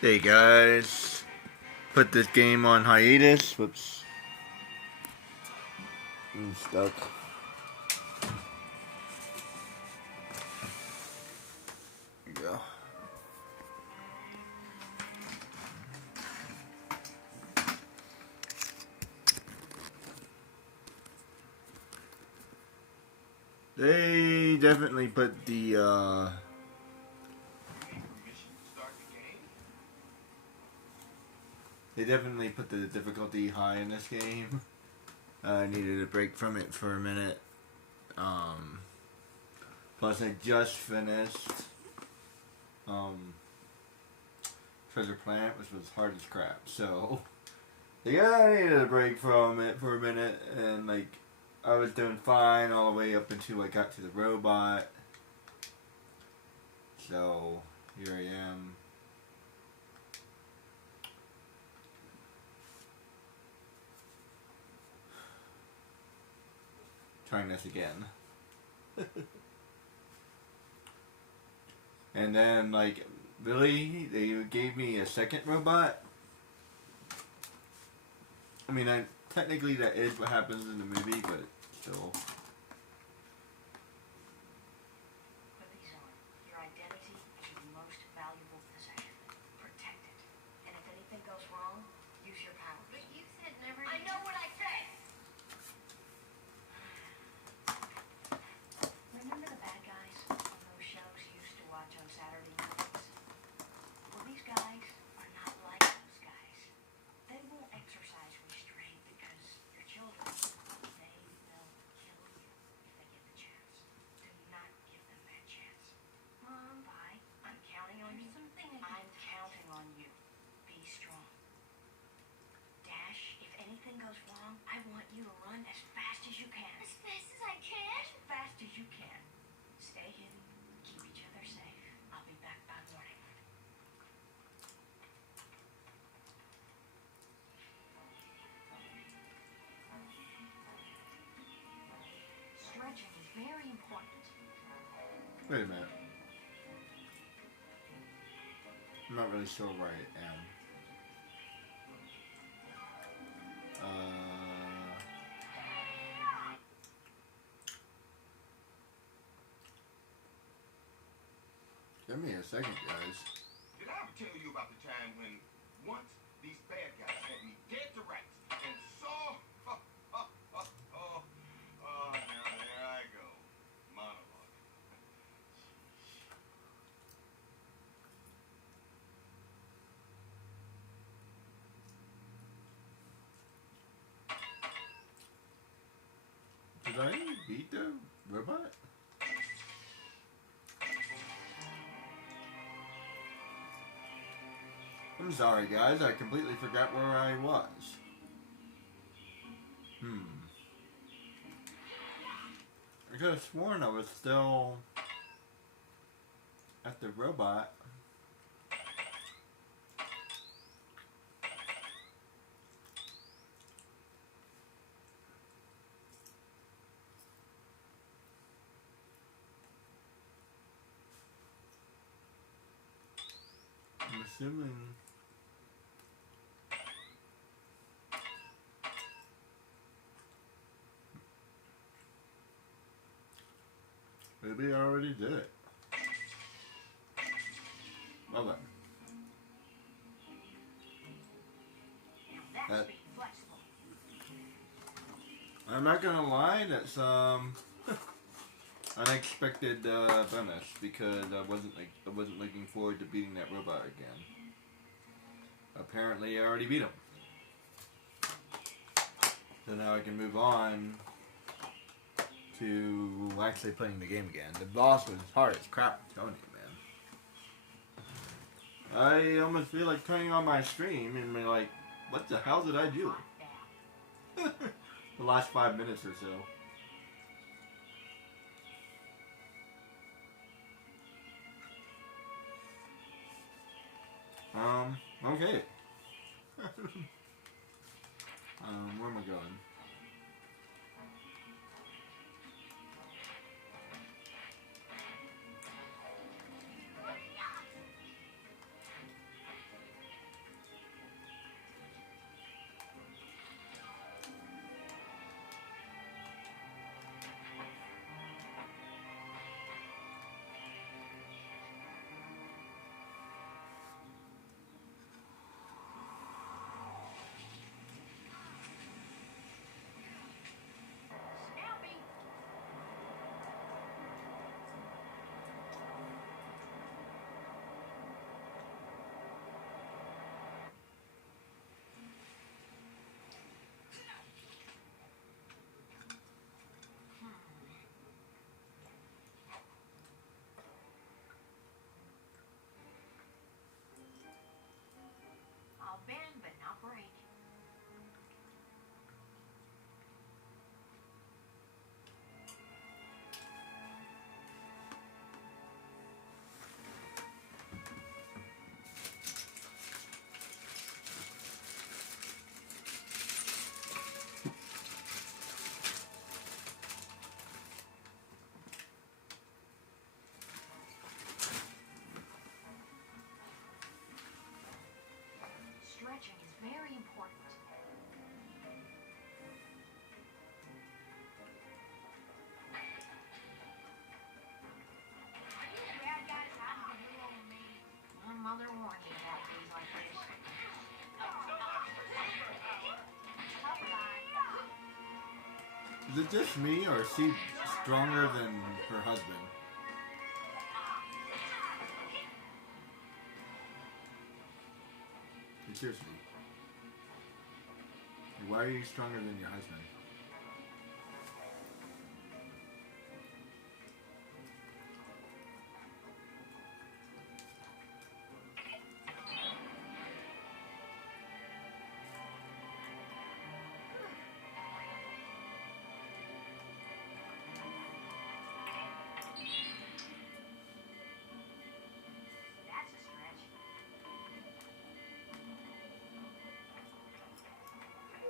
Hey guys, put this game on hiatus. Whoops, I'm stuck. There we go. They definitely put the difficulty high in this game. I needed a break from it for a minute. Um, Plus I just finished Treasure Planet, which was hard as crap. So yeah, I needed a break from it for a minute, and like I was doing fine all the way up until I got to the robot. So here I am. Trying this again. And then, like, really, they gave me a second robot. I mean, technically that is what happens in the movie, but still. Put these on. Your identity is your most valuable possession. Protect it. And if anything goes wrong, use your powers. But you said never. I know what I said! Remember the bad guys on those shows you used to watch on Saturday nights? Well, these guys are not like those guys. They won't exercise restraint because you're children. They will kill you if they get the chance. Do not give them that chance. Mom, bye. I'm counting on you. I'm counting on you. Be strong. Dash, if anything goes wrong, I want you to run as fast as you can. As fast as I can? As fast as you can. Stay hidden. Keep each other safe. I'll be back by morning. Stretching is very important. Wait a minute. I'm not really sure where I am. Give me a second, guys. Did I ever tell you about the time when once these bad guys had me dead to rights and saw... Oh, now there I go. Monologue. Did I beat the robot? I'm sorry, guys. I completely forgot where I was. I could have sworn I was still at the robot. I'm assuming... Maybe I already did it. Well then. Now that's being flexible. I'm not gonna lie, that's unexpected bonus because I wasn't looking forward to beating that robot again. Apparently I already beat him. So now I can move on to actually playing the game again. The boss was hard as crap, I'm telling you, man. I almost feel like turning on my stream and be like, what the hell did I do? The last 5 minutes or so. Okay. Where am I going? it just me, or is she stronger than her husband? Seriously. Why are you stronger than your husband? That's a stretch.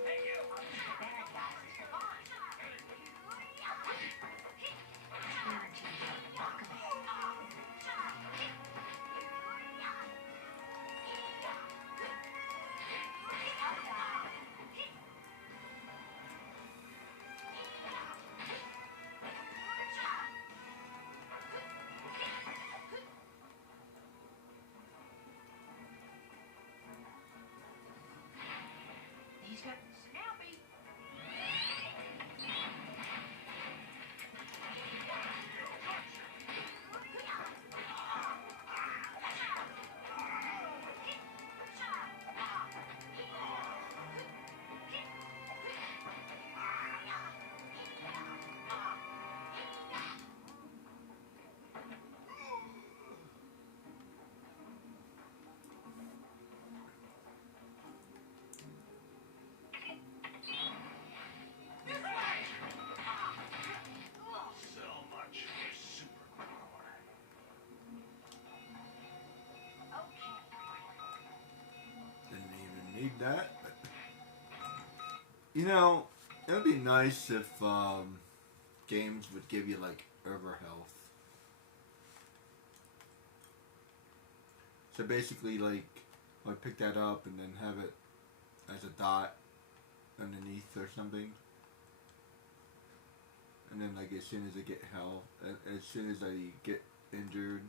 Hey, you! Bad guys is fun. These guys snappy. So much for superpower. Okay. Didn't even need that. But you know, it would be nice if games would give you like over health. So basically, like, I pick that up and then have it as a dot underneath or something. And then, like, as soon as I get health, as soon as I get injured,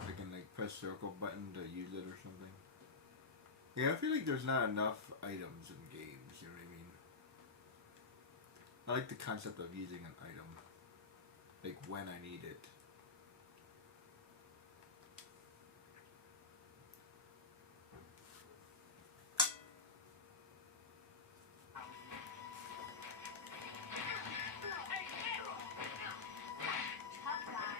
I can, like, press circle button to use it or something. Yeah, I feel like there's not enough items in games, you know what I mean? I like the concept of using an item, like, when I need it. Tough guy.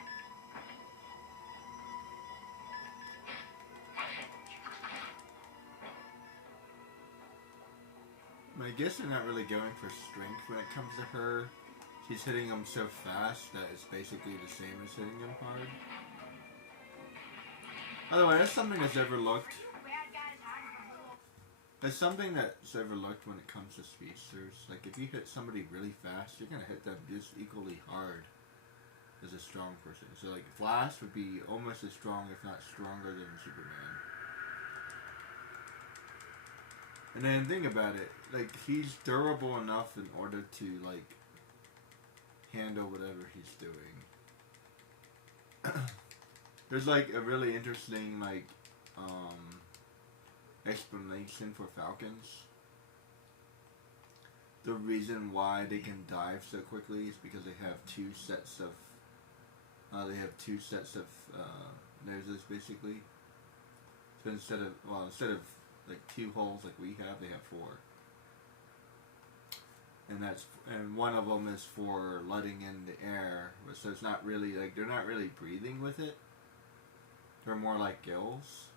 I guess they're not really going for strength when it comes to her. She's hitting them so fast that it's basically the same as hitting them hard. By the way, that's something that's overlooked. You bad guys hiding from little. That's something that's overlooked when it comes to speedsters. Like, if you hit somebody really fast, you're gonna hit them just equally hard as a strong person. So, like, Flash would be almost as strong, if not stronger, than Superman. And then think about it, like, he's durable enough in order to, like, handle whatever he's doing. There's, like, a really interesting, like, explanation for Falcons. The reason why they can dive so quickly is because they have two sets of noses, basically. So instead of like 2 holes like we have, they have 4. And one of them is for letting in the air, so it's not really like they're not really breathing with it. They're more like gills,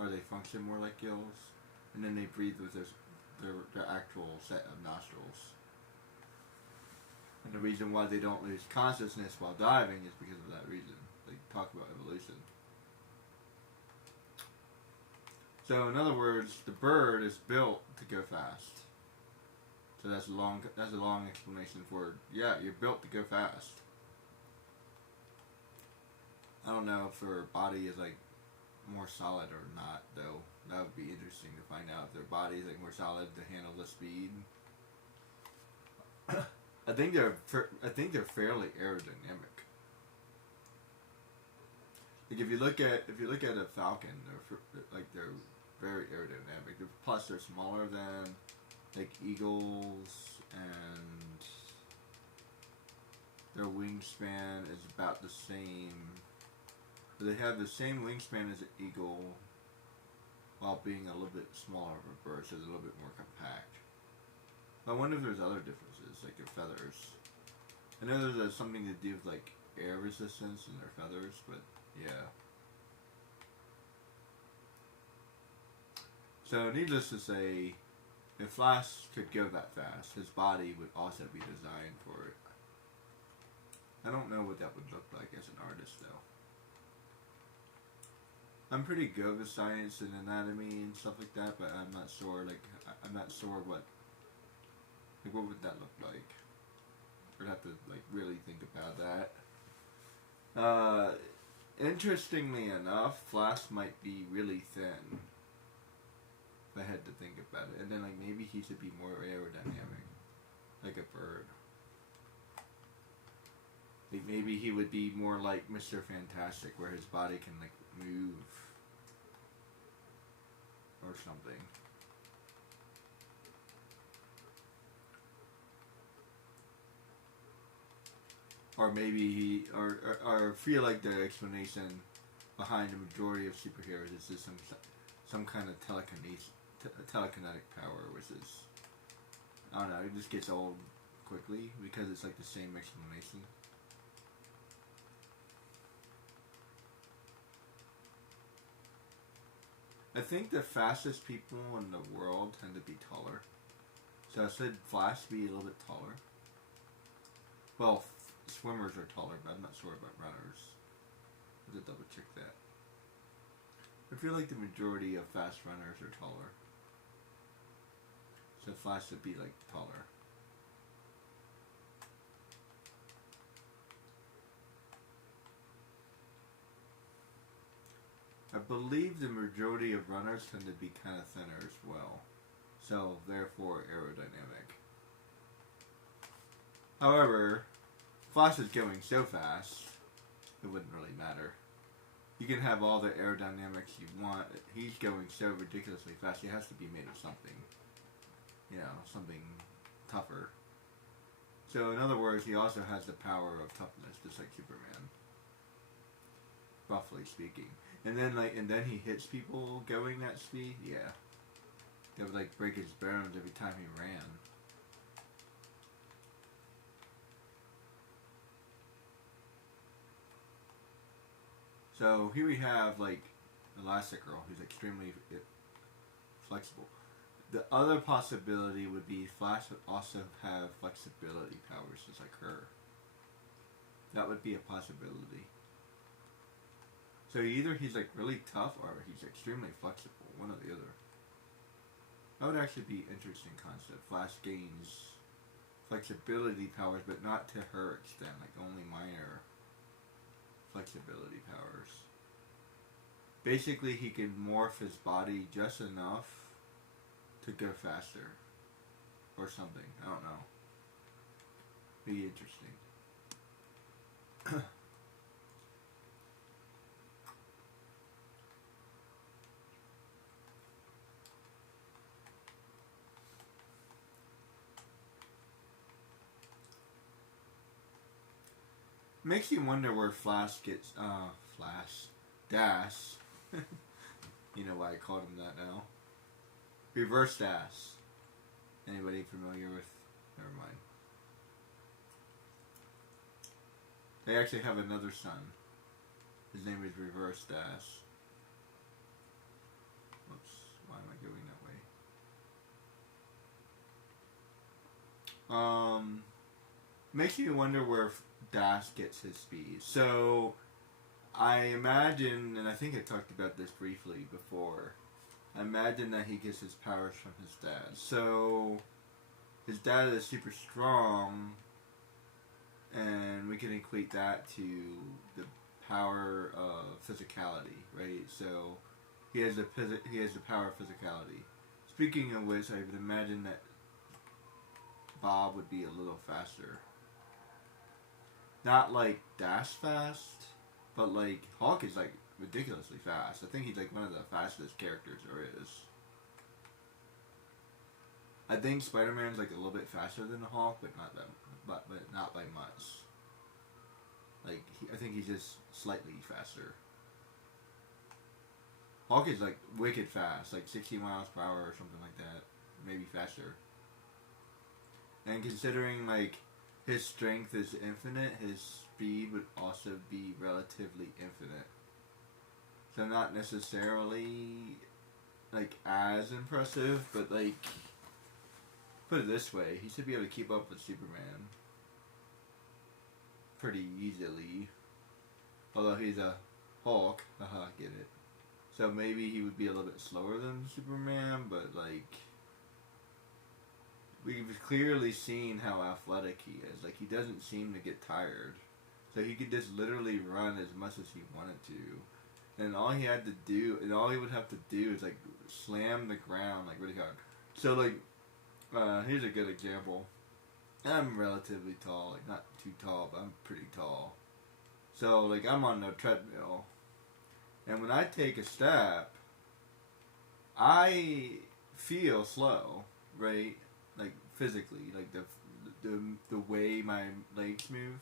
or they function more like gills, and then they breathe with their actual set of nostrils. And the reason why they don't lose consciousness while diving is because of that reason. They talk about evolution. So in other words, the bird is built to go fast. So that's a long explanation for, yeah, you're built to go fast. I don't know if her body is like more solid or not, though. That would be interesting to find out if their body is like more solid to handle the speed. I think they're fairly aerodynamic. Like if you look at a falcon, they're very aerodynamic. Plus, they're smaller than like eagles and their wingspan is about the same. They have the same wingspan as an eagle, while being a little bit smaller of a bird, so they're a little bit more compact. I wonder if there's other differences, like their feathers. I know there's something to do with like air resistance in their feathers, but yeah. So needless to say, if Flash could go that fast, his body would also be designed for it. I don't know what that would look like as an artist though. I'm pretty good with science and anatomy and stuff like that, but I'm not sure. Like, I'm not sure what. Like, what would that look like? I'd have to like really think about that. Interestingly enough, Flash might be really thin. If I had to think about it, and then like maybe he should be more aerodynamic, like a bird. Like maybe he would be more like Mr. Fantastic, where his body can like move or something. Or maybe he, or feel like the explanation behind the majority of superheroes is just some kind of telekinetic power, which is, I don't know, it just gets old quickly because it's like the same explanation. I think the fastest people in the world tend to be taller. So I said Flash be a little bit taller. Well, swimmers are taller, but I'm not sure about runners. I have to double check that. I feel like the majority of fast runners are taller. So Flash would be like taller. I believe the majority of runners tend to be kind of thinner as well. So therefore aerodynamic. However, Flash is going so fast, it wouldn't really matter. You can have all the aerodynamics you want. He's going so ridiculously fast, he has to be made of something. You know, something tougher. So in other words, he also has the power of toughness, just like Superman. Roughly speaking. And then he hits people going that speed, yeah. That would like break his bones every time he ran. So here we have like Elastigirl, who's extremely flexible. The other possibility would be Flash would also have flexibility powers just like her. That would be a possibility. So either he's like really tough or he's extremely flexible, one or the other. That would actually be an interesting concept. Flash gains flexibility powers, but not to her extent, like only minor flexibility powers. Basically, he can morph his body just enough to go faster. Or something. I don't know. Be interesting. Makes you wonder where Flash gets, Dash. You know why I called him that now. Reverse Dash. Anybody familiar with? Never mind. They actually have another son. His name is Reverse Dash. Whoops, why am I going that way? Makes you wonder where Dash gets his speed. So, I imagine, and I think I talked about this briefly before, I imagine that he gets his powers from his dad. So, his dad is super strong, and we can equate that to the power of physicality, right? So, he has the power of physicality. Speaking of which, I would imagine that Bob would be a little faster. Not like Dash fast, but like Hulk is like ridiculously fast. I think he's like one of the fastest characters there is. I think Spider-Man's like a little bit faster than the Hulk, but not that, but not by much. Like, I think he's just slightly faster. Hulk is like wicked fast, like 60 miles per hour or something like that, maybe faster. And considering like his strength is infinite, his speed would also be relatively infinite. So not necessarily like as impressive, but like put it this way, he should be able to keep up with Superman pretty easily. Although he's a Hulk, haha, get it. So maybe he would be a little bit slower than Superman, but like we've clearly seen how athletic he is. Like he doesn't seem to get tired. So he could just literally run as much as he wanted to. And all he had to do, and all he would have to do is like slam the ground like really hard. So like, here's a good example. I'm relatively tall, like not too tall, but I'm pretty tall. So like I'm on the treadmill, and when I take a step, I feel slow, right? Like physically, like the way my legs move,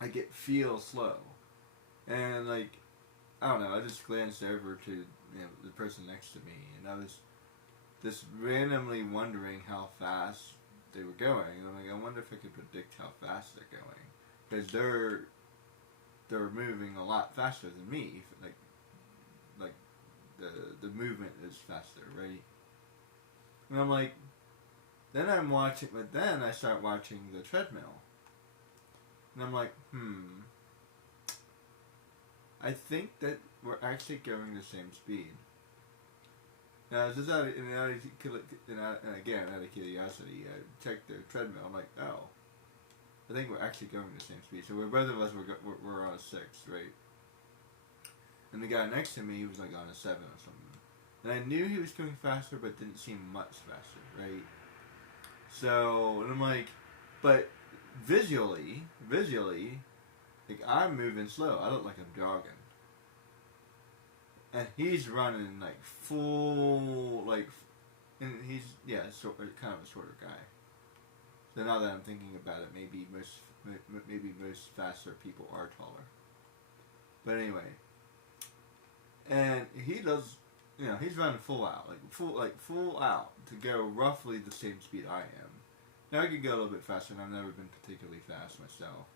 I feel slow, and like I don't know. I just glanced over to the person next to me, and I was just randomly wondering how fast they were going, and I'm like, I wonder if I could predict how fast they're going, because they're moving a lot faster than me. Like the movement is faster, right? And I'm like, then I'm watching, but then I start watching the treadmill, and I'm like, I think that we're actually going the same speed. Now, just out of curiosity, I checked the treadmill. I'm like, oh, I think we're actually going the same speed. So both of us were on a 6, right? And the guy next to me was like on a 7 or something. And I knew he was going faster, but didn't seem much faster, right? So, and I'm like, but visually, like I'm moving slow. I look like I'm jogging. And he's running like full, like, and he's kind of a shorter guy. So now that I'm thinking about it, maybe most faster people are taller. But anyway, and he does, he's running full out, full out to go roughly the same speed I am. Now I could go a little bit faster, and I've never been particularly fast myself.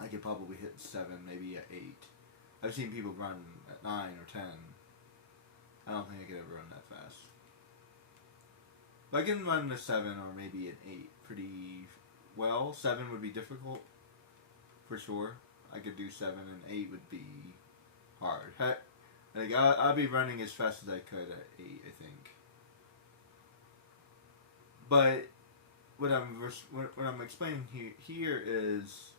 I could probably hit 7, maybe at 8. I've seen people run at 9 or 10. I don't think I could ever run that fast. But I can run a 7 or maybe an 8 pretty well. 7 would be difficult, for sure. I could do 7, and 8 would be hard. Like I'll be running as fast as I could at 8, I think. But what I'm explaining here is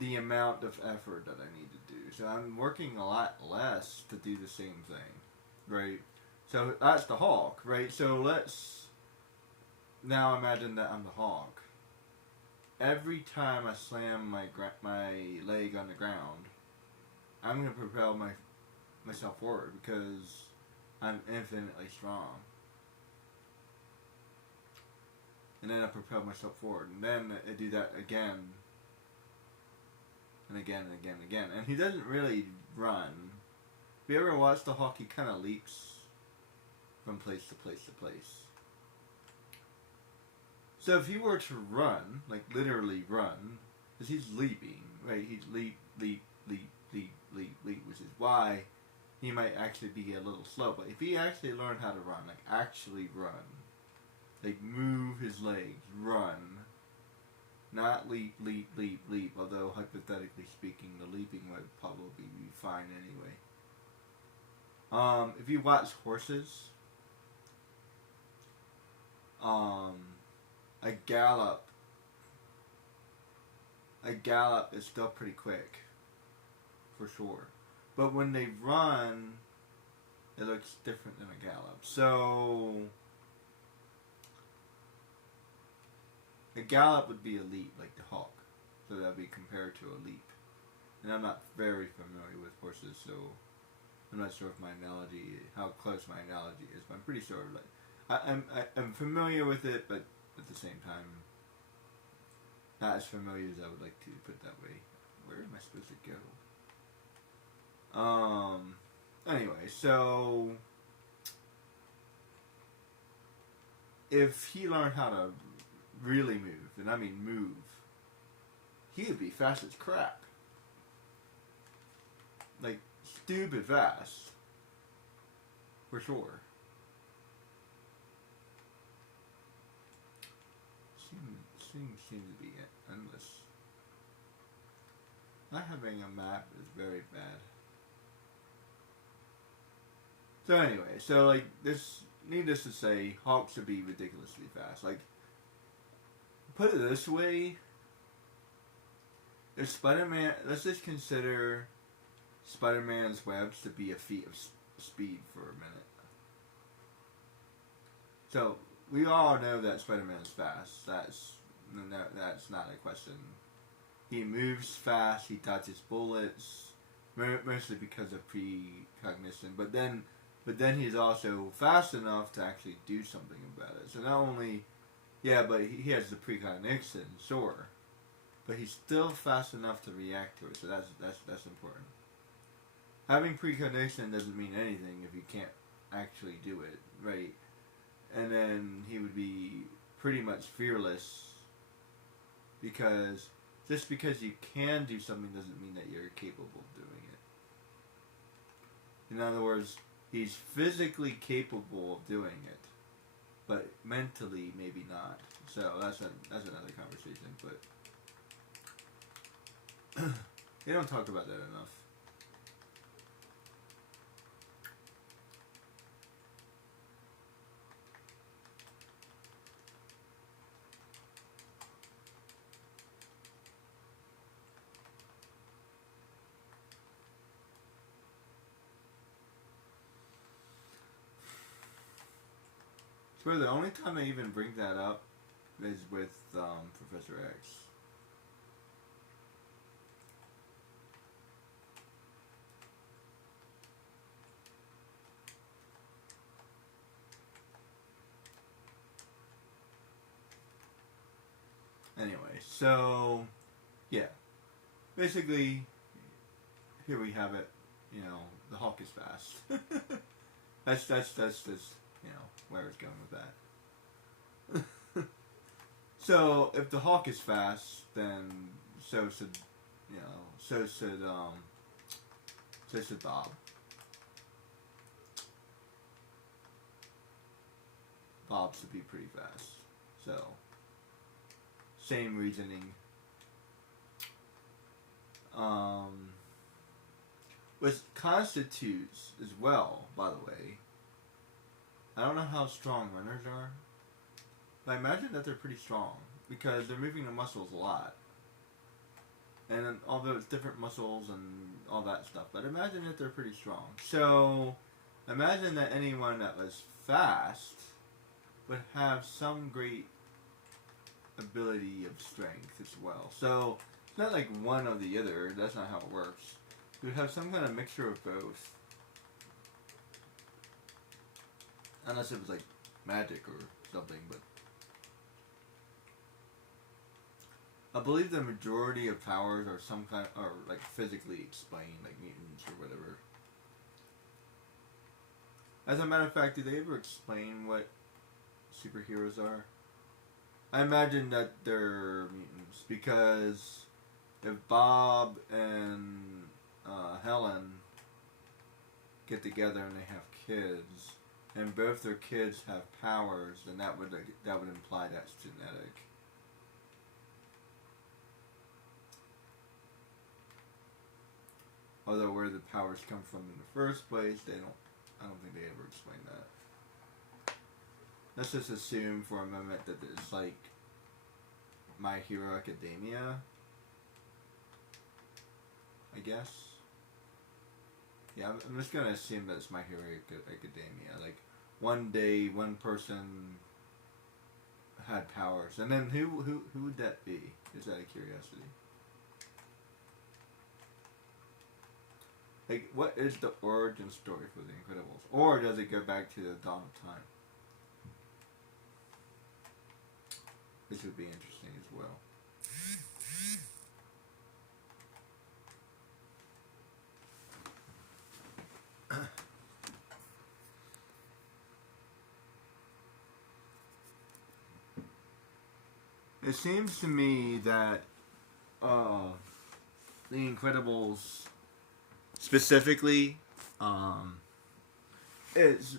the amount of effort that I need to do. So I'm working a lot less to do the same thing, right? So that's the Hulk, right? So let's now imagine that I'm the Hulk. Every time I slam my leg on the ground, I'm going to propel myself forward because I'm infinitely strong. And then I propel myself forward, and then I do that again. And again and again and again. And he doesn't really run. If you ever watch the Hulk, he kind of leaps from place to place to place. So if he were to run, like literally run, because he's leaping, right? He's leap, which is why he might actually be a little slow. But if he actually learned how to run, like actually run, like move his legs, run, not leap, although hypothetically speaking, the leaping would probably be fine anyway. If you watch horses, a gallop is still pretty quick, for sure. But when they run, it looks different than a gallop. So a gallop would be a leap, like the Hulk. So that would be compared to a leap. And I'm not very familiar with horses, so I'm not sure if how close my analogy is, but I'm pretty sure. Like I'm familiar with it, but at the same time, not as familiar as I would like to put it that way. Where am I supposed to go? Anyway, so if he learned how to really move, and I mean move, he would be fast as crap. Like, stupid fast. For sure. Seems to be endless. Not having a map is very bad. So anyway, so like this, needless to say, Hulk should be ridiculously fast. Like, put it this way, if Spider-Man, let's just consider Spider-Man's webs to be a feat of speed for a minute. So we all know that Spider-Man's fast. That's not a question. He moves fast. He dodges bullets, mostly because of precognition. But then he's also fast enough to actually do something about it. So not only, yeah, but he has the precognition, sure, but he's still fast enough to react to it. So that's important. Having precognition doesn't mean anything if you can't actually do it, right? And then he would be pretty much fearless, because just because you can do something doesn't mean that you're capable of doing it. In other words, he's physically capable of doing it, but mentally maybe not. So that's another conversation, but they don't talk about that enough. So the only time I even bring that up is with Professor X. Anyway, so yeah, basically here we have it. You know, the Hulk is fast. that's you know where it's going with that. So if the Hulk is fast, then so should Bob. Bob should be pretty fast. So same reasoning. With constitutes as well, by the way. I don't know how strong runners are, but I imagine that they're pretty strong because they're moving the muscles a lot. And although it's different muscles and all that stuff, but imagine that they're pretty strong. So imagine that anyone that was fast would have some great ability of strength as well. So it's not like one or the other. That's not how it works. You would have some kind of mixture of both. Unless it was like magic or something, but I believe the majority of powers are some kind of, are like physically explained, like mutants or whatever. As a matter of fact, do they ever explain what superheroes are? I imagine that they're mutants because if Bob and Helen get together and they have kids, and both their kids have powers, then that would imply that's genetic. Although where the powers come from in the first place, I don't think they ever explain that. Let's just assume for a moment that it's like My Hero Academia, I guess. Yeah, I'm just gonna assume that it's My Hero Academia. Like, one day, one person had powers, and then who would that be? Just out of curiosity. Like, what is the origin story for the Incredibles, or does it go back to the dawn of time? This would be interesting as well. It seems to me that The Incredibles specifically is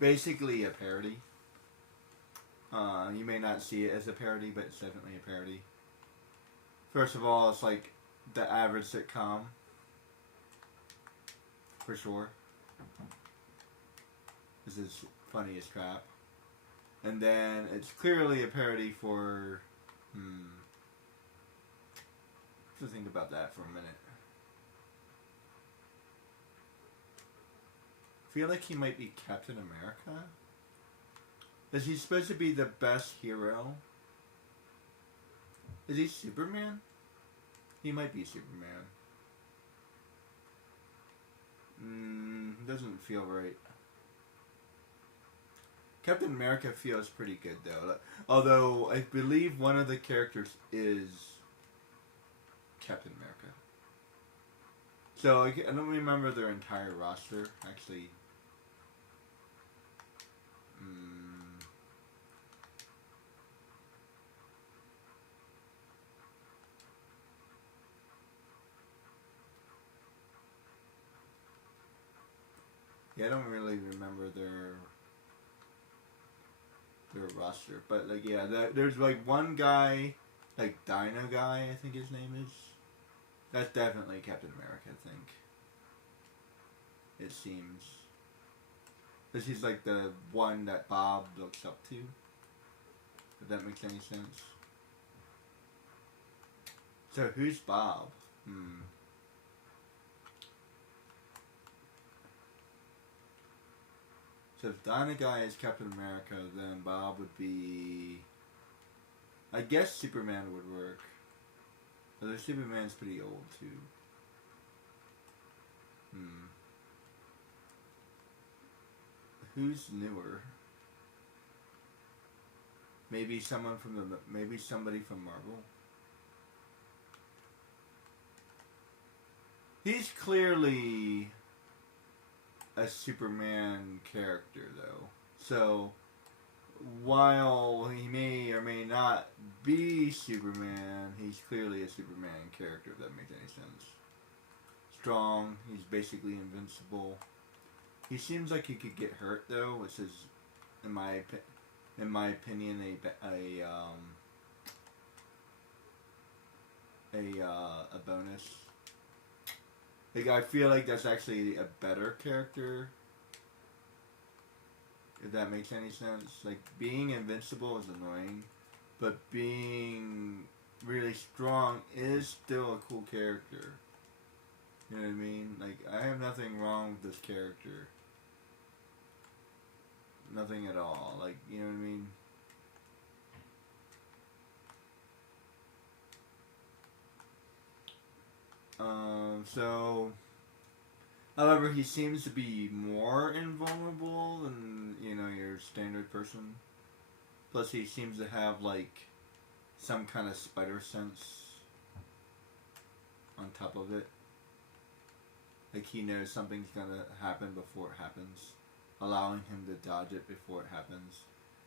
basically a parody. You may not see it as a parody, but it's definitely a parody. First of all, it's like the average sitcom, for sure. This is funny as crap. And then it's clearly a parody for... to think about that for a minute. I feel like he might be Captain America. Is he supposed to be the best hero? Is he Superman? He might be Superman. Doesn't feel right. Captain America feels pretty good though. Although I believe one of the characters is Captain America. So I don't remember their entire roster actually. Yeah, I don't really remember their roster, but like yeah, there's like one guy, like Dino Guy, I think his name is. That's definitely Captain America, I think. It seems. Because he's like the one that Bob looks up to. If that makes any sense. So who's Bob? So if Dino Guy is Captain America, then Bob would be... I guess Superman would work. Although Superman's pretty old too. Who's newer? Maybe someone from maybe somebody from Marvel. He's clearly a Superman character though. So while he may or may not be Superman, he's clearly a Superman character, if that makes any sense. Strong, he's basically invincible. He seems like he could get hurt though, which is, in my opinion, a bonus. Like I feel like that's actually a better character. If that makes any sense. Like, being invincible is annoying, but being really strong is still a cool character. You know what I mean? Like, I have nothing wrong with this character. Nothing at all. Like, you know what I mean? However, he seems to be more invulnerable than, you know, your standard person. Plus, he seems to have, like, some kind of spider sense on top of it. Like, he knows something's gonna happen before it happens, allowing him to dodge it before it happens.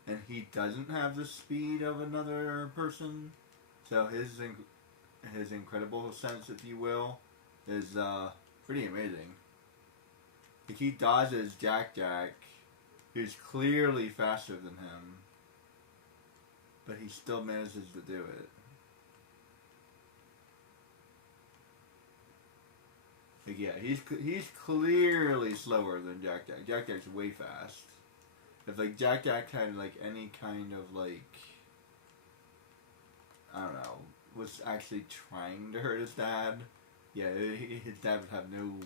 And he doesn't have the speed of another person, so his incredible sense, if you will, is pretty amazing. Like, he dodges Jack, who's clearly faster than him, but he still manages to do it. Like, yeah, he's clearly slower than Jack. Jack's way fast. If like Jack had like any kind of like, I don't know, was actually trying to hurt his dad, yeah, his dad would have no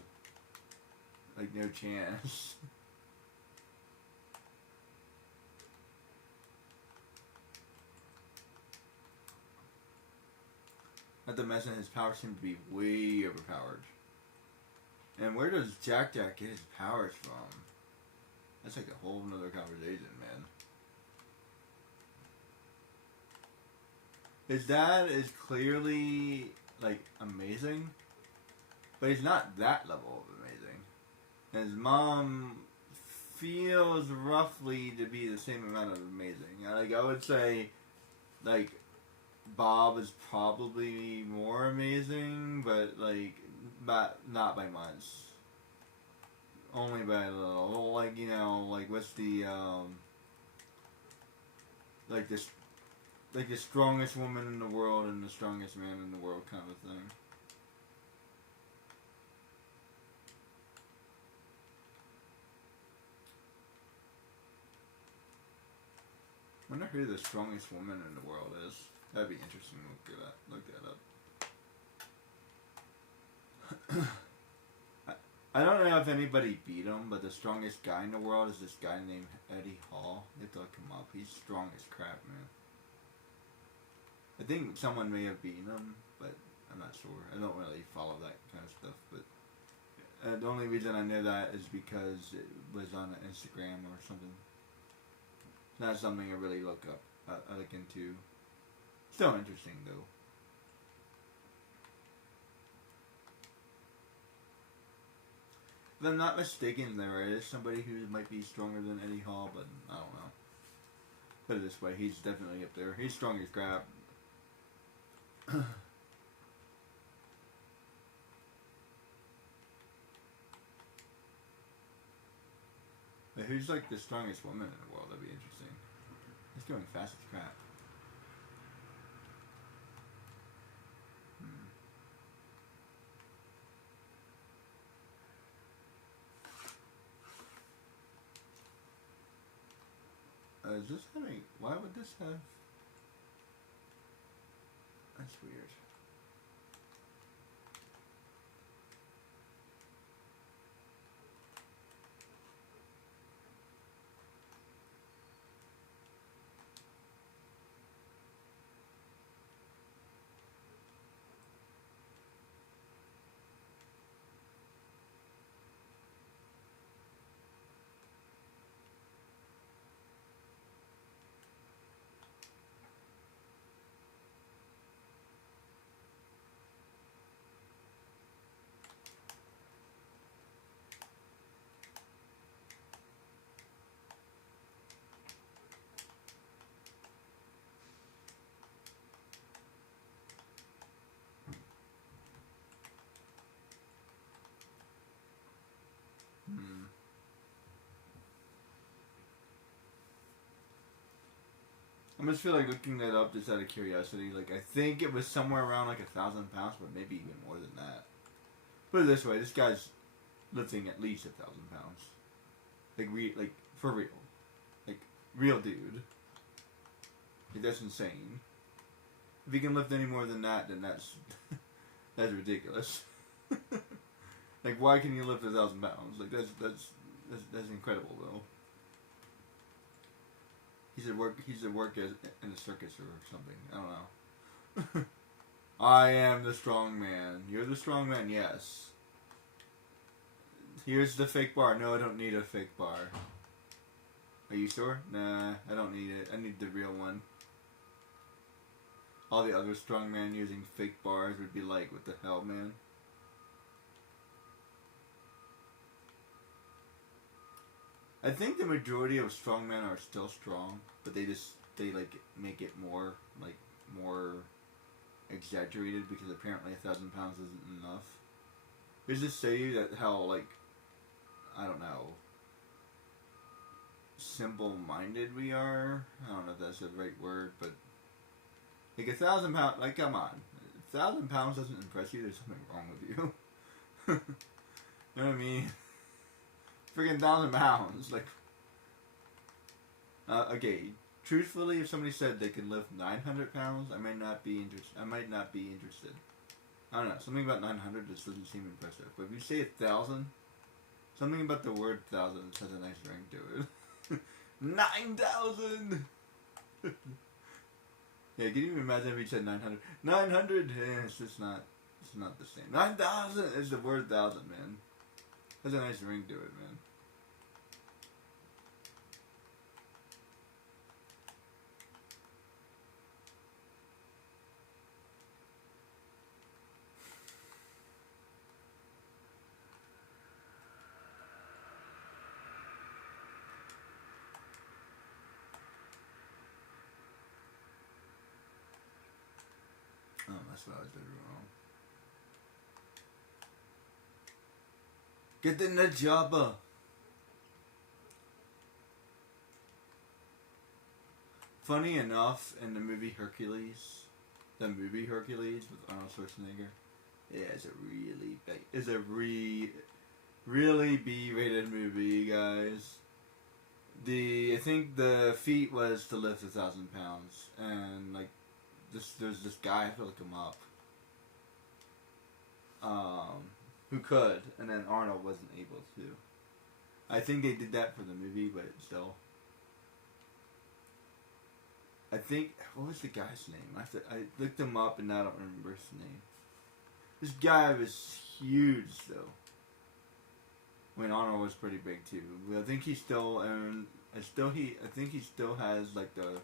chance. Not to mention his powers seem to be way overpowered. And where does Jack get his powers from? That's like a whole nother conversation, man. His dad is clearly, like, amazing, but he's not that level of amazing. And his mom feels roughly to be the same amount of amazing. Like, I would say like Bob is probably more amazing, but like not by much. Only by a little. Like, you know, like what's the like this like the strongest woman in the world and the strongest man in the world kind of thing. I wonder who the strongest woman in the world is. That'd be interesting to look that up. I don't know if anybody beat him, but the strongest guy in the world is this guy named Eddie Hall. You have to look him up. He's strong as crap, man. I think someone may have beaten him, but I'm not sure. I don't really follow that kind of stuff. But the only reason I know that is because it was on Instagram or something. It's not something I really look up. I look into. Still interesting though. If I'm not mistaken, there is somebody who might be stronger than Eddie Hall, but I don't know. Put it this way, he's definitely up there. He's strong as crap. But who's like the strongest woman in the world? That'd be interesting. He's going fast as crap. Is this having... Why would this have... That's weird. I just feel like looking that up just out of curiosity. Like, I think it was somewhere around like 1,000 pounds, but maybe even more than that. Put it this way, this guy's lifting at least 1,000 pounds. Like for real. Like, real dude. Like, that's insane. If he can lift any more than that, then that's that's ridiculous. Like, why can you lift 1,000 pounds? Like, that's incredible, though. He's at work in a circus or something. I don't know. I am the strong man. You're the strong man, yes. Here's the fake bar. No, I don't need a fake bar. Are you sure? Nah, I don't need it. I need the real one. All the other strong men using fake bars would be like, what the hell, man? I think the majority of strongmen are still strong, but they like make it more exaggerated because apparently 1,000 pounds isn't enough. Does this say that how, like, I don't know, simple-minded we are? I don't know if that's the right word, but like 1,000 pounds, like, come on, 1,000 pounds doesn't impress you. There's something wrong with you. You know what I mean? Freaking 1,000 pounds, like. Okay, truthfully, if somebody said they could lift 900 pounds, I might not be interested. I don't know. Something about 900 just doesn't seem impressive. But if you say 1,000, something about the word 1,000 has a nice ring to it. 9,000. Yeah, can you imagine if you said 900? 900. Yeah, it's just not. It's not the same. 9,000 is the word 1,000, man. Has a nice ring to it, man. That's what I did wrong. Get in the jobber. Funny enough, in the movie Hercules with Arnold Schwarzenegger, yeah, it's a really B-rated movie, guys. I think the feat was to lift 1,000 pounds, and like there's this guy, I have to look him up, who could, and then Arnold wasn't able to. I think they did that for the movie, but still. I think, what was the guy's name? I looked him up and I don't remember his name. This guy was huge though. When Arnold was pretty big too. I think he still I think he still has like the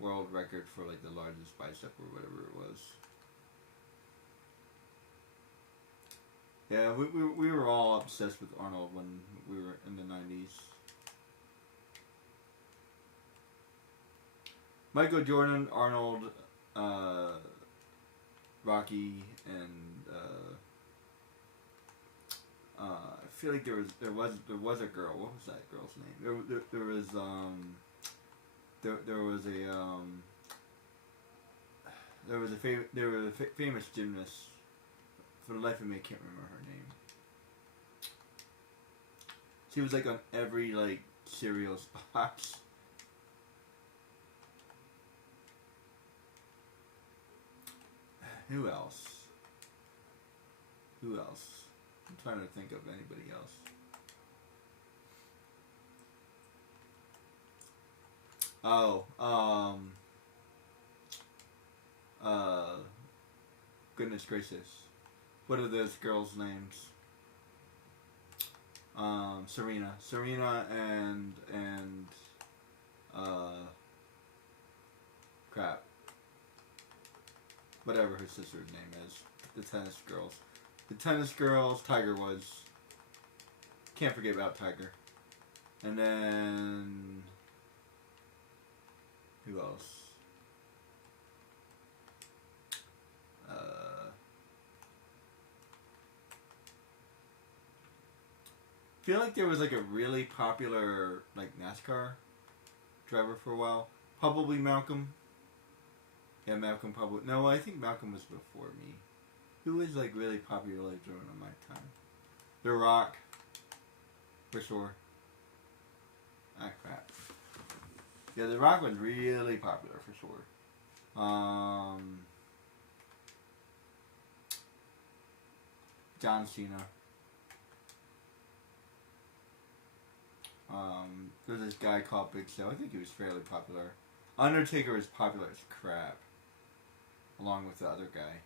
world record for like the largest bicep or whatever it was. Yeah, we were all obsessed with Arnold when we were in the 90s. Michael Jordan, Arnold, Rocky, and I feel like there was a girl. What was that girl's name? There was a famous gymnast. For the life of me, I can't remember her name. She was like on every like cereal spot. Who else? I'm trying to think of anybody else. Goodness gracious. What are those girls' names? Serena and crap. Whatever her sister's name is. The tennis girls. Tiger Woods. Can't forget about Tiger. And then who else? I feel like there was like a really popular like NASCAR driver for a while. Probably Malcolm. Yeah, Malcolm probably. No, I think Malcolm was before me. Who was like really popular like during my time? The Rock. For sure. Ah, crap. Yeah, The Rock was really popular for sure. John Cena. There's this guy called Big Show. I think he was fairly popular. Undertaker was popular as crap. Along with the other guy.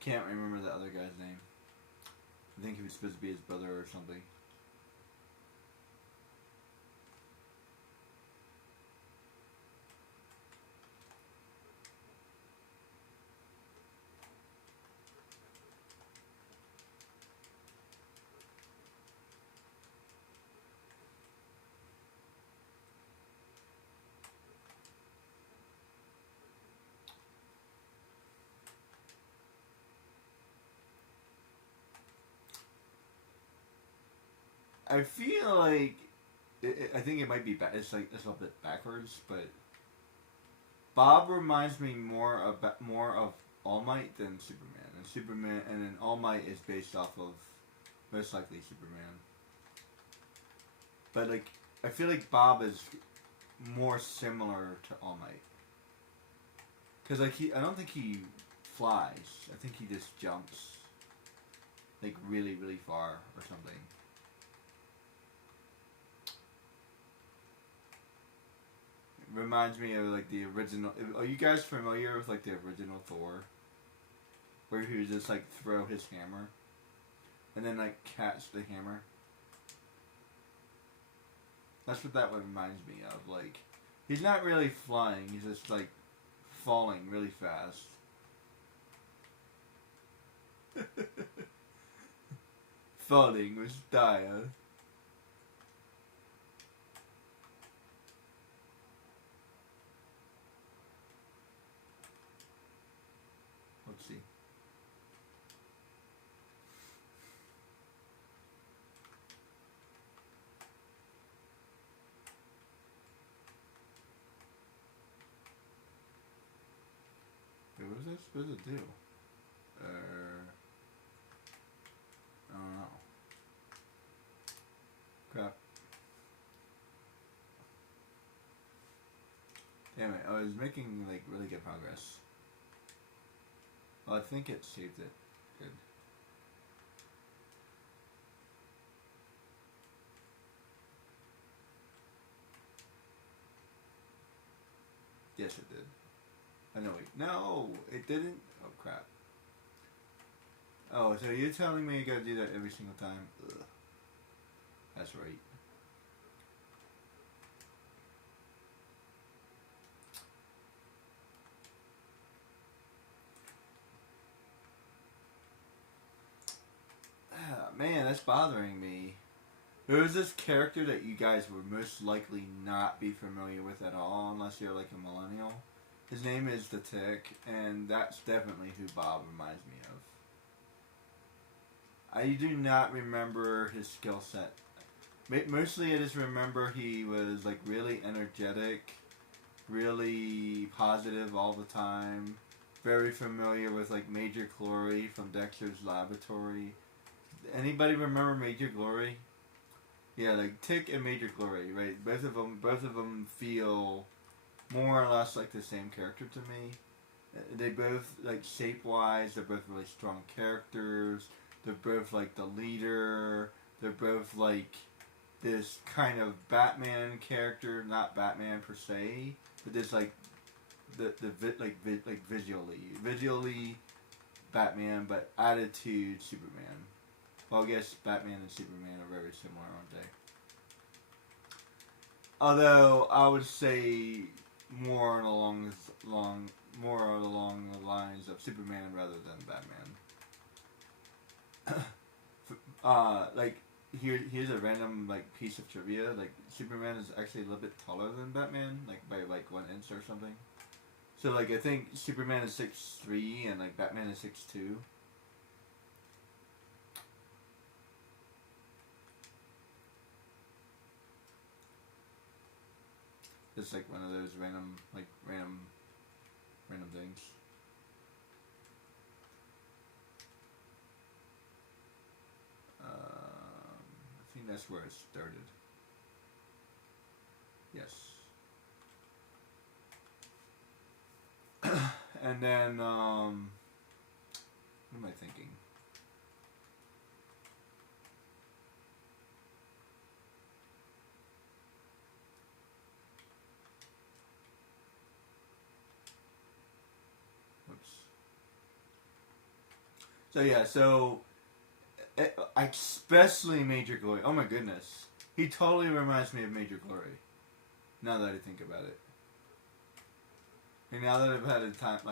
Can't remember the other guy's name. I think he was supposed to be his brother or something. I feel like I think it might be it's a little bit backwards, but Bob reminds me more of All Might than Superman, and then All Might is based off of most likely Superman. But like I feel like Bob is more similar to All Might, because like I don't think he flies. I think he just jumps like really far or something. Reminds me of like the original. Are you guys familiar with like the original Thor, where he would just like throw his hammer, and then like catch the hammer? That's what that one reminds me of. Like, he's not really flying; he's just like falling really fast. falling with style. Let's see. Wait, what was I supposed to do? I don't know. Crap. Damn it, I was making like really good progress. Well, I think it saved it. Good. Yes, it did. Oh, no, wait. No, it didn't. Oh, crap. Oh, so you're telling me you gotta do that every single time? Ugh. That's right. Ah, man, that's bothering me. There was this character that you guys would most likely not be familiar with at all, unless you're like a millennial. His name is The Tick, and that's definitely who Bob reminds me of. I do not remember his skill set. Mostly I just remember he was like really energetic, really positive all the time, very familiar with like Major Glory from Dexter's Laboratory. Anybody remember Major Glory? Yeah, like Tick and Major Glory, right? Both of them feel more or less like the same character to me. They both, like, shape-wise, they're both really strong characters. They're both like the leader. They're both like this kind of Batman character, not Batman per se, but this like visually Batman, but attitude Superman. Well, I guess Batman and Superman are very similar, aren't they? Although I would say more along the lines of Superman rather than Batman. Like here's a random like piece of trivia. Like Superman is actually a little bit taller than Batman, like by like 1 inch or something. So like I think Superman is 6'3" and like Batman is 6'2". It's like one of those random things. I think that's where it started. Yes. And then, what am I thinking? Whoops. So yeah, especially Major Glory. Oh my goodness, he totally reminds me of Major Glory. Now that I think about it, and now that I've had a time to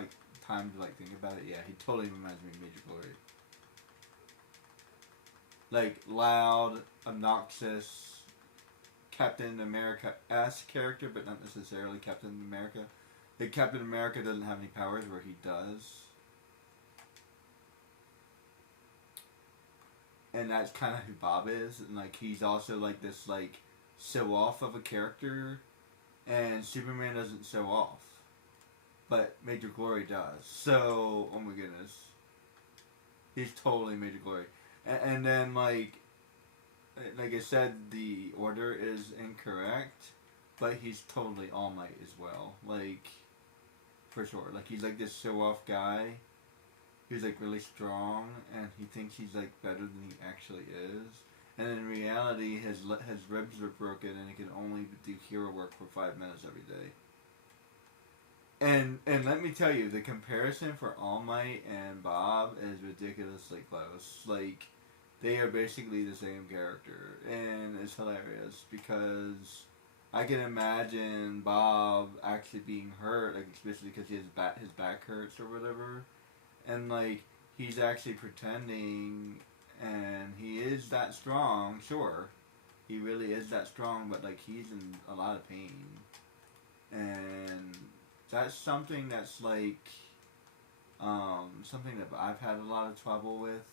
like think about it, yeah, he totally reminds me of Major Glory. Like loud, obnoxious, Captain America-esque character, but not necessarily Captain America. Like Captain America doesn't have any powers where he does. And that's kind of who Bob is, and like he's also like this like show off of a character, and Superman doesn't show off, but Major Glory does. So oh my goodness, he's totally Major Glory, and then like I said, the order is incorrect, but he's totally All Might as well, like for sure. Like he's like this show off guy. He's like really strong, and he thinks he's like better than he actually is. And in reality, his ribs are broken, and he can only do hero work for 5 minutes every day. And let me tell you, the comparison for All Might and Bob is ridiculously close. Like they are basically the same character, and it's hilarious because I can imagine Bob actually being hurt, like especially because his back hurts or whatever. And like he's actually pretending, and he is that strong. Sure, he really is that strong, but like he's in a lot of pain, and that's something that's like something that I've had a lot of trouble with,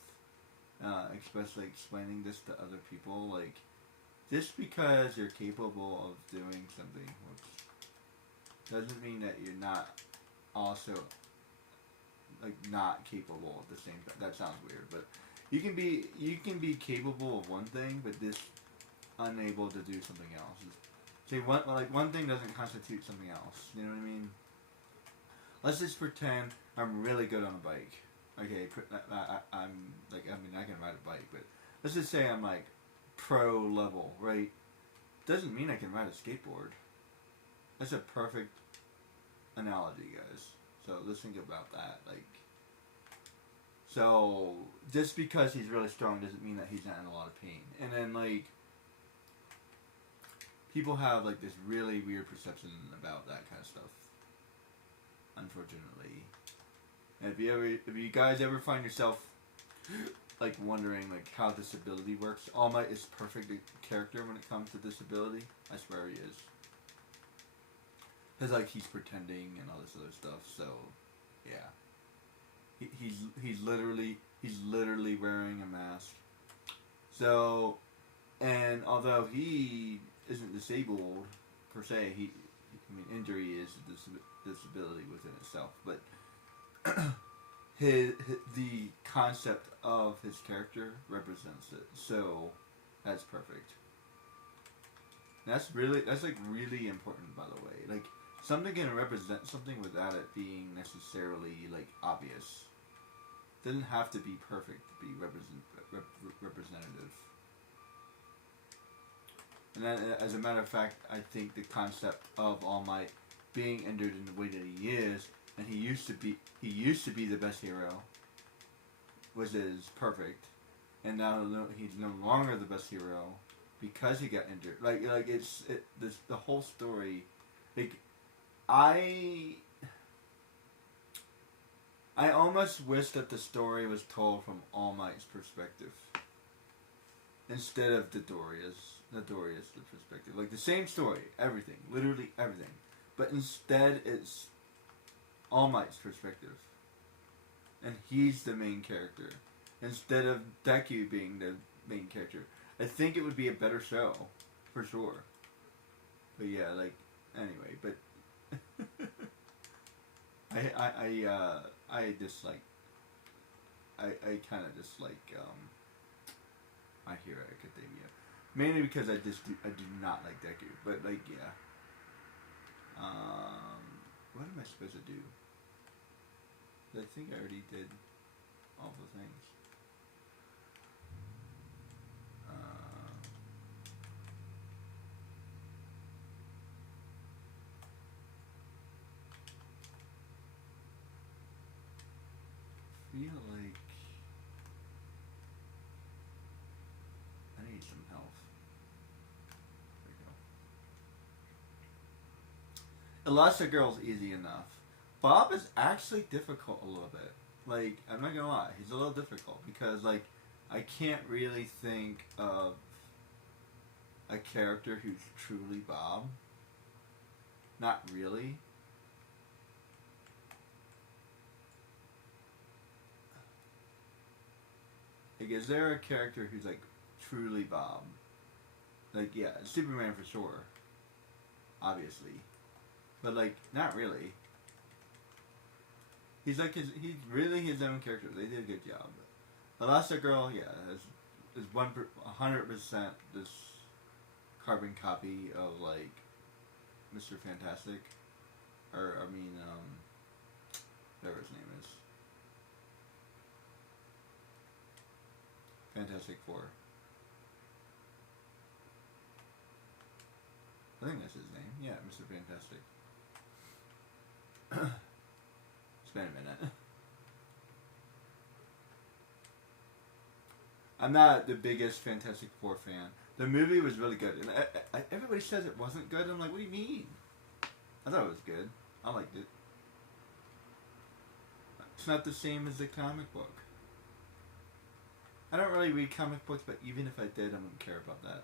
especially explaining this to other people. Like, just because you're capable of doing something doesn't mean that you're not also like not capable at the same time. That sounds weird, but you can be capable of one thing, but just unable to do something else. See, one thing doesn't constitute something else. You know what I mean? Let's just pretend I'm really good on a bike. Okay, I'm like, I mean, I can ride a bike, but let's just say I'm like pro level, right? Doesn't mean I can ride a skateboard. That's a perfect analogy, guys. So let's think about that. Like, so just because he's really strong doesn't mean that he's not in a lot of pain. And then like, people have like this really weird perception about that kind of stuff. Unfortunately, and if you guys ever find yourself like wondering like how disability works, All Might is perfect character when it comes to disability. I swear he is. Cause like he's pretending and all this other stuff. So, yeah, he's literally wearing a mask. So, and although he isn't disabled per se, injury is a disability within itself, but the concept of his character represents it. So that's perfect. That's like really important, by the way. Like, something can represent something without it being necessarily like obvious. Doesn't have to be perfect to be representative. And then, as a matter of fact, I think the concept of All Might being injured in the way that he is, and he used to be the best hero, which is perfect, and now he's no longer the best hero because he got injured. Like the whole story. Like, I almost wish that the story was told from All Might's perspective instead of Doria's perspective. Like, the same story, everything, literally everything, but instead it's All Might's perspective, and he's the main character instead of Deku being the main character. I think it would be a better show, for sure. But yeah, like, anyway, but I dislike. I kind of dislike My Hero Academia, mainly because I do not like Deku. But like, yeah. What am I supposed to do? I think I already did all the things. Feel like I need some health. There we go. Elastigirl's easy enough. Bob is actually difficult a little bit. Like, I'm not gonna lie, he's a little difficult because, like, I can't really think of a character who's truly Bob. Not really. Like, is there a character who's, like, truly Bob? Like, yeah, Superman for sure. Obviously. But, like, not really. He's really his own character. They did a good job. Elastigirl, yeah, is 100% this carbon copy of, like, Mr. Fantastic. Or, I mean, whatever his name is. Fantastic Four. I think that's his name. Yeah, Mr. Fantastic. It's been a minute. I'm not the biggest Fantastic Four fan. The movie was really good, and everybody says it wasn't good. I'm like, what do you mean? I thought it was good. I liked it. It's not the same as the comic book. I don't really read comic books, but even if I did, I wouldn't care about that.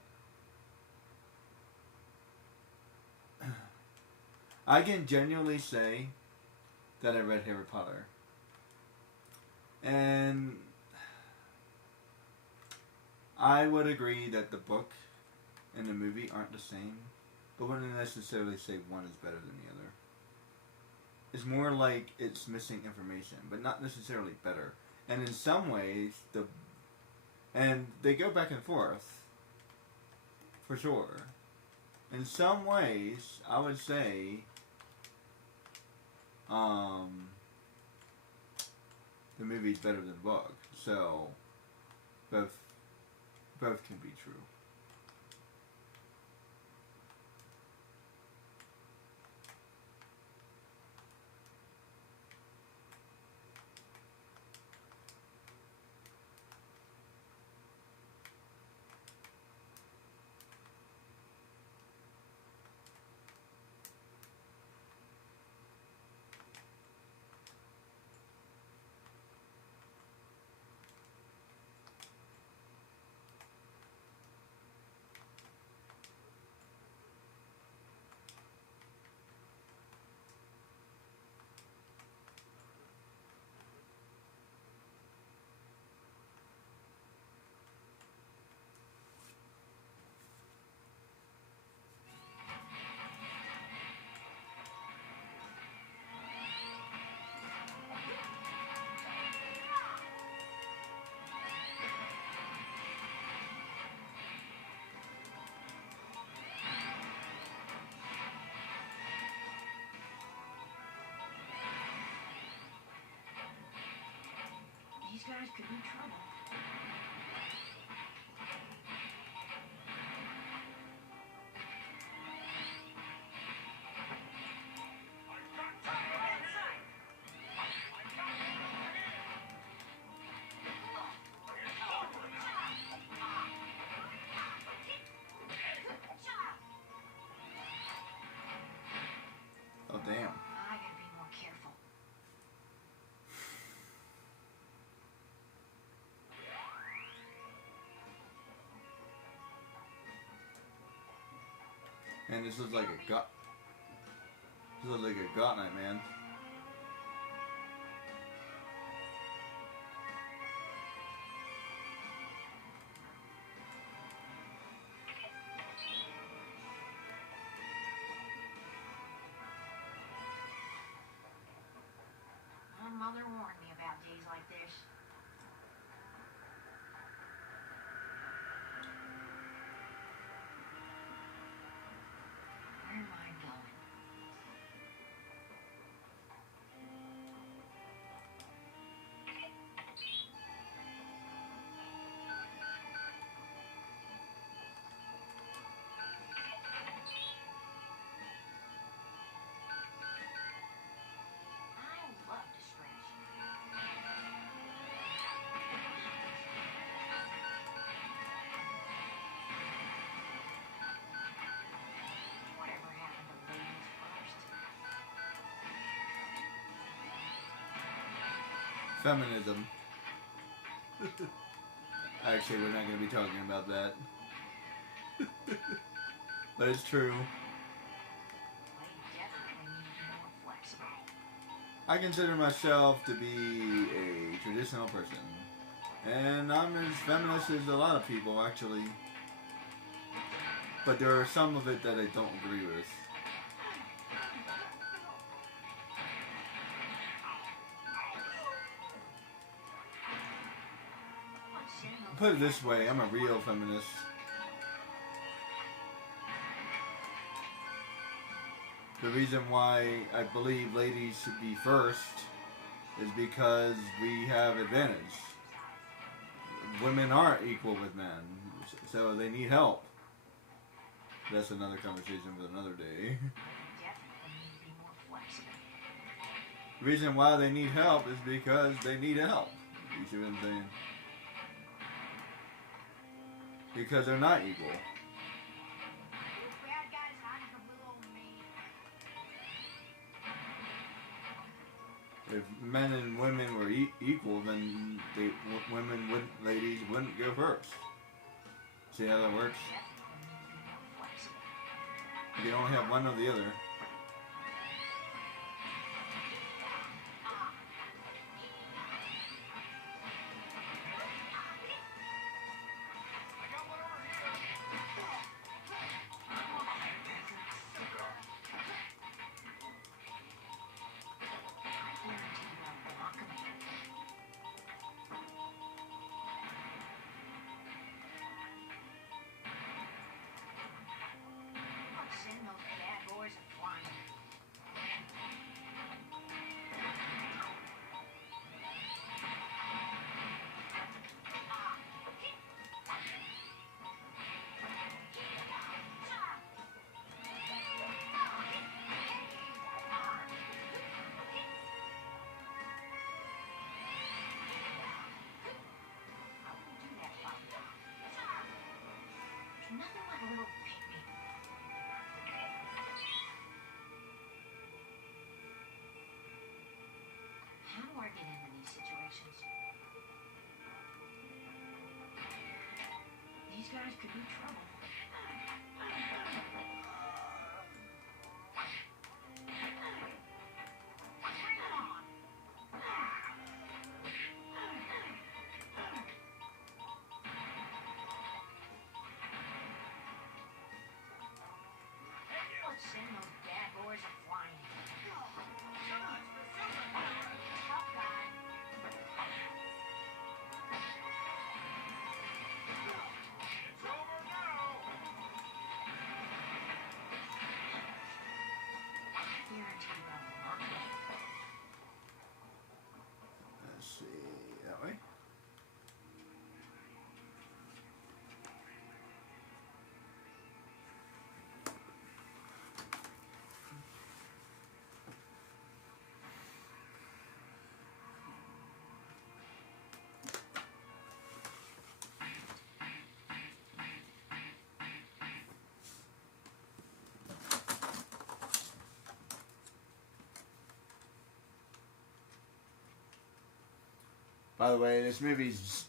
I can genuinely say that I read Harry Potter. And I would agree that the book and the movie aren't the same, but wouldn't necessarily say one is better than the other. It's more like it's missing information, but not necessarily better. And in some ways, they go back and forth, for sure. In some ways, I would say, the movie's better than the book. So, both can be true. These guys could be trouble. Oh, damn. I gotta be more careful. Man, this looks like a gut. This looks like a gut night, man. My mother warned me about days like this. Where am I going? I love to scratch. Whatever happened to ladies first? Feminism. Actually, we're not going to be talking about that. But it's true. They definitely need to be more flexible. I consider myself to be a traditional person. And I'm as feminist as a lot of people, actually. But there are some of it that I don't agree with. Put it this way, I'm a real feminist. The reason why I believe ladies should be first is because we have advantage. Women aren't equal with men, so they need help. That's another conversation for another day. They definitely need to be more flexible. The reason why they need help is because they need help. You see what I'm saying? Because they're not equal. Those bad guys hiding from little old me. if men and women were equal, then women wouldn't, ladies wouldn't go first. See how that works? You don't have one or the other. Send those bad boys a flying. Nothing like a little picnic. How do I get into these situations? These guys could be trouble. Bring it on. Let's send those bad boys a flying. Tough guy. It's over now. Guaranteed I'll knock it. Let's see, that way. By the way, this movie's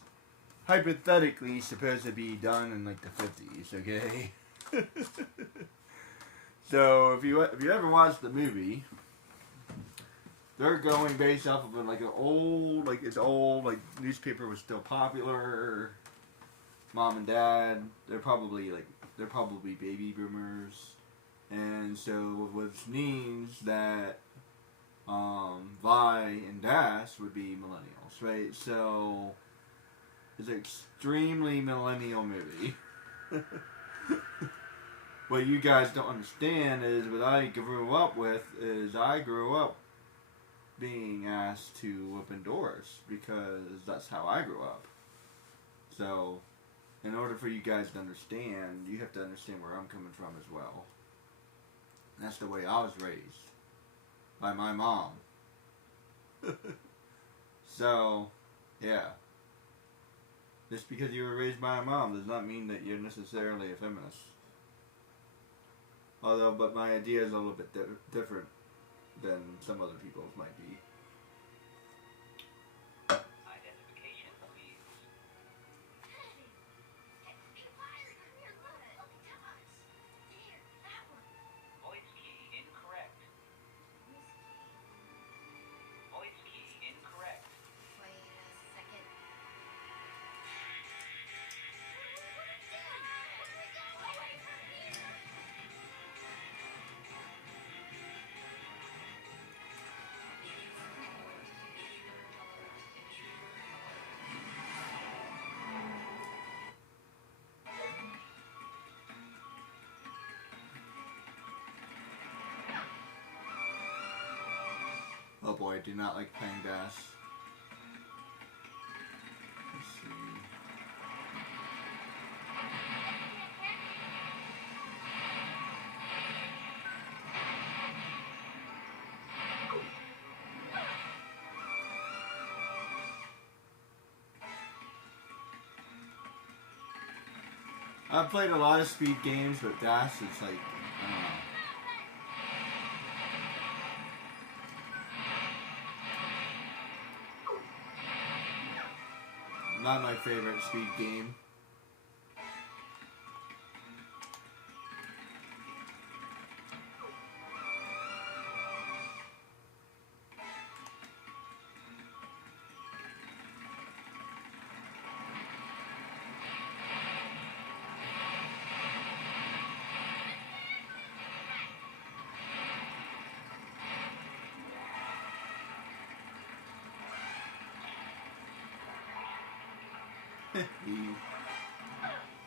hypothetically supposed to be done in like the 50s, okay? So if you ever watched the movie, they're going based off of like an old, like it's old, like newspaper was still popular. Mom and dad, they're probably baby boomers, and so which means that Vi and Das would be millennials, right? So it's an extremely millennial movie. What you guys don't understand is what I grew up with is I grew up being asked to open doors because that's how I grew up. So in order for you guys to understand, you have to understand where I'm coming from as well. And that's the way I was raised. By my mom. So, yeah. Just because you were raised by a mom does not mean that you're necessarily a feminist. Although, but my idea is a little bit different than some other people's might be. Identification, please. Voice key incorrect. Voice key incorrect. Wait a second. Oh boy, I do not like playing Das. Let's see. I've played a lot of speed games, but Das is like, I don't know. Not my favorite speed game.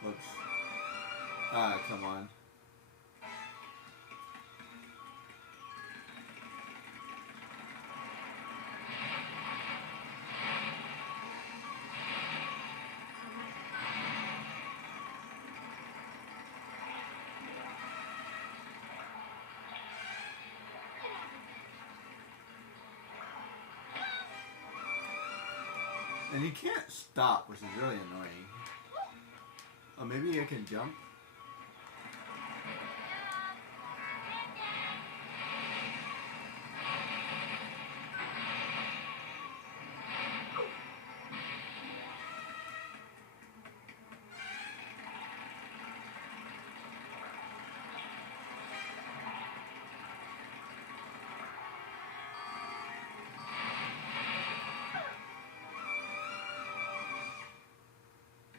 Whoops. Ah, come on. And you can't stop, which is really annoying. Oh, maybe I can jump?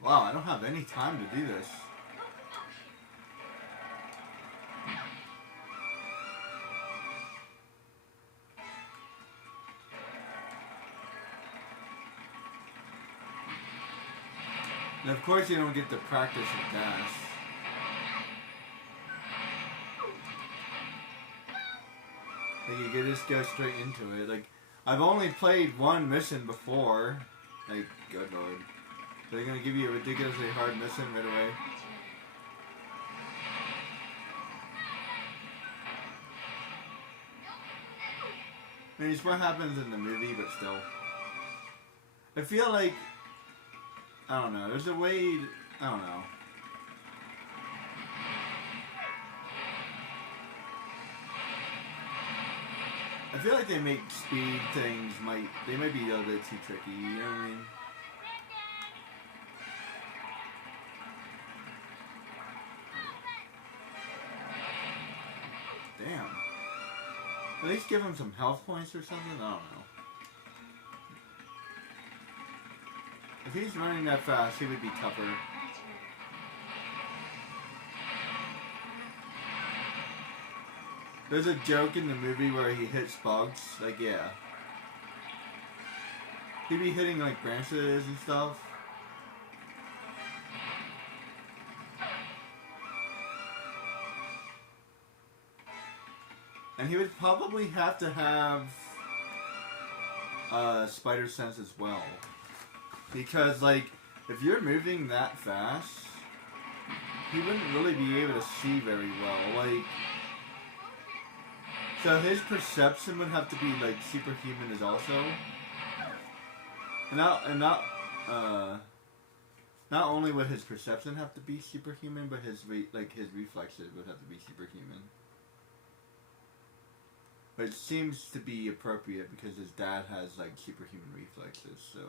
Wow, I don't have any time to do this. And of course you don't get to practice with dash. Like you can just go straight into it. Like, I've only played one mission before. Like, good lord. They're gonna give you a ridiculously hard mission right away. I mean, it's what happens in the movie, but still. I feel like, I don't know, there's a way, I don't know. I feel like they make speed things, they might be a little bit too tricky, you know what I mean? Damn. At least give him some health points or something? I don't know. If he's running that fast, he would be tougher. There's a joke in the movie where he hits bugs. Like, yeah. He'd be hitting, like, branches and stuff. And he would probably have to have spider sense as well. Because, like, if you're moving that fast, he wouldn't really be able to see very well. Like, so his perception would have to be, like, superhuman as also. And not only would his perception have to be superhuman, but his reflexes would have to be superhuman. But it seems to be appropriate because his dad has, like, superhuman reflexes, so.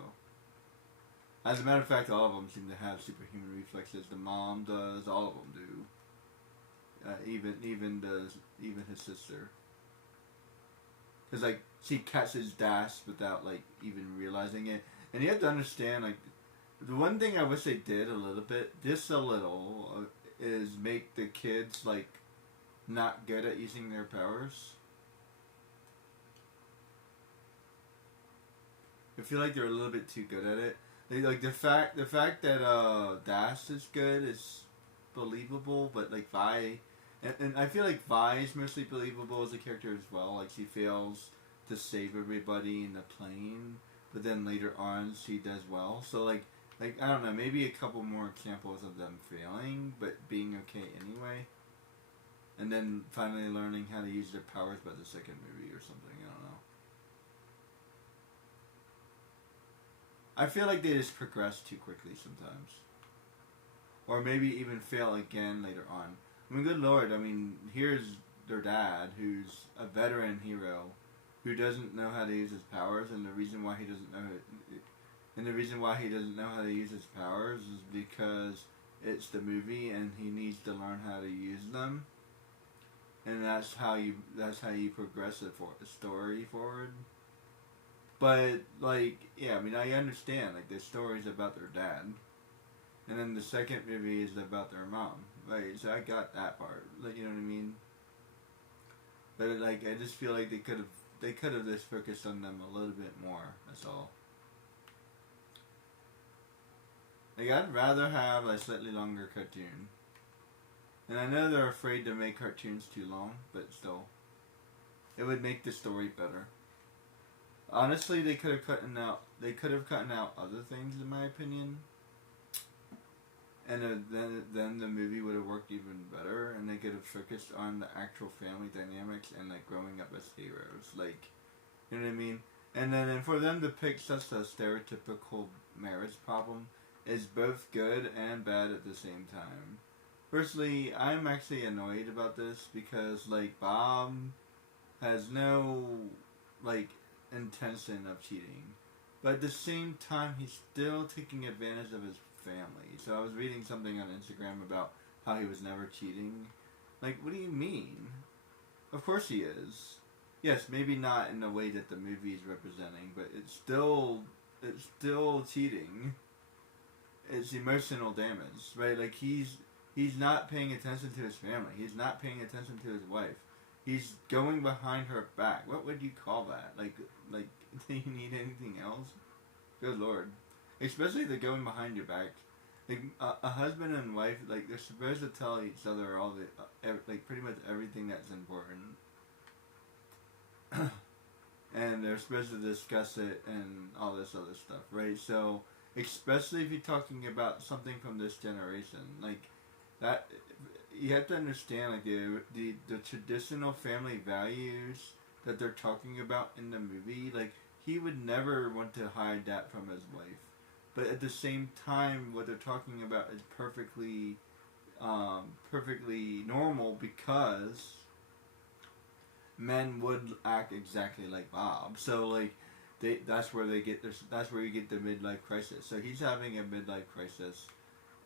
As a matter of fact, all of them seem to have superhuman reflexes. The mom does, all of them do. Even his sister. Because, like, she catches dash without, like, even realizing it. And you have to understand, like, the one thing I wish they did a little bit, just a little, is make the kids, like, not good at using their powers. I feel like they're a little bit too good at it. Like the fact that Dash is good is believable, but like Vi, and I feel like Vi is mostly believable as a character as well. Like she fails to save everybody in the plane, but then later on she does well. So like I don't know, maybe a couple more examples of them failing but being okay anyway, and then finally learning how to use their powers by the second movie or something. I don't know. I feel like they just progress too quickly sometimes. Or maybe even fail again later on. I mean, good lord, I mean, here's their dad, who's a veteran hero, who doesn't know how to use his powers, and the reason why he doesn't know it, And the reason why he doesn't know how to use his powers is because it's the movie and he needs to learn how to use them. And that's how you progress the story forward. But like, yeah, I mean, I understand like the story's about their dad, and then the second movie is about their mom, right? So I got that part, like, you know what I mean. But like, I just feel like they could have just focused on them a little bit more. That's all. Like, I'd rather have a slightly longer cartoon. And I know they're afraid to make cartoons too long, but still, it would make the story better. Honestly, they could have cut out. They could have cut out other things, in my opinion. And then the movie would have worked even better, and they could have focused on the actual family dynamics and like growing up as heroes, like, you know what I mean. And then for them to pick such a stereotypical marriage problem is both good and bad at the same time. Personally, I'm actually annoyed about this because like Bob has no like intention of cheating, but at the same time he's still taking advantage of his family. So I was reading something on Instagram about how he was never cheating. Like, what do you mean? Of course he is. Yes, maybe not in the way that the movie is representing, but it's still cheating. It's emotional damage, right? Like he's not paying attention to his family. He's not paying attention to his wife. He's going behind her back. What would you call that? Like, do you need anything else? Good Lord. Especially the going behind your back. Like, a husband and wife, like, they're supposed to tell each other all the, like, pretty much everything that's important. And they're supposed to discuss it and all this other stuff, right? So, especially if you're talking about something from this generation, like, that, you have to understand, like, the traditional family values that they're talking about in the movie, like, he would never want to hide that from his wife. But at the same time, what they're talking about is perfectly normal because men would act exactly like Bob. So, like, that's where you get the midlife crisis. So he's having a midlife crisis,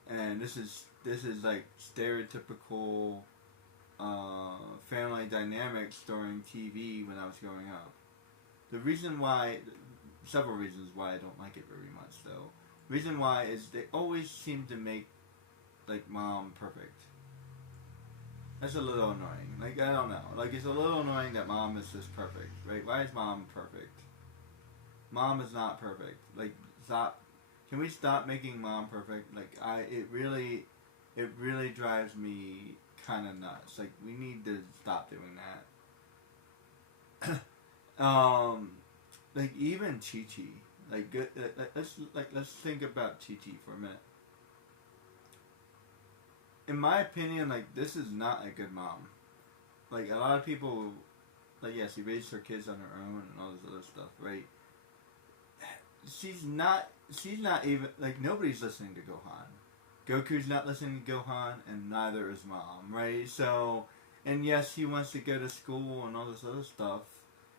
and this is like stereotypical family dynamics during TV when I was growing up. Several reasons why I don't like it very much, though. Reason why is they always seem to make like mom perfect. That's a little annoying. Like, I don't know. Like, it's a little annoying that mom is just perfect, right? Why is mom perfect? Mom is not perfect. Like, stop. Can we stop making mom perfect? Like, it really drives me kind of nuts. Like, we need to stop doing that. Like, even Chi-Chi. Like, let's think about Chi-Chi for a minute. In my opinion, like, this is not a good mom. Like, a lot of people, like, yes, she raised her kids on her own and all this other stuff, right? She's not even, like, nobody's listening to Gohan. Goku's not listening to Gohan, and neither is Mom, right? So, and yes, he wants to go to school and all this other stuff,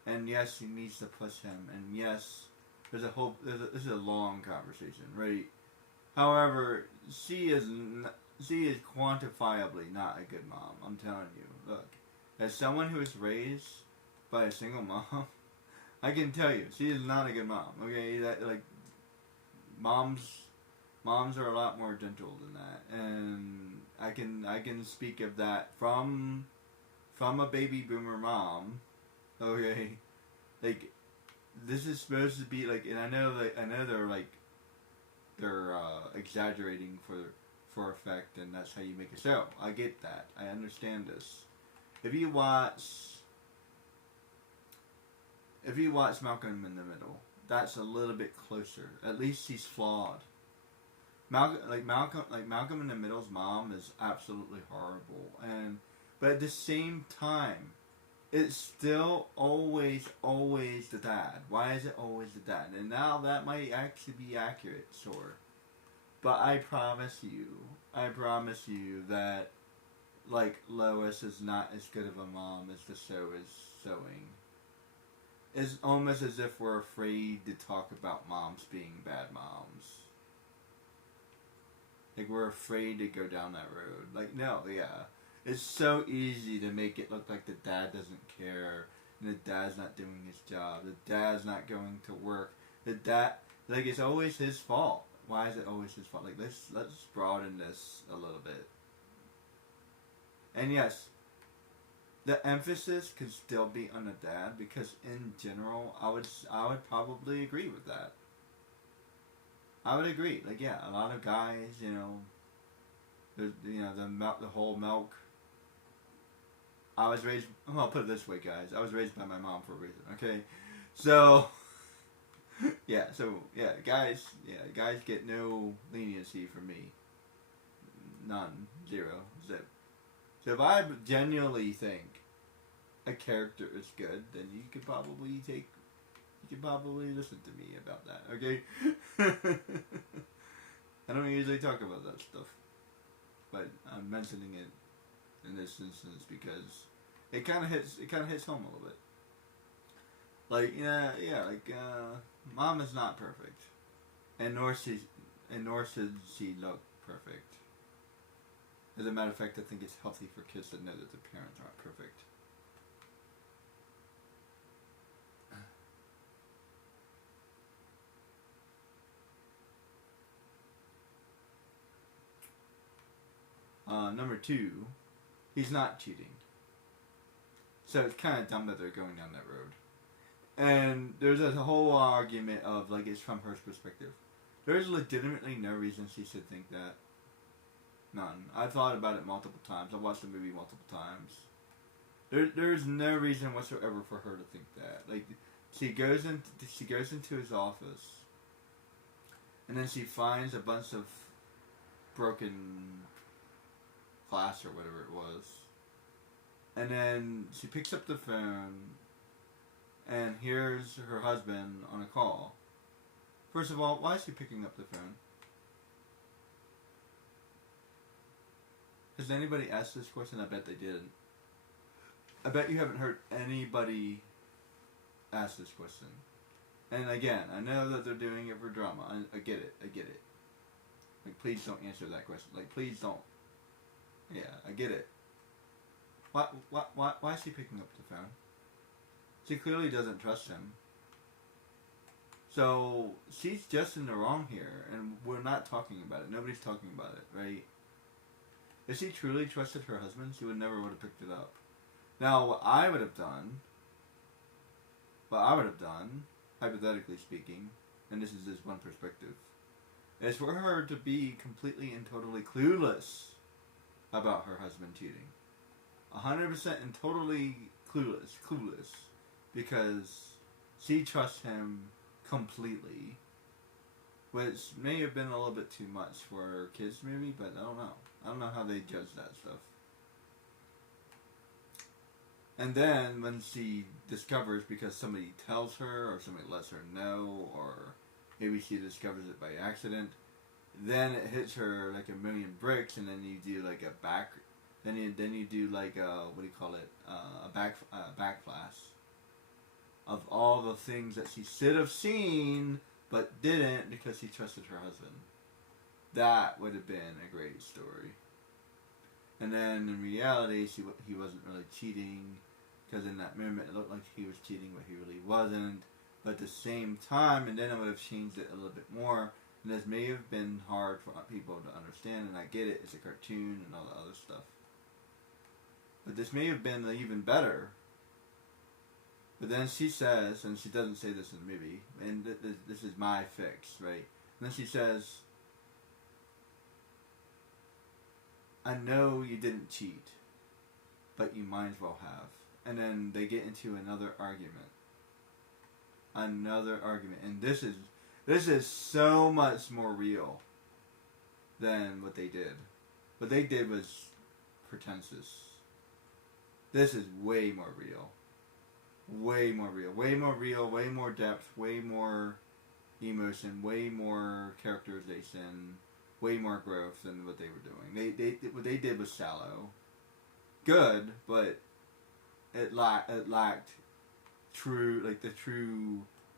and yes, she needs to push him, and yes, this is a long conversation, right? However, she is quantifiably not a good mom. I'm telling you. Look, as someone who was raised by a single mom, I can tell you she is not a good mom. Okay, that, like, moms are a lot more gentle than that, and I can speak of that from a baby boomer mom. Okay, like, this is supposed to be like, and I know they're exaggerating for effect, and that's how you make a show. I get that. I understand this. If you watch Malcolm in the Middle, that's a little bit closer. At least he's flawed. Malcolm in the Middle's mom is absolutely horrible, but at the same time, it's still always the dad. Why is it always the dad? And now that might actually be accurate, sure. But I promise you that, like, Lois is not as good of a mom as the show is showing. It's almost as if we're afraid to talk about moms being bad moms. Like, we're afraid to go down that road. Like, no, yeah. It's so easy to make it look like the dad doesn't care, and the dad's not doing his job, the dad's not going to work, the dad, like, it's always his fault. Why is it always his fault? Like, let's broaden this a little bit. And yes, the emphasis could still be on the dad, because in general, I would probably agree with that. I would agree. Like, yeah, a lot of guys, you know, the whole milk. I'll put it this way, guys. I was raised by my mom for a reason. Okay, so guys get no leniency from me. None, zero, zip. So if I genuinely think a character is good, then you could probably listen to me about that, okay? I don't usually talk about that stuff, but I'm mentioning it in this instance because it kind of hits home a little bit. Like, mom is not perfect, and nor should she look perfect. As a matter of fact, I think it's healthy for kids to know that the parents aren't perfect. Number 2, he's not cheating. So it's kind of dumb that they're going down that road. And there's a whole argument of, like, it's from her perspective. There's legitimately no reason she should think that. None. I've thought about it multiple times. I've watched the movie multiple times. There's no reason whatsoever for her to think that. Like, she goes into his office, and then she finds a bunch of broken glass or whatever it was, and then she picks up the phone and hears her husband on a call. First of all, why is she picking up the phone? Has anybody asked this question? I bet they didn't. I bet you haven't heard anybody ask this question. And again, I know that they're doing it for drama. I get it. Like, please don't answer that question. Like, please don't. Yeah, I get it. Why is she picking up the phone? She clearly doesn't trust him. So, she's just in the wrong here, and we're not talking about it. Nobody's talking about it, right? If she truly trusted her husband, she would never would have picked it up. Now, what I would have done, hypothetically speaking, and this is just one perspective, is for her to be completely and totally clueless about her husband cheating. 100% and totally clueless, because she trusts him completely, which may have been a little bit too much for a kids movie, but I don't know. I don't know how they judge that stuff. And then when she discovers, because somebody tells her or somebody lets her know, or maybe she discovers it by accident, then it hits her like a million bricks, and then you do like a backflash of all the things that she should have seen but didn't because she trusted her husband. That would have been a great story. And then in reality, he wasn't really cheating, because in that moment it looked like he was cheating, but he really wasn't. But at the same time, and then I would have changed it a little bit more. And this may have been hard for people to understand, and I get it, it's a cartoon and all the other stuff. But this may have been even better. But then she says, and she doesn't say this in the movie, and this is my fix, right? And then she says, I know you didn't cheat, but you might as well have. And then they get into another argument. And this is so much more real than what they did. What they did was pretentious. This is way more real. Way more real. Way more real, way more depth, way more emotion, way more characterization, way more growth than what they were doing. What they did was shallow. Good, but it lacked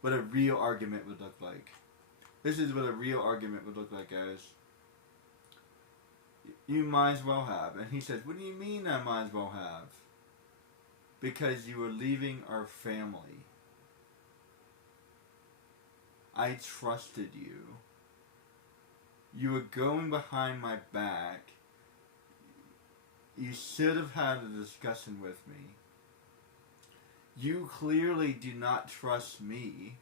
what a real argument would look like. This is what a real argument would look like, guys. You might as well have. And he says, what do you mean I might as well have? Because you were leaving our family. I trusted you. You were going behind my back. You should have had a discussion with me. You clearly do not trust me.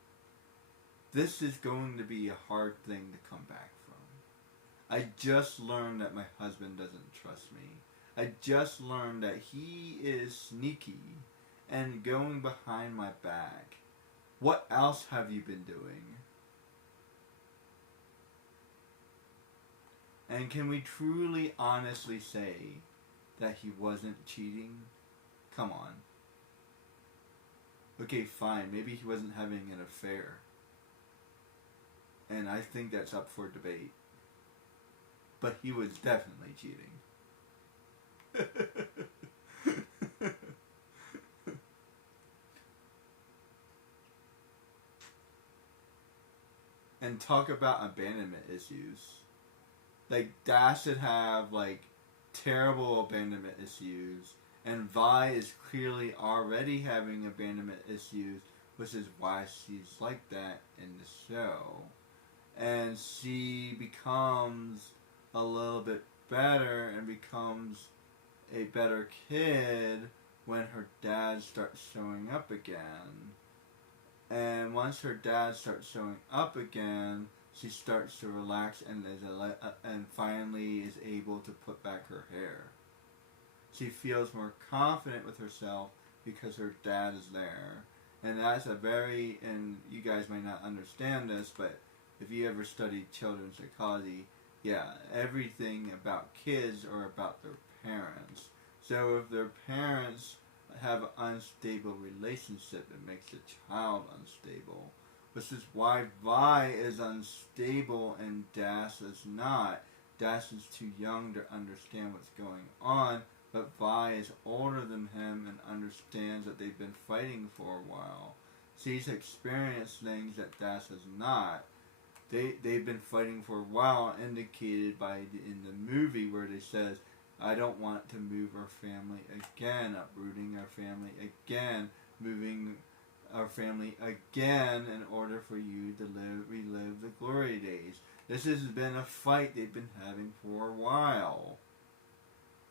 This is going to be a hard thing to come back from. I just learned that my husband doesn't trust me. I just learned that he is sneaky and going behind my back. What else have you been doing? And can we truly, honestly say that he wasn't cheating? Come on. Okay, fine. Maybe he wasn't having an affair. And I think that's up for debate. But he was definitely cheating. And talk about abandonment issues. Like, Dash should have, like, terrible abandonment issues. And Vi is clearly already having abandonment issues, which is why she's like that in the show. And she becomes a little bit better and becomes a better kid when her dad starts showing up again. And once her dad starts showing up again, she starts to relax and finally is able to put back her hair. She feels more confident with herself because her dad is there. And that's and you guys might not understand this, but if you ever studied children's psychology, yeah, everything about kids are about their parents. So if their parents have an unstable relationship, it makes the child unstable. Which is why Vi is unstable and Dash is not. Dash is too young to understand what's going on, but Vi is older than him and understands that they've been fighting for a while. She's experienced things that Dash has not. They've been fighting for a while, indicated by in the movie where they says, I don't want to move our family again, uprooting our family again, moving our family again in order for you to relive the glory days. This has been a fight they've been having for a while.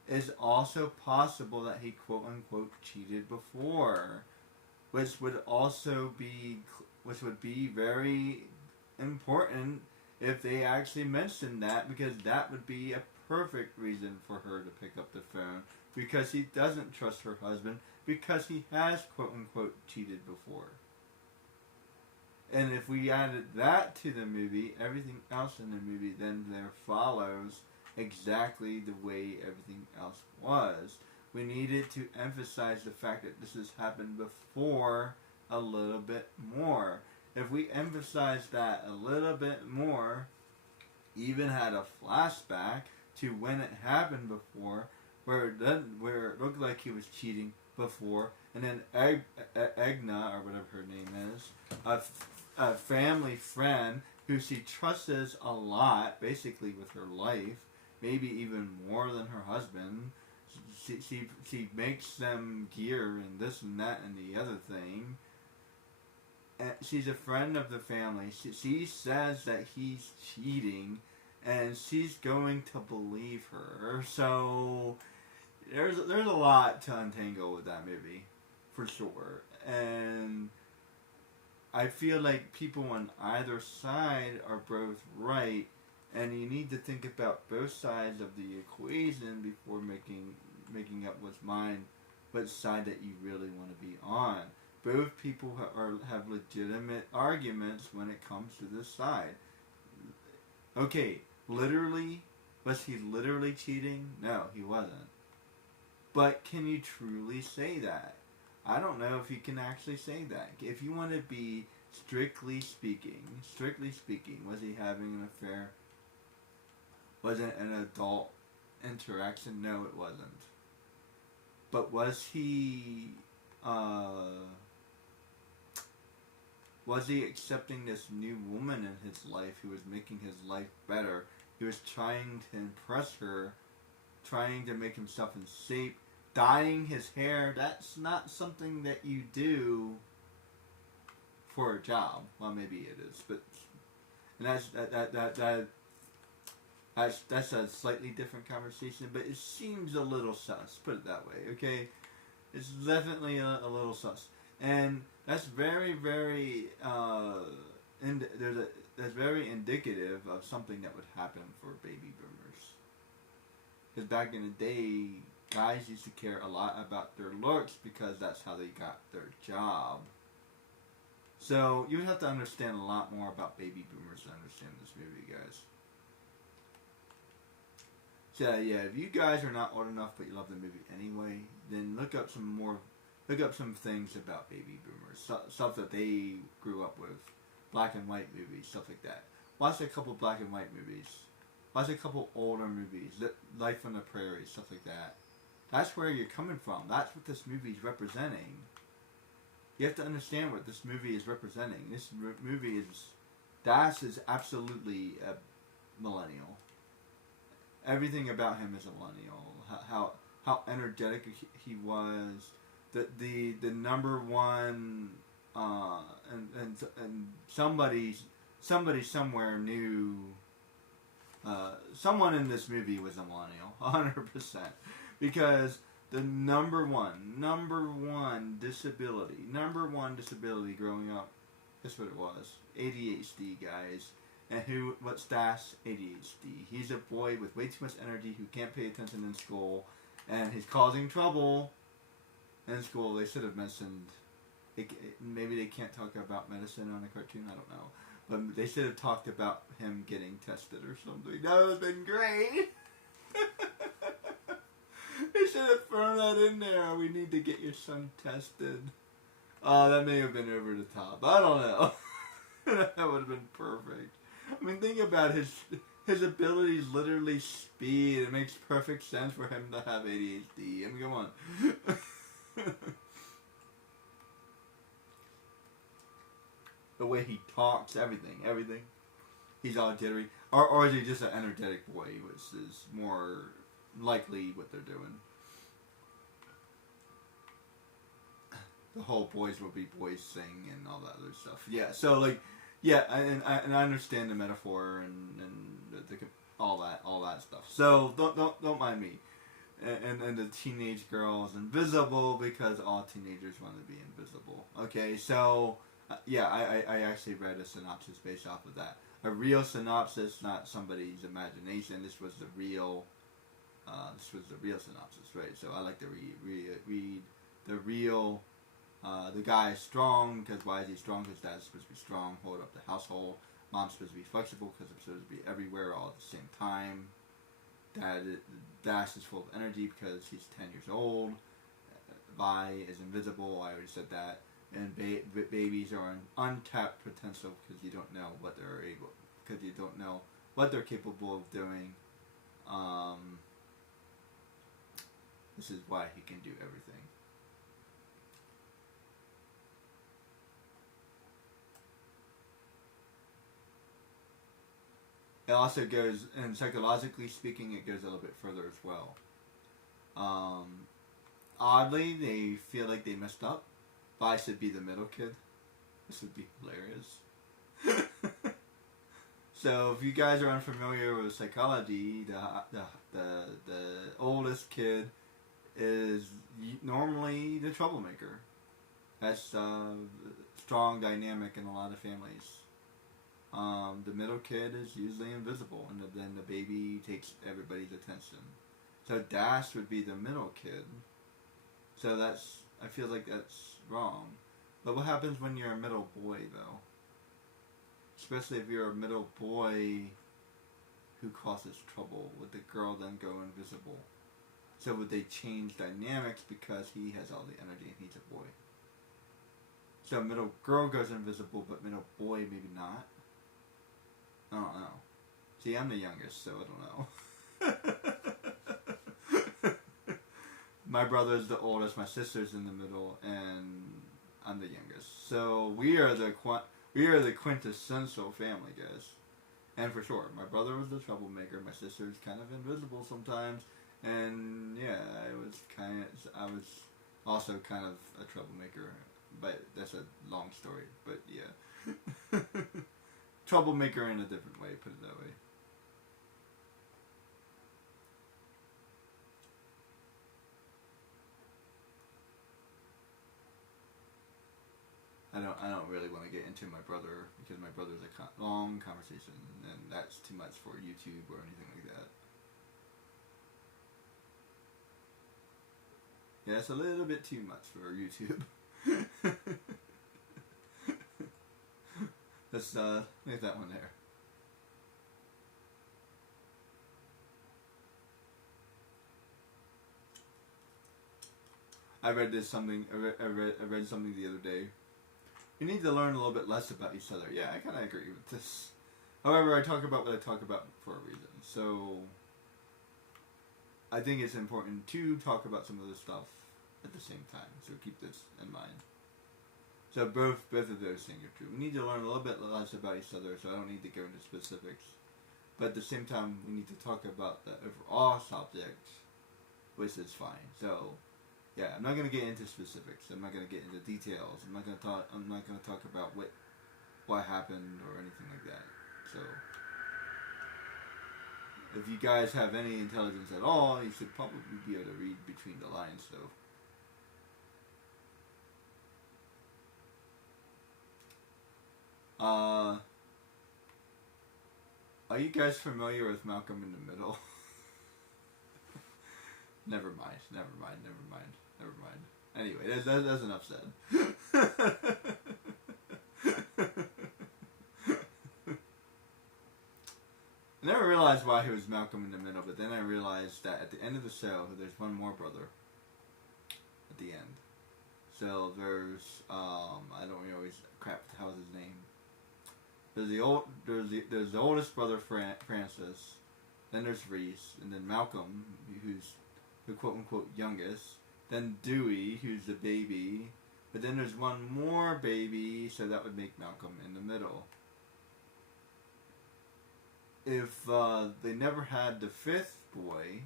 It's also possible that he quote unquote cheated before, which would be very important if they actually mentioned that, because that would be a perfect reason for her to pick up the phone, because he doesn't trust her husband, because he has quote unquote cheated before. And if we added that to the movie, everything else in the movie then there follows exactly the way everything else was. We needed to emphasize the fact that this has happened before a little bit more. If we emphasize that a little bit more, even had a flashback to when it happened before, where it looked like he was cheating before, and then Egna, or whatever her name is, a family friend who she trusts a lot, basically with her life, maybe even more than her husband. She makes them gear and this and that and the other thing. And she's a friend of the family. She says that he's cheating, and she's going to believe her. So there's a lot to untangle with that movie, for sure. And I feel like people on either side are both right, and you need to think about both sides of the equation before making up what side that you really want to be on. Both people have legitimate arguments when it comes to this side. Okay, literally, was he literally cheating? No, he wasn't. But can you truly say that? I don't know if you can actually say that. If you want to be strictly speaking, was he having an affair? Was it an adult interaction? No, it wasn't. But was he Was he accepting this new woman in his life who was making his life better? He was trying to impress her, trying to make himself in shape, dyeing his hair. That's not something that you do for a job. Well, maybe it is, but and that's a slightly different conversation. But it seems a little sus. Put it that way, okay? It's definitely a little sus, and that's very, very that's very indicative of something that would happen for baby boomers. Because back in the day, guys used to care a lot about their looks because that's how they got their job. So you have to understand a lot more about baby boomers to understand this movie, guys. So yeah, if you guys are not old enough but you love the movie anyway, then look up some things about baby boomers, stuff that they grew up with, black and white movies, stuff like that. Watch a couple black and white movies. Watch a couple older movies, Life on the Prairie, stuff like that. That's where you're coming from. That's what this movie is representing. You have to understand what this movie is representing. This movie is... Das is absolutely a millennial. Everything about him is a millennial. How energetic he was. The number one... and somebody somewhere knew... someone in this movie was a millennial. 100%. Because... The number one disability growing up, that's what it was. ADHD, guys. And what's Das? ADHD. He's a boy with way too much energy who can't pay attention in school, and he's causing trouble in school. They should have mentioned, maybe they can't talk about medicine on a cartoon, I don't know. But they should have talked about him getting tested or something. That would have been great. They should have thrown that in there. We need to get your son tested. That may have been over the top. I don't know. That would have been perfect. I mean, think about his abilities, literally speed. It makes perfect sense for him to have ADHD. I mean, come on. The way he talks, everything. He's all jittery. Or is he just an energetic boy, which is more... likely what they're doing. The whole boys will be boys sing and all that other stuff. Yeah, so like, yeah, and I understand the metaphor and all that stuff. So don't mind me. And the teenage girl is invisible because all teenagers want to be invisible. Okay, so yeah, I actually read a synopsis based off of that. A real synopsis, not somebody's imagination. This was the real synopsis, right? So I like to read the real. The guy is strong because why is he strong? Because dad's supposed to be strong, hold up the household. Mom's supposed to be flexible because they're supposed to be everywhere all at the same time. Dash is full of energy because he's 10 years old. Vi is invisible. I already said that. And babies are an untapped potential because you don't know what they're capable of doing. This is why he can do everything. It also goes, and psychologically speaking, it goes a little bit further as well. Oddly, they feel like they messed up. Vi should be the middle kid. This would be hilarious. So, if you guys are unfamiliar with psychology, the oldest kid is normally the troublemaker. That's a strong dynamic in a lot of families. The middle kid is usually invisible, and then the baby takes everybody's attention. So Dash would be the middle kid. So I feel like that's wrong. But what happens when you're a middle boy, though? Especially if you're a middle boy who causes trouble. Would the girl then go invisible? So would they change dynamics because he has all the energy and he's a boy? So middle girl goes invisible, but middle boy maybe not? I don't know. See, I'm the youngest, so I don't know. My brother's the oldest, my sister's in the middle, and I'm the youngest. So we are We are the quintessential family, guys. And for sure, my brother was the troublemaker. My sister's kind of invisible sometimes, and yeah, I was also kind of a troublemaker. But that's a long story. But yeah, troublemaker in a different way. Put it that way. I don't really want to get into my brother because my brother's a long conversation, and that's too much for YouTube or anything like that. Yeah, it's a little bit too much for YouTube. Let's leave that one there. I read something the other day. You need to learn a little bit less about each other. Yeah, I kind of agree with this. However, I talk about what I talk about for a reason. So, I think it's important to talk about some of this stuff at the same time. So keep this in mind. So both of those things are true. We need to learn a little bit less about each other, so I don't need to go into specifics. But at the same time, we need to talk about the overall subject, which is fine. So, yeah, I'm not going to get into specifics. I'm not going to get into details. I'm not going to talk about what happened or anything like that. So, if you guys have any intelligence at all, you should probably be able to read between the lines, though. Are you guys familiar with Malcolm in the Middle? Never mind. Anyway, that's enough said. I never realized why he was Malcolm in the Middle, but then I realized that at the end of the show, there's one more brother. At the end. So there's, I don't really always, crap, how's his name? There's the oldest brother, Francis. Then there's Reese, and then Malcolm, who's the quote-unquote youngest. Then Dewey, who's the baby. But then there's one more baby, so that would make Malcolm in the middle. If they never had the fifth boy,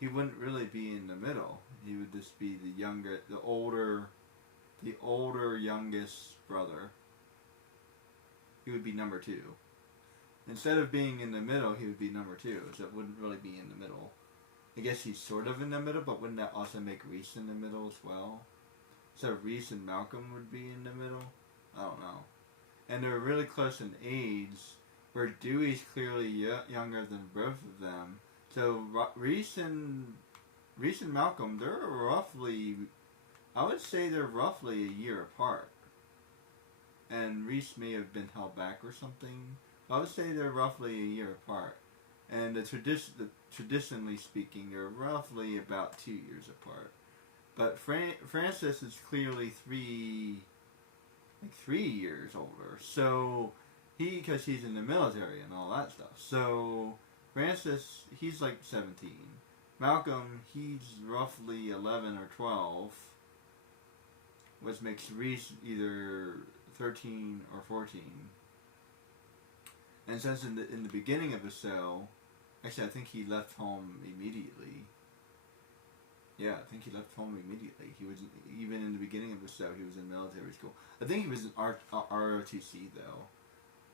he wouldn't really be in the middle. He would just be the older youngest brother. He would be number 2. Instead of being in the middle, he would be number 2, so it wouldn't really be in the middle. I guess he's sort of in the middle, but wouldn't that also make Reese in the middle as well? So Reese and Malcolm would be in the middle? I don't know. And they're really close in age, where Dewey's clearly younger than both of them. So Reese and Malcolm, they're roughly, I would say they're roughly a year apart. And Reese may have been held back or something. I would say they're roughly a year apart. And traditionally speaking, they're roughly about 2 years apart. But Francis is clearly 3 years older. So because he's in the military and all that stuff. So Francis, he's like 17. Malcolm, he's roughly 11 or 12, which makes Reese either 13 or 14. And since in the beginning of the show, actually I think he left home immediately. Yeah, I think he left home immediately. He was, even in the beginning of the show, he was in military school. I think he was in ROTC though.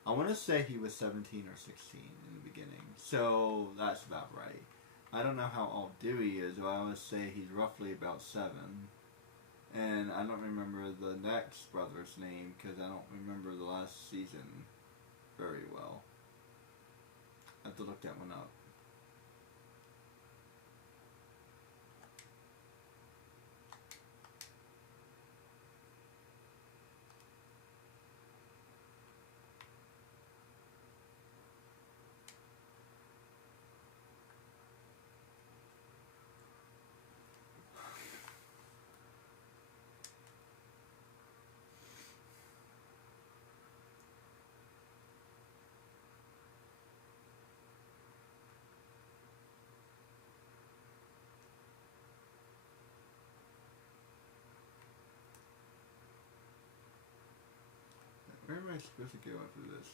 I want to say he was 17 or 16 in the beginning. So that's about right. I don't know how old Dewey is, but I would say he's roughly about 7. And I don't remember the next brother's name because I don't remember the last season very well. I have to look that one up. supposed to go after this?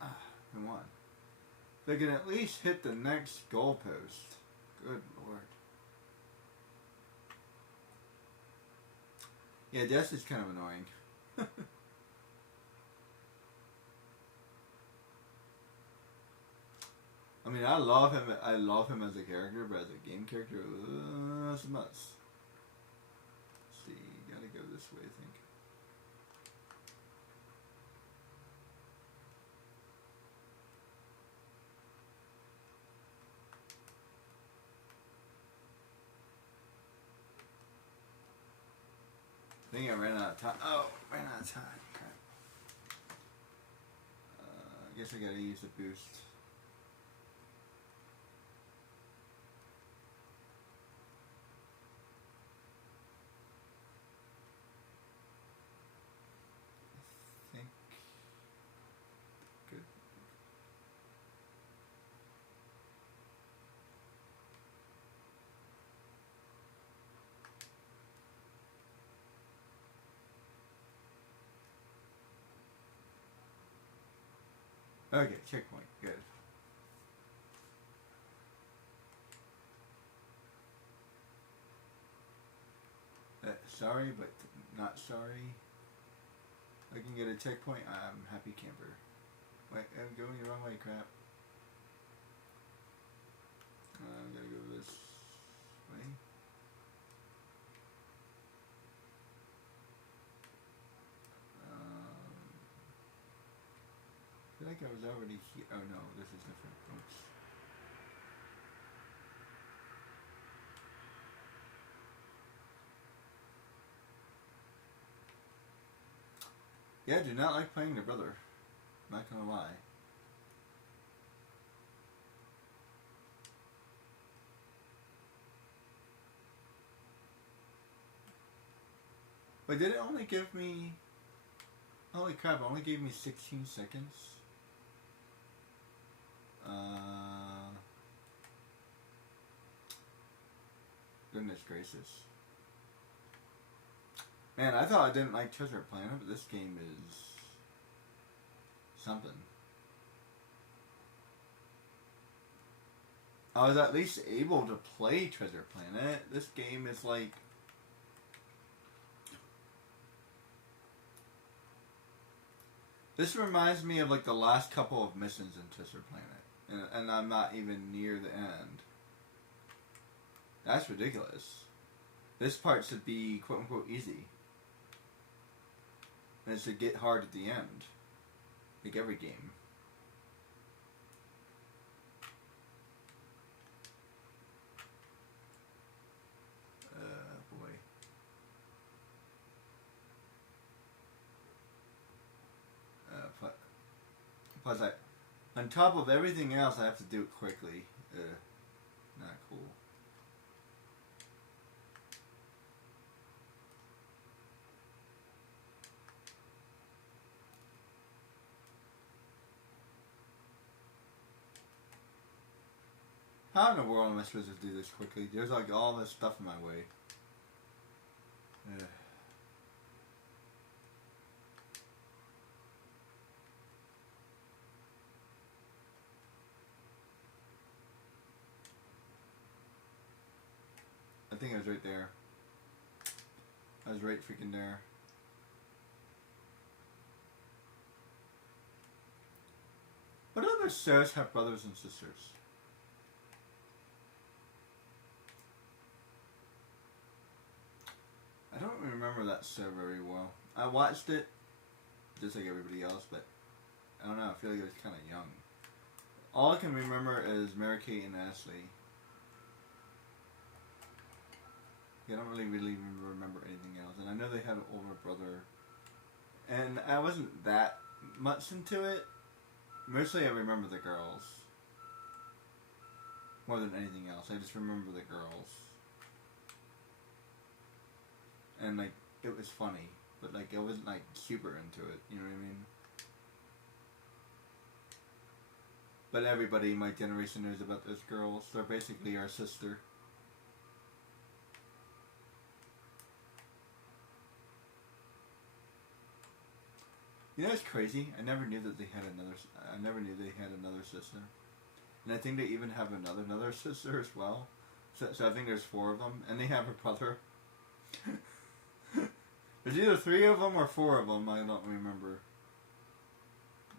Ah, come on. They can at least hit the next goalpost. Good lord. Yeah, Jess is kind of annoying. I mean, I love him. I love him as a character, but as a game character, it's a must. Let's see, gotta go this way, I think. I think I ran out of time. Oh, ran out of time. Crap. I guess I gotta use the boost. I think. Good. Okay, checkpoint. Good. Sorry, but not sorry. I can get a checkpoint. I'm happy camper. Wait, I'm going the wrong way. Crap. I'm gonna go this way. I feel like I was already here. Oh no, this is different. Oops. Yeah, I do not like playing the brother. Not gonna lie. Wait, did it only give me... Holy crap, it only gave me 16 seconds? Goodness gracious. Man, I thought I didn't like Treasure Planet, but this game is... something. I was at least able to play Treasure Planet. This game is like... This reminds me of like the last couple of missions in Treasure Planet. And I'm not even near the end. That's ridiculous. This part should be quote unquote easy. And it should get hard at the end. Like every game. Boy. Plus, on top of everything else, I have to do it quickly. Not cool. How in the world am I supposed to do this quickly? There's like all this stuff in my way. I think I was right there. I was right freaking there. What other shows have brothers and sisters? I don't remember that show very well. I watched it, just like everybody else, but I don't know, I feel like it was kind of young. All I can remember is Mary Kate and Ashley. I don't really remember anything else. And I know they had an older brother. And I wasn't that much into it. Mostly I remember the girls. More than anything else. I just remember the girls. And like, it was funny. But like, I wasn't like super into it. You know what I mean? but everybody in my generation knows about those girls. They're basically our sister. You know, it's crazy. I never knew that they had another. I never knew they had another sister, and I think they even have another sister as well. So I think there's 4 of them, and they have a brother. There's either 3 of them or 4 of them. I don't remember.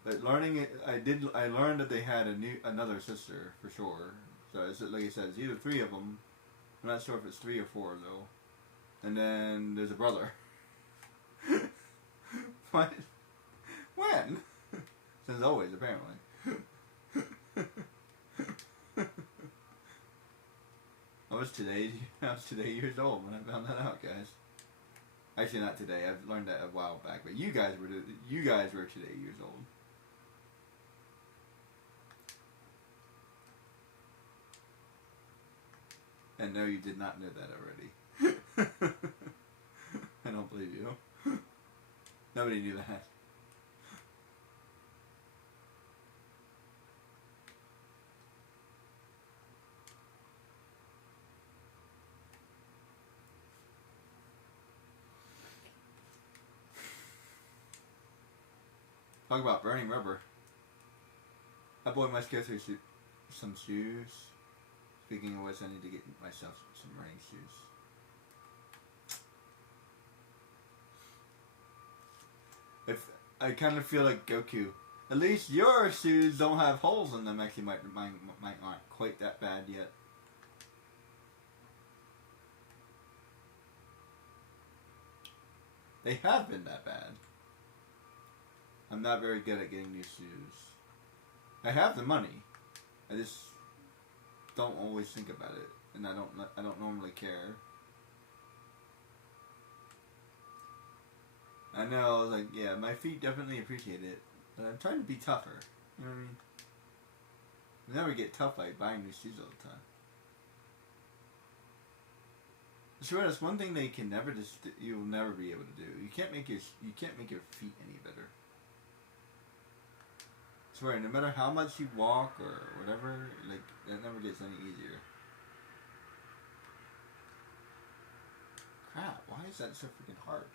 But learning it, I learned that they had another sister for sure. So it's, like I said, it's either 3 of them. I'm not sure if it's 3 or 4 though. And then there's a brother. What? When? Since always, apparently. I was today years old when I found that out, guys. Actually, not today. I've learned that a while back. But you guys were today years old. And no, you did not know that already. I don't believe you. Nobody knew that. Talk about burning rubber. That boy must go through some shoes. Speaking of which, I need to get myself some running shoes. If I kind of feel like Goku. At least your shoes don't have holes in them. Actually, mine aren't quite that bad yet. They have been that bad. I'm not very good at getting new shoes. I have the money. I just don't always think about it, and I don't normally care. I know, like, yeah, my feet definitely appreciate it, but I'm trying to be tougher. You know what I mean? You never get tough by buying new shoes all the time. I swear, that's one thing they can never you'll never be able to do. You can't make your feet any better. I swear, no matter how much you walk or whatever, like, that never gets any easier. Crap, why is that so freaking hard?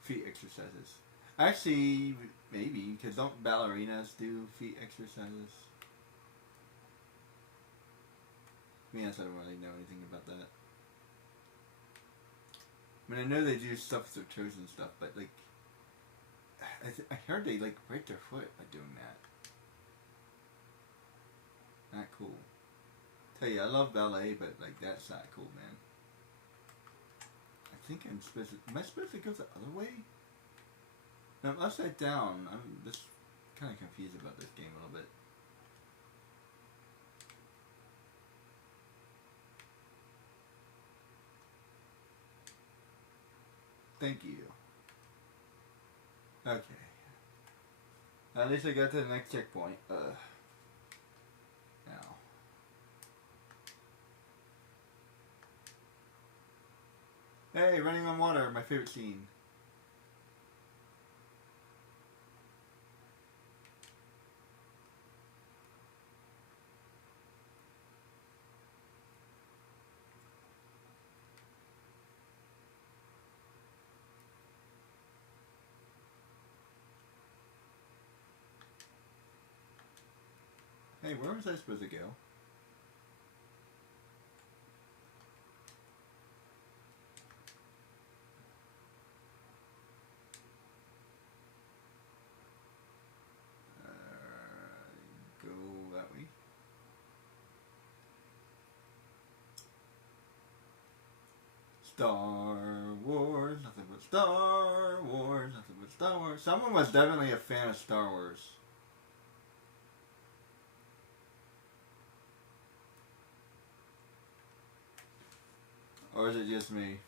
Feet exercises. Actually, maybe, because don't ballerinas do feet exercises? To be honest, I don't really know anything about that. I mean, I know they do stuff with their toes and stuff, but, like, I heard they, like, break their foot by doing that. Not cool. Tell you, I love ballet, but, like, that's not cool, man. I think am I supposed to go the other way? No, I'm upside down. I'm just kind of confused about this game a little bit. Thank you. Okay. At least I got to the next checkpoint. Now. Hey, running on water, my favorite scene. Hey, where was I supposed to go? Go that way. Star Wars, nothing but Star Wars, nothing but Star Wars. Someone was definitely a fan of Star Wars. Or is it just me?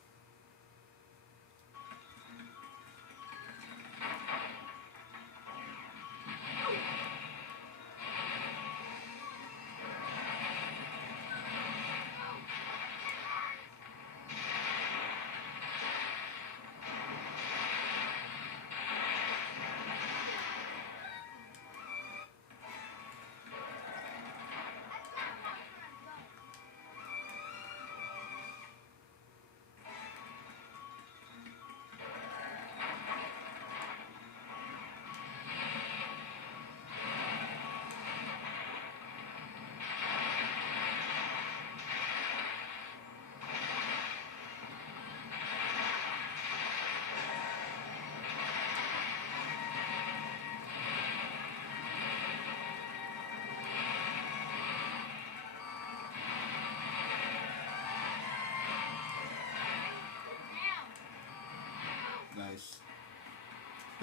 Nice.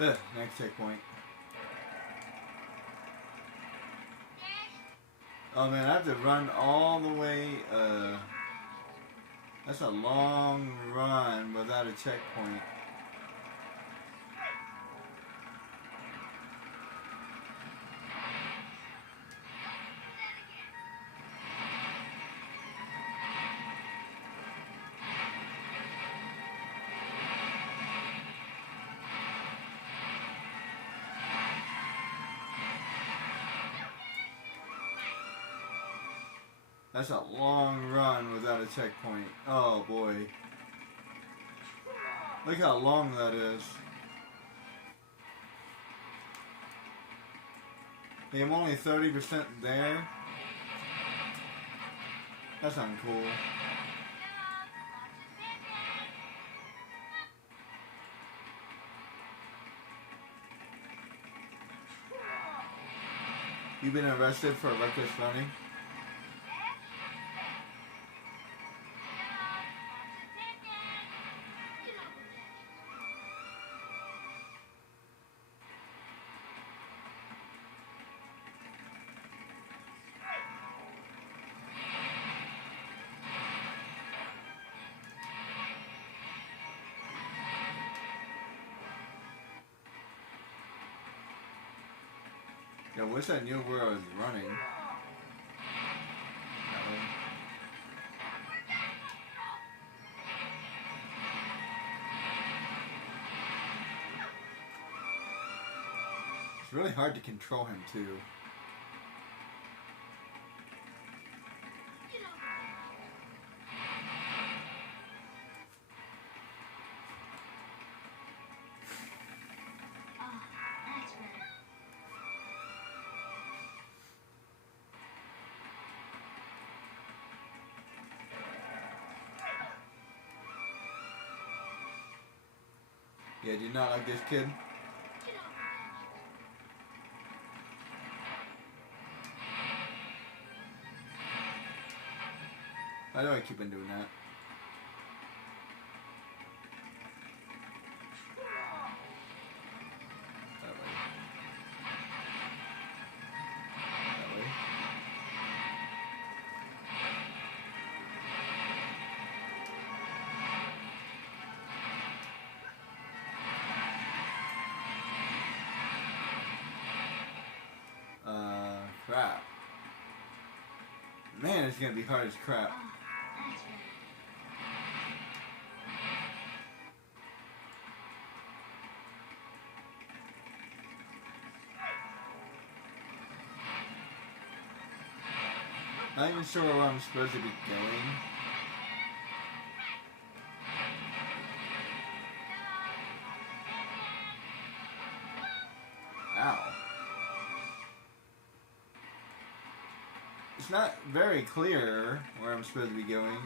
Ugh, next checkpoint. Oh man, I have to run all the way, that's a long run without a checkpoint. That's a long run without a checkpoint. Oh boy. Look how long that is. Hey, I'm only 30% there. That's uncool. You've been arrested for reckless running? I wish I knew where I was running. It's really hard to control him too. Yeah, do you not like this kid? Why do I keep on doing that? That way. That way. Crap. Man, it's gonna be hard as crap. Not even sure where I'm supposed to be going. Ow. It's not very clear where I'm supposed to be going.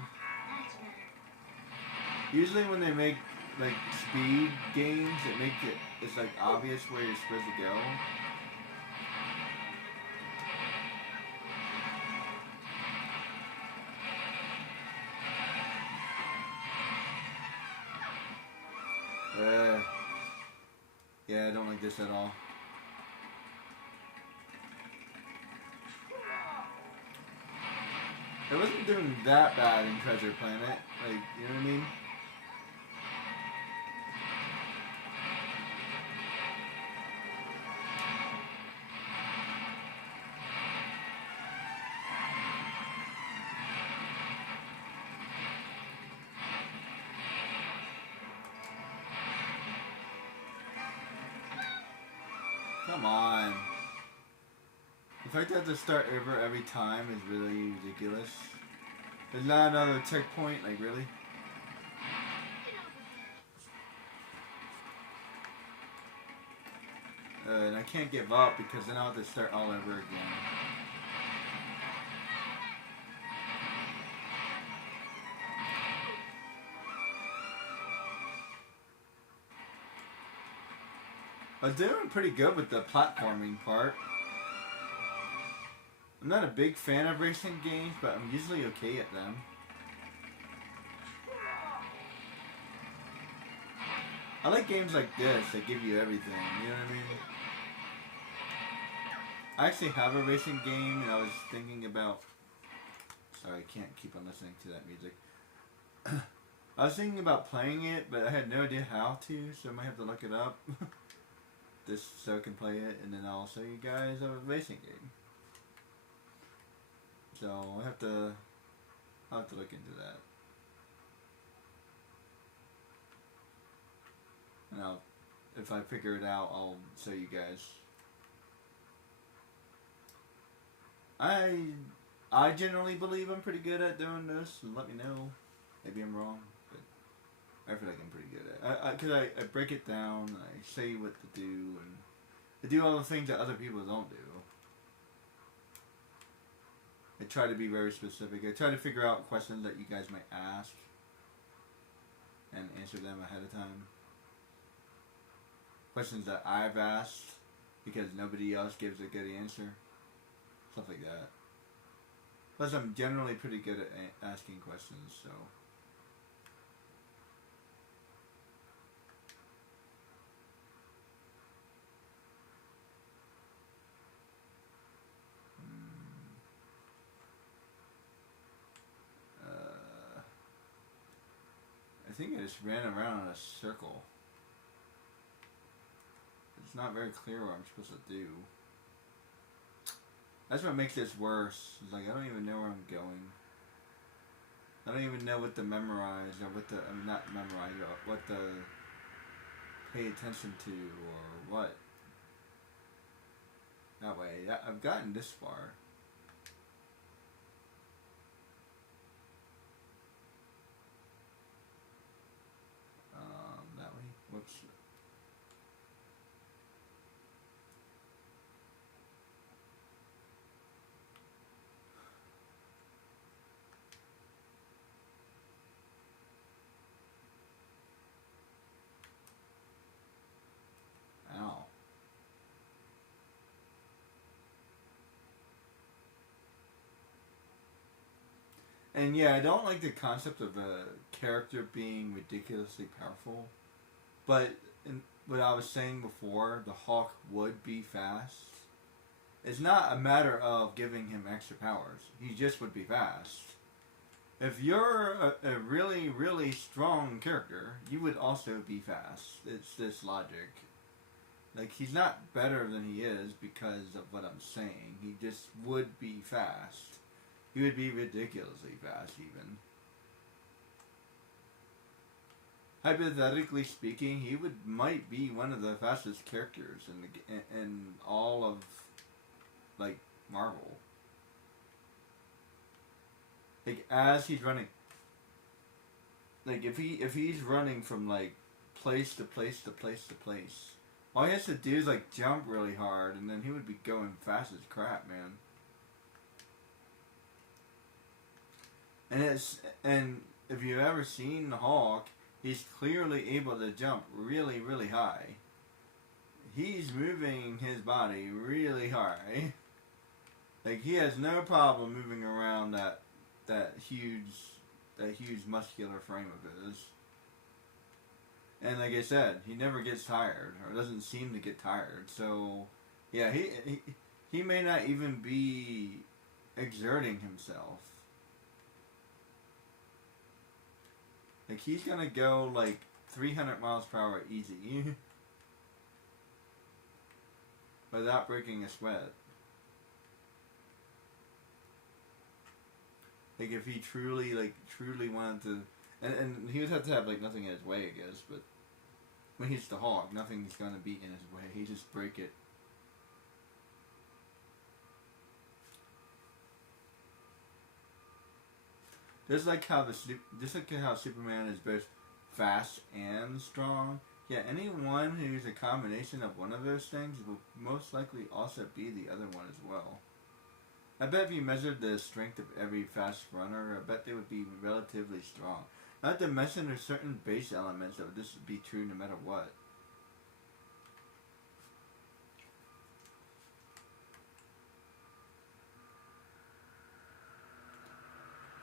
Usually when they make like speed games, it's like obvious where you're supposed to go. Yeah, I don't like this at all. It wasn't doing that bad in Treasure Planet, like, you know what I mean? Come on. The fact that I have to start over every time is really ridiculous. There's not another checkpoint, like really? And I can't give up because then I'll have to start all over again. I'm doing pretty good with the platforming part. I'm not a big fan of racing games, but I'm usually okay at them. I like games like this that give you everything, you know what I mean? I actually have a racing game, and I was thinking about... Sorry, I can't keep on listening to that music. I was thinking about playing it, but I had no idea how to, so I might have to look it up. Just so I can play it, and then I'll show you guys a racing game. So I'll have to look into that. And if I figure it out, I'll show you guys. I generally believe I'm pretty good at doing this, and let me know. Maybe I'm wrong, but I feel like I'm pretty good at it. Because I break it down, I say what to do, and I do all the things that other people don't do. I try to be very specific. I try to figure out questions that you guys might ask and answer them ahead of time. Questions that I've asked because nobody else gives a good answer. Stuff like that. Plus, I'm generally pretty good at asking questions, so... I think I just ran around in a circle. It's not very clear what I'm supposed to do. That's what makes this worse. It's like, I don't even know where I'm going. I don't even know what to memorize, or what to, I mean, not memorize, or what to pay attention to, or what. That way, I've gotten this far. That way, whoops. Ow. And yeah, I don't like the concept of a character being ridiculously powerful. But what I was saying before, the Hawk would be fast. It's not a matter of giving him extra powers. He just would be fast. If you're a really, really strong character, you would also be fast. It's this logic. Like, he's not better than he is because of what I'm saying. He just would be fast. He would be ridiculously fast, even. Hypothetically speaking, he might be one of the fastest characters in all of, like, Marvel. Like, as he's running, like, if he's running from, like, place to place to place to place, all he has to do is, like, jump really hard, and then he would be going fast as crap, man. And if you've ever seen the Hawk, he's clearly able to jump really, really high. He's moving his body really high. Like, he has no problem moving around that huge muscular frame of his. And like I said, he never gets tired, or doesn't seem to get tired. So, yeah, he may not even be exerting himself. Like, he's gonna go, like, 300 miles per hour easy. Without breaking a sweat. Like, if he truly wanted to... And he would have to have, like, nothing in his way, I guess, but... When he's the Hawk, nothing's gonna be in his way. He just break it. Just like how Superman is both fast and strong. Yeah, anyone who's a combination of one of those things will most likely also be the other one as well. I bet if you measured the strength of every fast runner, I bet they would be relatively strong. Not to mention there's certain base elements that would just be true no matter what.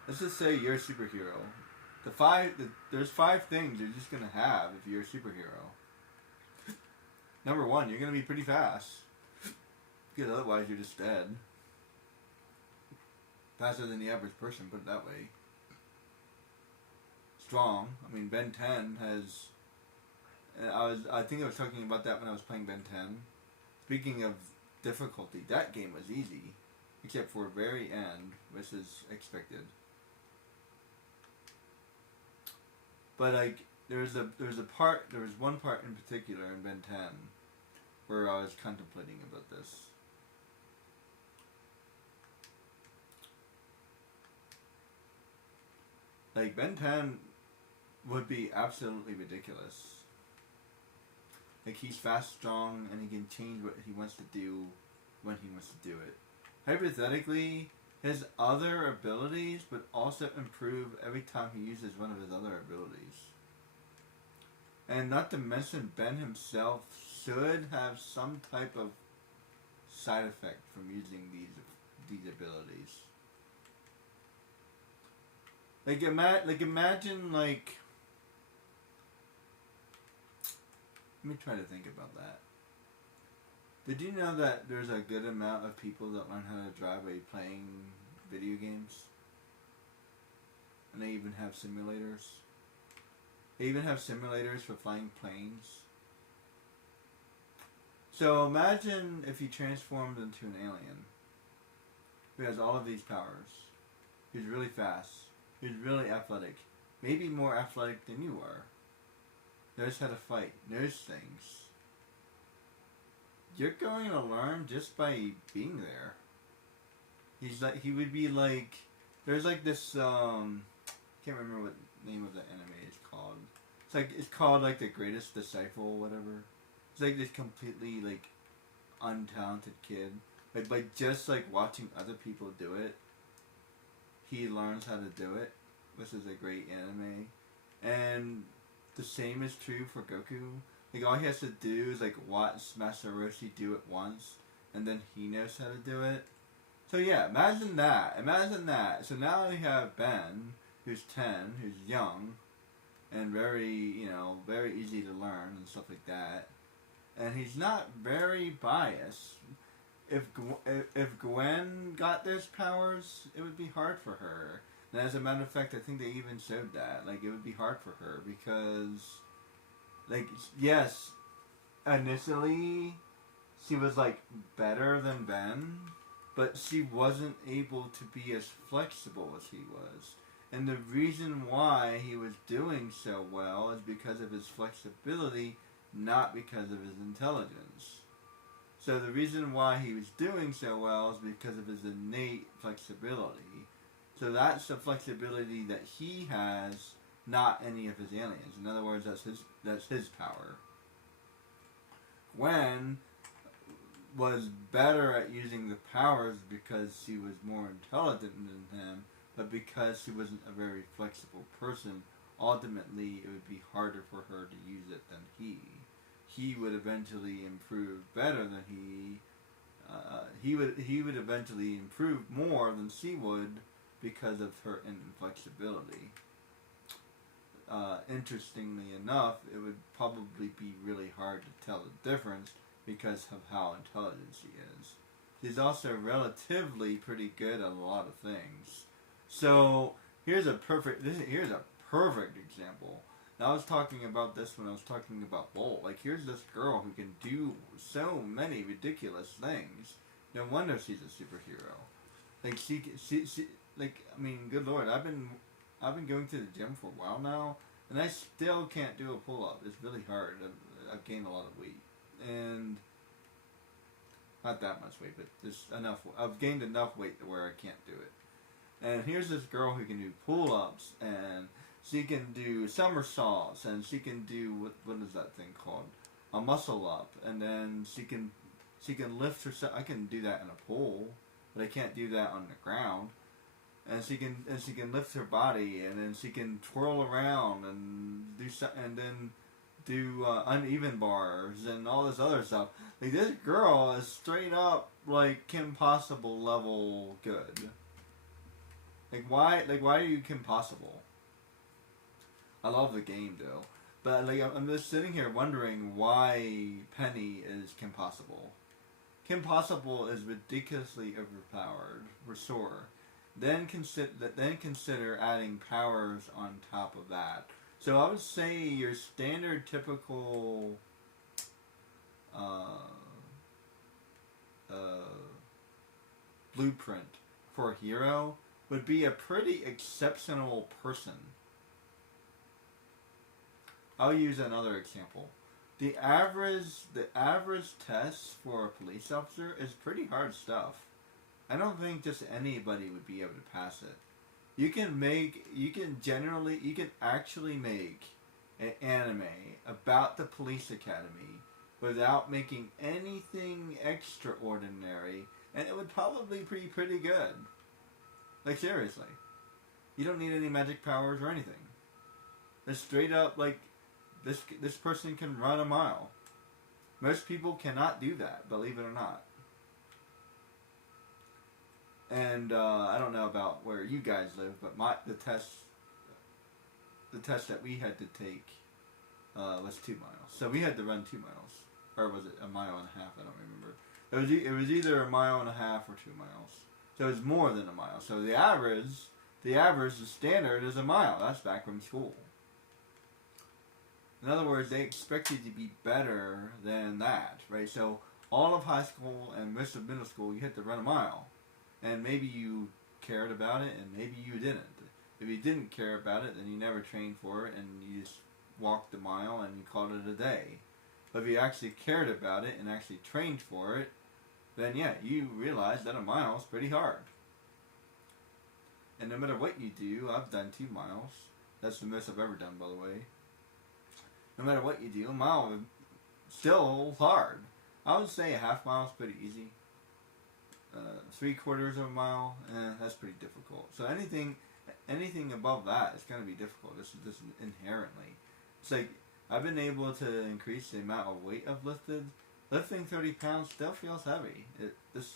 Let's just say you're a superhero. there's 5 things you're just gonna have if you're a superhero. Number 1, you're gonna be pretty fast, because otherwise you're just dead. Faster than the average person, put it that way. Strong. I mean, Ben 10 has. I think I was talking about that when I was playing Ben 10. Speaking of difficulty, that game was easy, except for very end, which is expected. But like, there was one part in particular in Ben 10 where I was contemplating about this. Like, Ben 10 would be absolutely ridiculous. Like, he's fast, strong, and he can change what he wants to do when he wants to do it. Hypothetically, his other abilities would also improve every time he uses one of his other abilities. And not to mention, Ben himself should have some type of side effect from using these abilities. Like imagine like. Let me try to think about that. Did you know that there's a good amount of people that learn how to drive by playing video games? And they even have simulators. They even have simulators for flying planes. So imagine if you transformed into an alien who has all of these powers, who's really fast, who's really athletic, maybe more athletic than you are, knows how to fight, knows things. You're going to learn just by being there. He would be like, there's like this, can't remember what the name of the anime is called. It's called like The Greatest Disciple, whatever. It's like this completely like untalented kid. Like by just like watching other people do it, he learns how to do it, which is a great anime. And the same is true for Goku. Like all he has to do is like watch Master Roshi do it once, and then he knows how to do it. So yeah, imagine that. Imagine that. So now we have Ben, who's 10, who's young, and very, very easy to learn and stuff like that. And he's not very biased. If Gwen got those powers, it would be hard for her. And as a matter of fact, I think they even showed that. Like, it would be hard for her because, like, yes, initially she was, like, better than Ben, but she wasn't able to be as flexible as he was. And the reason why he was doing so well is because of his flexibility, not because of his intelligence. So the reason why he was doing so well is because of his innate flexibility. So that's the flexibility that he has, not any of his aliens. In other words, that's his power. Gwen was better at using the powers because she was more intelligent than him, but because she wasn't a very flexible person, ultimately it would be harder for her to use it than he. He would eventually improve better than he would eventually improve more than she would because of her inflexibility. Interestingly enough, it would probably be really hard to tell the difference because of how intelligent she is. She's also relatively pretty good at a lot of things. So here's a perfect example. Now, I was talking about this when I was talking about Bolt. Like, here's this girl who can do so many ridiculous things. No wonder she's a superhero. Like, she like, I mean, good lord, I've been going to the gym for a while now, and I still can't do a pull-up. It's really hard. I've gained a lot of weight, and not that much weight, but just enough. I've gained enough weight to where I can't do it. And here's this girl who can do pull-ups, and she can do somersaults, and she can do what is that thing called? A muscle up, and then she can lift herself. I can do that in a pool, but I can't do that on the ground. And she can lift her body, and then she can twirl around and then do uneven bars and all this other stuff. Like, this girl is straight up like Kim Possible level good. Like why are you Kim Possible? I love the game though. But like I'm just sitting here wondering why Penny is Kim Possible. Kim Possible is ridiculously overpowered for sure. Then consider adding powers on top of that. So I would say your standard typical uh, uh, blueprint for a hero would be a pretty exceptional person. I'll use another example. The average test for a police officer is pretty hard stuff. I don't think just anybody would be able to pass it. You can actually make an anime about the police academy without making anything extraordinary, and it would probably be pretty good. Like seriously, you don't need any magic powers or anything. It's straight up like this person can run a mile. Most people cannot do that, believe it or not. And I don't know about where you guys live, but the test that we had to take was 2 miles. So we had to run 2 miles, or was it a mile and a half? I don't remember. It was either a mile and a half or 2 miles. So it was more than a mile. So the standard is a mile. That's back from school. In other words, they expect you to be better than that, right? So all of high school and most of middle school, you had to run a mile. And maybe you cared about it, and maybe you didn't. If you didn't care about it, then you never trained for it, and you just walked the mile and you called it a day. But if you actually cared about it and actually trained for it, then yeah, you realize that a mile is pretty hard. And no matter what you do, I've done 2 miles. That's the most I've ever done, by the way. No matter what you do, a mile is still hard. I would say a half mile is pretty easy. 3/4 of a mile, that's pretty difficult. So anything above that is going to be difficult. This is just inherently. It's like I've been able to increase the amount of weight I've lifted. Lifting 30 pounds still feels heavy. This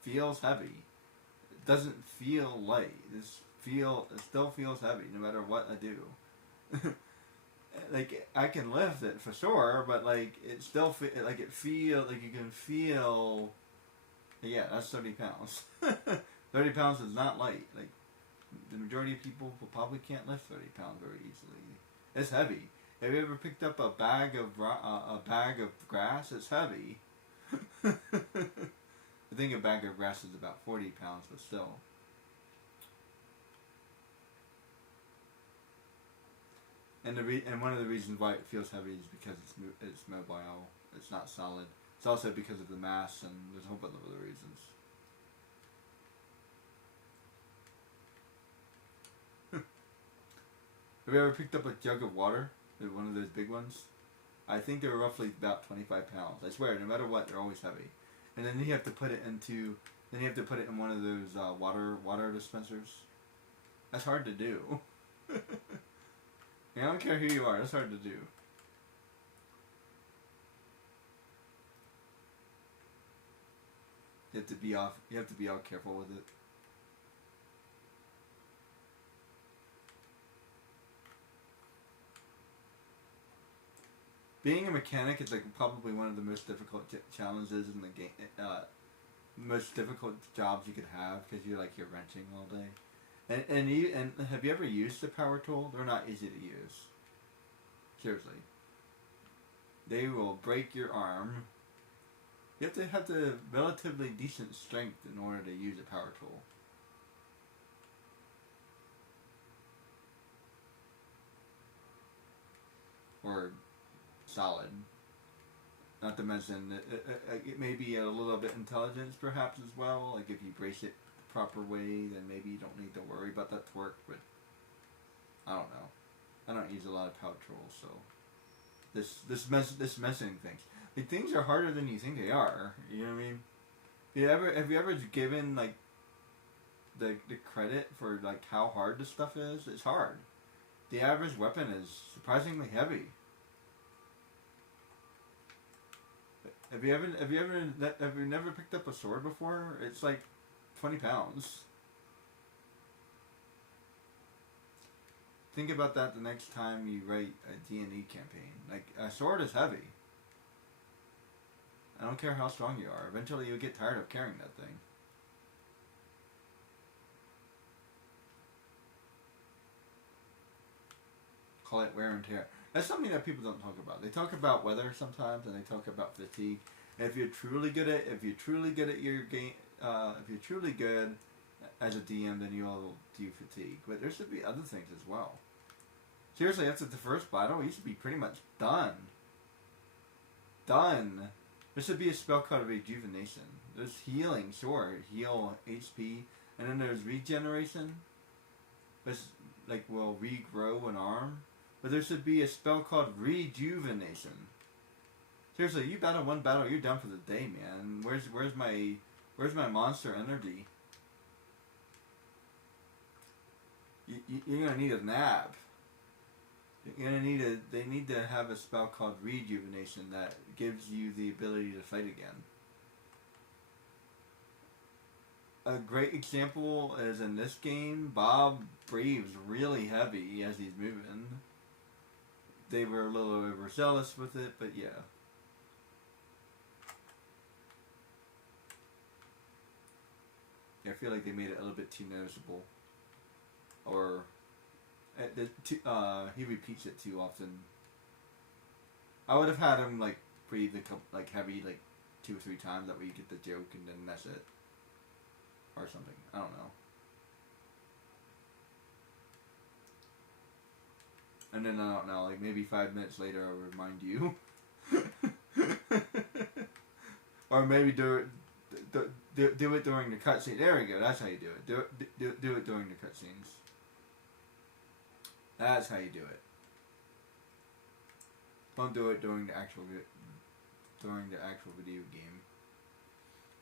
feels heavy. It doesn't feel light. It still feels heavy no matter what I do. Like I can lift it for sure, but like it still like you can feel. Yeah, that's 30 pounds. 30 pounds is not light. Like the majority of people probably can't lift 30 pounds very easily. It's heavy. Have you ever picked up a bag of grass? It's heavy. I think a bag of grass is about 40 pounds, but still. And one of the reasons why it feels heavy is because it's mobile. It's not solid. It's also because of the mass, and there's a whole bunch of other reasons. Have you ever picked up a jug of water? One of those big ones? I think they're roughly about 25 pounds. I swear, no matter what, they're always heavy. And then you have to put it in one of those water dispensers. That's hard to do. I don't care who you are, that's hard to do. You have to be all careful with it. Being a mechanic is like probably one of the most difficult challenges in the game. Most difficult jobs you could have because you're wrenching all day. And have you ever used a power tool? They're not easy to use. Seriously. They will break your arm. You have to have the relatively decent strength in order to use a power tool. Or solid. Not to mention, it may be a little bit intelligence perhaps as well. Like if you brace it the proper way, then maybe you don't need to worry about that torque, but I don't know. I don't use a lot of power tools, so this messing things. Like, things are harder than you think they are. You know what I mean? Have you ever given like the credit for like how hard this stuff is? It's hard. The average weapon is surprisingly heavy. Have you never picked up a sword before? It's like 20 pounds. think about that the next time you write a D&E campaign. Like, a sword is heavy. I don't care how strong you are. Eventually you'll get tired of carrying that thing. Call it wear and tear. That's something that people don't talk about. They talk about weather sometimes, and they talk about fatigue. And if you're truly good at your game, if you're truly good as a DM, then you'll do fatigue. But there should be other things as well. Seriously, after the first battle, you should be pretty much done. Done. There should be a spell called Rejuvenation. There's healing, sure, heal HP, and then there's regeneration, which like will regrow an arm. But there should be a spell called Rejuvenation. Seriously, you battle one battle, you're done for the day, man. Where's my monster energy? You're gonna need a nap. You're gonna need they need to have a spell called Rejuvenation that gives you the ability to fight again. A great example is in this game, Bob breathes really heavy as he's moving. They were a little overzealous with it, but yeah. I feel like they made it a little bit too noticeable. Or he repeats it too often. I would have had him like breathe like heavy like 2 or 3 times. That way you get the joke, and then that's it, or something. I don't know. And then I don't know, like maybe 5 minutes later I'll remind you, or maybe do it during the cutscene. There we go. That's how you do it. Do it during the cutscenes. That's how you do it. Don't do it during the actual video game.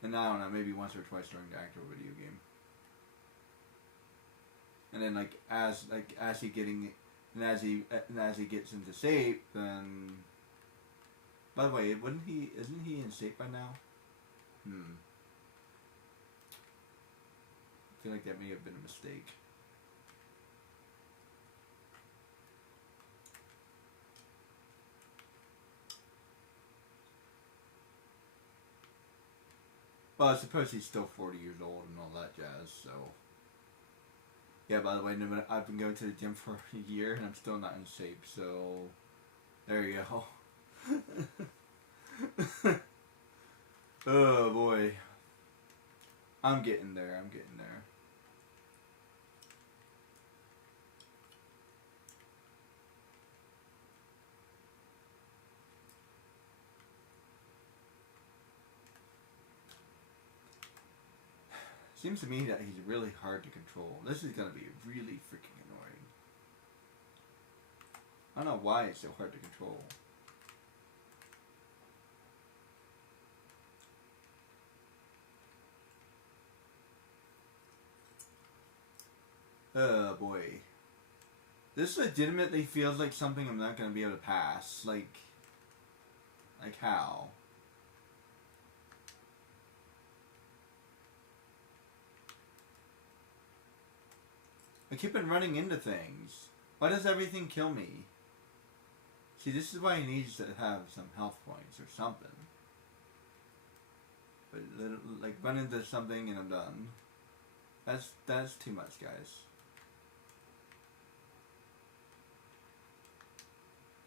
And I don't know, maybe once or twice during the actual video game. And then as he gets into shape, then. By the way, isn't he in shape by now? I feel like that may have been a mistake. Well, I suppose he's still 40 years old and all that jazz, so. Yeah, by the way, I've been going to the gym for a year and I'm still not in shape, so. There you go. Oh boy. I'm getting there. Seems to me that he's really hard to control. This is gonna be really freaking annoying. I don't know why it's so hard to control. Oh boy. This legitimately feels like something I'm not gonna be able to pass. Like how? I keep on running into things. Why does everything kill me? See, this is why he needs to have some health points or something. But like run into something and I'm done. That's too much, guys.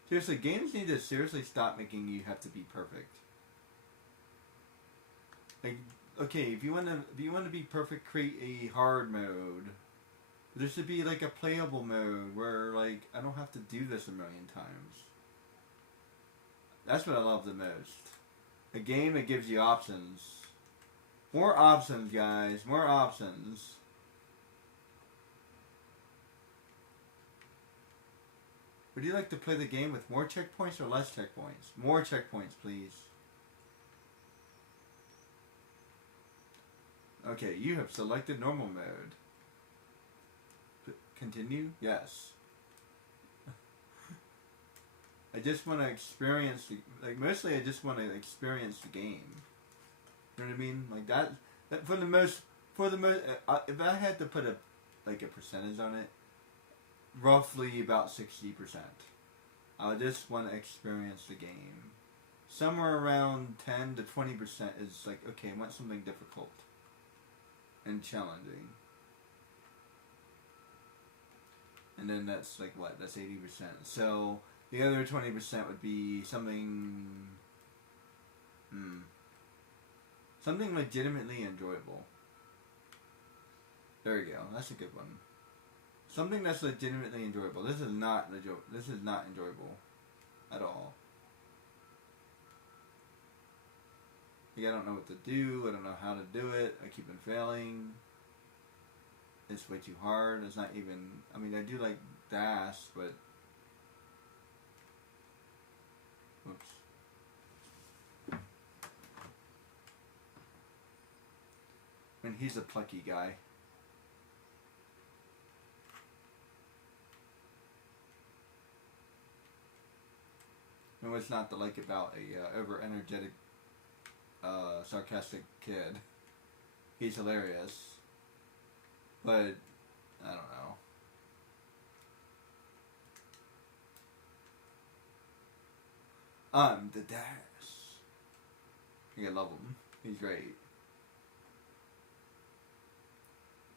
Seriously, games need to seriously stop making you have to be perfect. Like, okay, if you want to be perfect, create a hard mode. There should be like a playable mode where like I don't have to do this a million times. That's what I love the most. A game that gives you options. More options, guys. More options. Would you like to play the game with more checkpoints or less checkpoints? More checkpoints, please. Okay, you have selected normal mode. Continue? Yes. I just want to experience mostly I just want to experience the game. You know what I mean? Like that for the most if I had to put a percentage on it, roughly about 60%. I just want to experience the game. Somewhere around 10 to 20% is like, okay, I want something difficult and challenging. And then that's like what? That's 80%. So the other 20% would be something, something legitimately enjoyable. There you go. That's a good one. Something that's legitimately enjoyable. This is not enjoyable at all. Like, I don't know what to do. I don't know how to do it. I keep on failing. It's way too hard. It's not even. I mean, I do like Dash, but. Whoops. I mean, he's a plucky guy. And what's not to like about a over energetic, sarcastic kid? He's hilarious. But I don't know. I'm the Dash. You love him. He's great.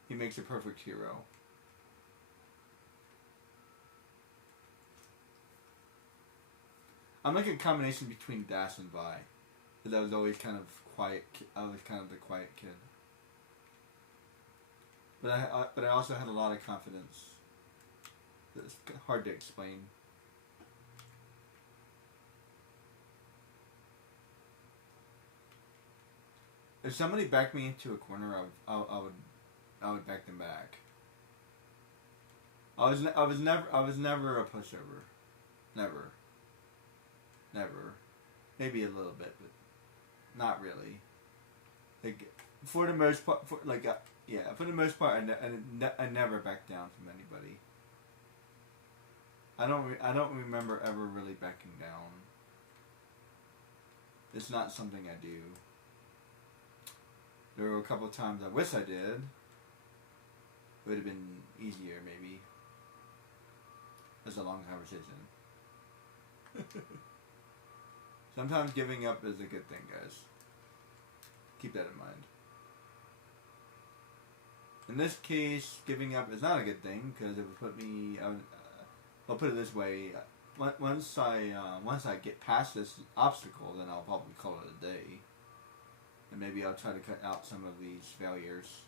He makes a perfect hero. I'm like a combination between Dash and Vi. Because I was always kind of quiet. I was kind of the quiet kid. But I also had a lot of confidence. It's hard to explain. If somebody backed me into a corner, I would back them back. I was never a pushover. Never. Maybe a little bit, but not really. Like for the most part, for the most part, I never back down from anybody. I don't remember ever really backing down. It's not something I do. There were a couple of times I wish I did. It would have been easier, maybe. That's a long conversation. Sometimes giving up is a good thing, guys. Keep that in mind. In this case, giving up is not a good thing because it would put me. I'll put it this way: once I get past this obstacle, then I'll probably call it a day, and maybe I'll try to cut out some of these failures.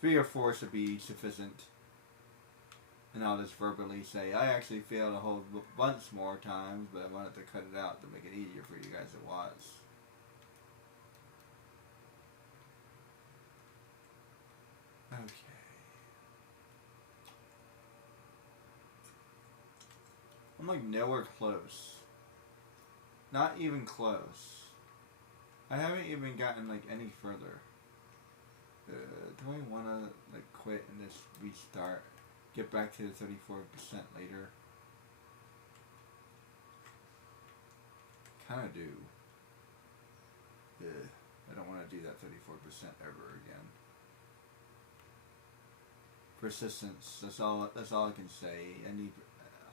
3 or 4 should be sufficient. And I'll just verbally say, I actually failed a whole bunch more times, but I wanted to cut it out to make it easier for you guys to watch. Okay. I'm like nowhere close. Not even close. I haven't even gotten like any further. Do I want to like quit and just restart? Get back to the 34% later. Kind of do. I don't want to do that 34% ever again. Persistence. That's all I can say.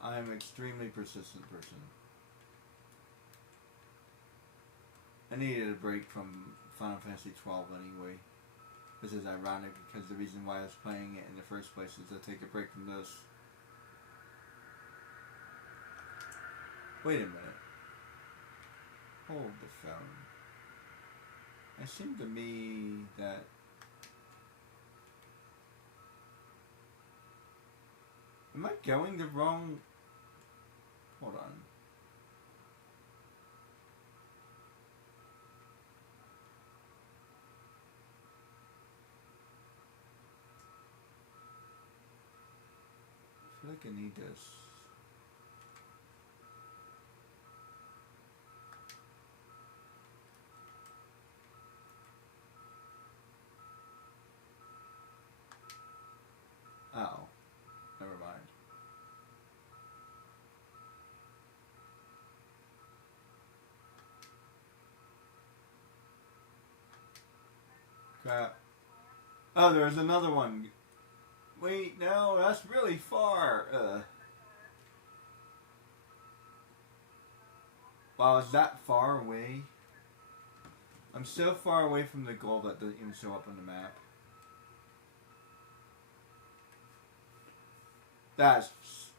I'm an extremely persistent person. I needed a break from Final Fantasy XII anyway. This is ironic because the reason why I was playing it in the first place is to take a break from this. Wait a minute. Hold the phone. It seemed to me that am I going the wrong? Hold on. I feel like I need this. Oh, never mind. Crap. Oh, there's another one. wait, no, that's really far. Wow, is that far away? I'm so far away from the goal that doesn't even show up on the map. That's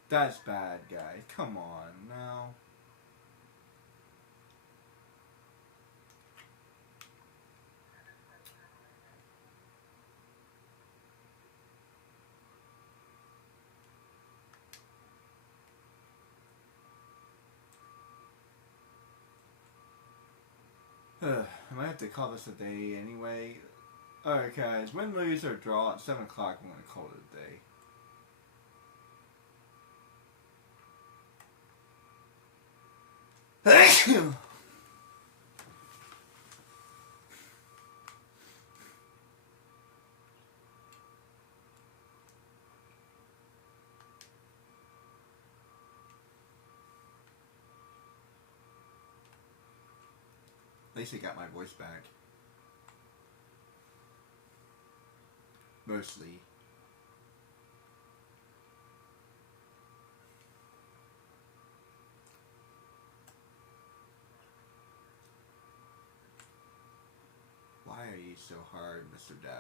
bad, guys. Come on, no. I might have to call this a day anyway. Alright guys, win, lose, or draw at 7 o'clock, I'm going to call it a day. At least I got my voice back. Mostly. Why are you so hard, Mr. Dash?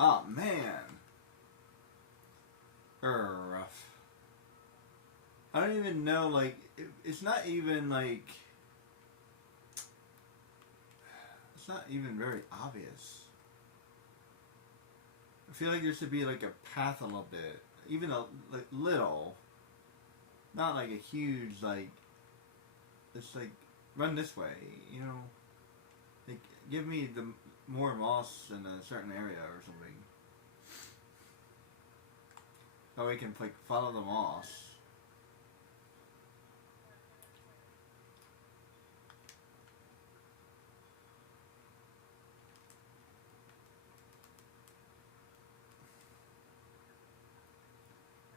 Oh man. Rough. I don't even know, like, it's not even like, it's not even very obvious. I feel like there should be like a path a little bit, even a like, little, not like a huge, like, it's like, run this way, you know, like, give me the more moss in a certain area or something. So we can like follow the moss.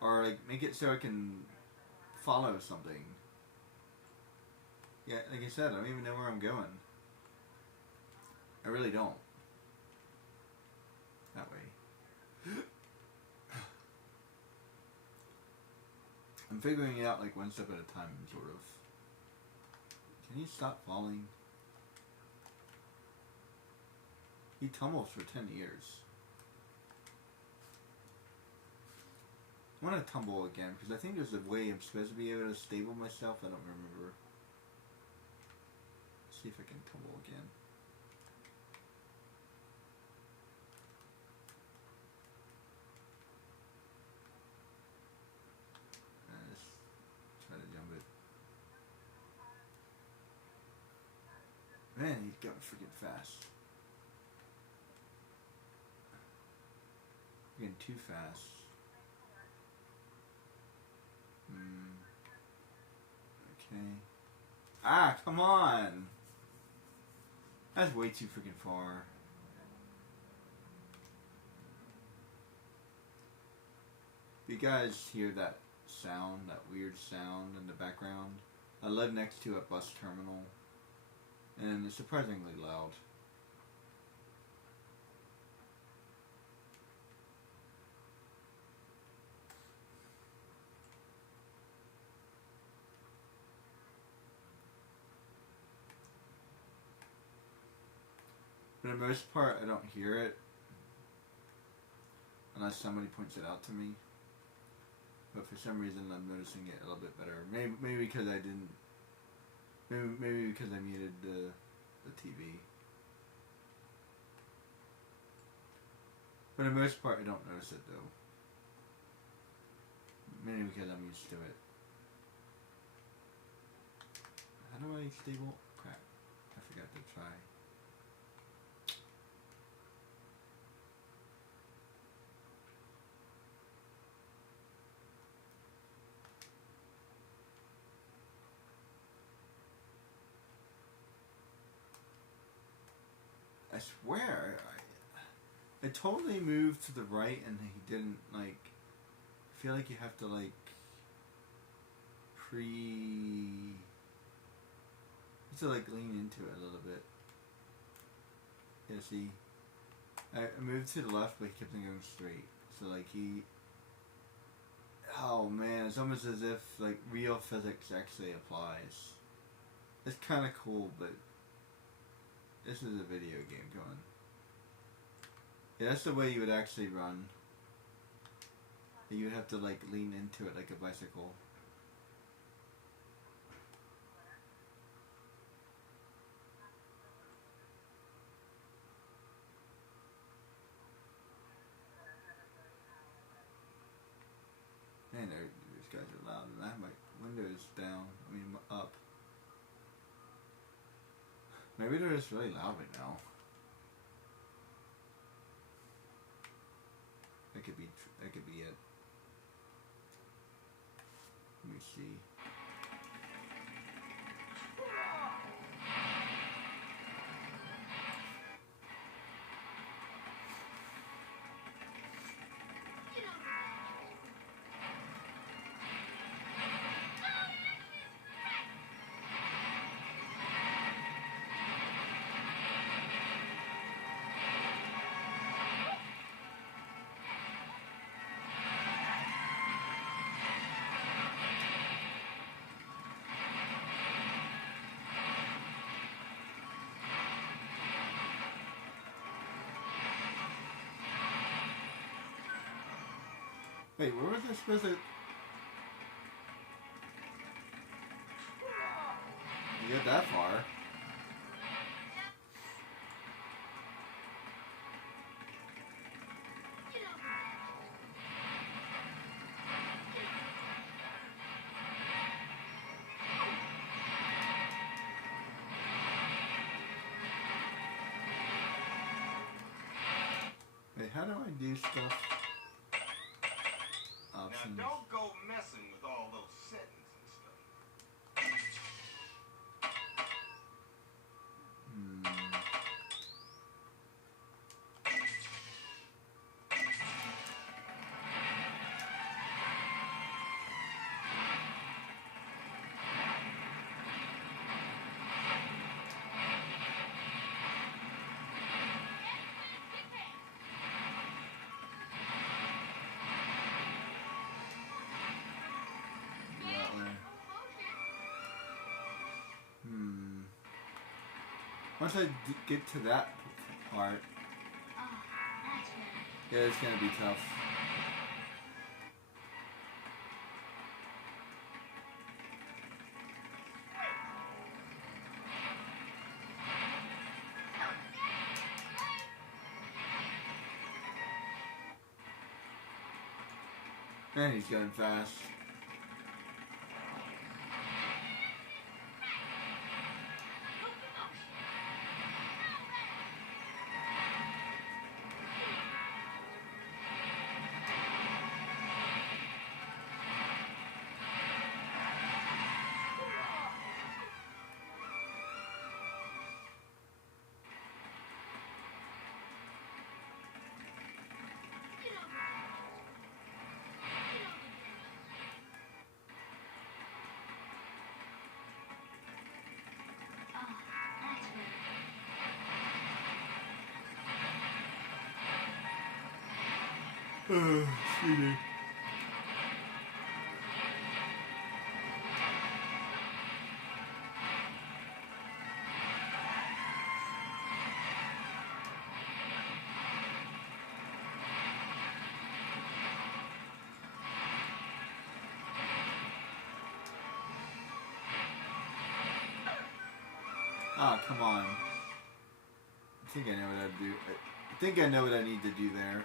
Or like make it so I can follow something. Yeah, like I said, I don't even know where I'm going. I really don't. That way. I'm figuring it out like one step at a time, sort of. Can you stop falling? He tumbles for 10 years. I want to tumble again, because I think there's a way I'm supposed to be able to stable myself. I don't remember. Let's see if I can tumble again. Let's try to jump it. Man, he's going freaking fast. Getting too fast. Okay. Ah, come on! That's way too freaking far. you guys hear that sound, that weird sound in the background, I live next to a bus terminal, and it's surprisingly loud. For the most part, I don't hear it unless somebody points it out to me. But for some reason, I'm noticing it a little bit better. Maybe because I didn't. Maybe because I muted the TV. For the most part, I don't notice it though. Maybe because I'm used to it. How do I stable? Crap. I forgot to try. I swear, I totally moved to the right and he didn't, like, I feel like you have to, like, you have to, like, lean into it a little bit. Yeah, see, I moved to the left, but he kept on going straight. So, like, oh man, it's almost as if, like, real physics actually applies. It's kind of cool, but this is a video game going. Yeah, that's the way you would actually run. You would have to, like, lean into it like a bicycle. Man, these guys are loud, and I have my windows down. I mean, up. Maybe they're just really loud right now. That could be it. Let me see. Wait, where was I supposed to... You get that far? Wait, how do I do stuff? Options. Now don't go messing with all those settings and stuff. That way. Once I get to that part, yeah, it's gonna be tough. And he's going fast. Excuse me. Ah, come on. I think I know what I do. I think I know what I need to do there.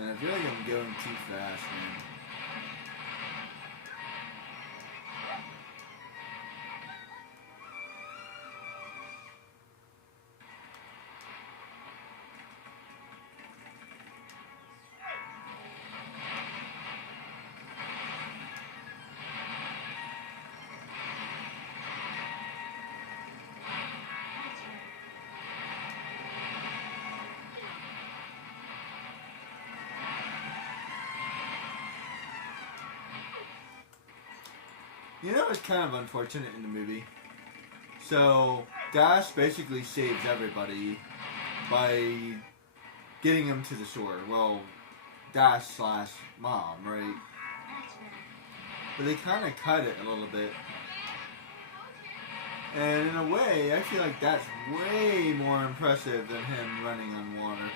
And I feel like I'm going too fast, man. You know what's kind of unfortunate in the movie? So, Dash basically saves everybody by getting him to the shore. Well, Dash slash Mom, right? But they kind of cut it a little bit. And in a way, I feel like that's way more impressive than him running on water.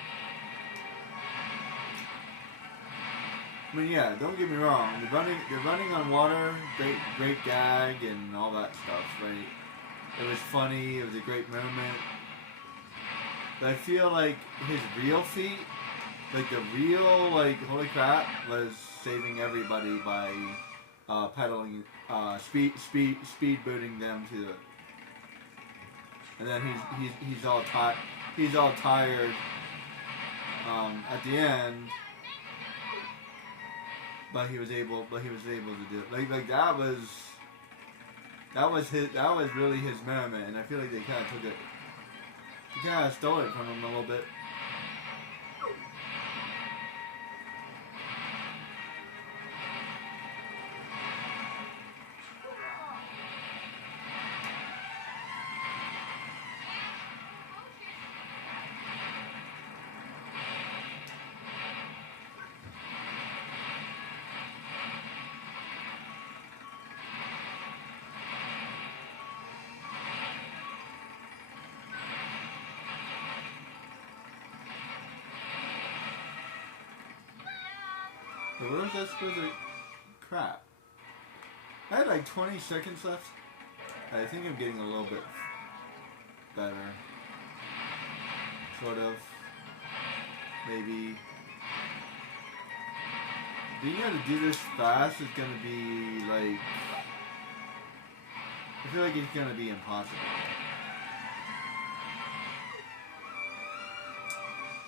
I mean, yeah, don't get me wrong. The running on water, great gag and all that stuff, right? It was funny. It was a great moment. But I feel like his real feat, like the real, like holy crap, was saving everybody by pedaling, speed booting them to the. And then he's all tired. At the end. But he was able to do it. Like that was really his moment, and I feel like they kind of took it, they kind of stole it from him a little bit. But where was that supposed to... Crap. I had like 20 seconds left. I think I'm getting a little bit better. Sort of. Maybe. Being able to do this fast is gonna be like... I feel like it's gonna be impossible.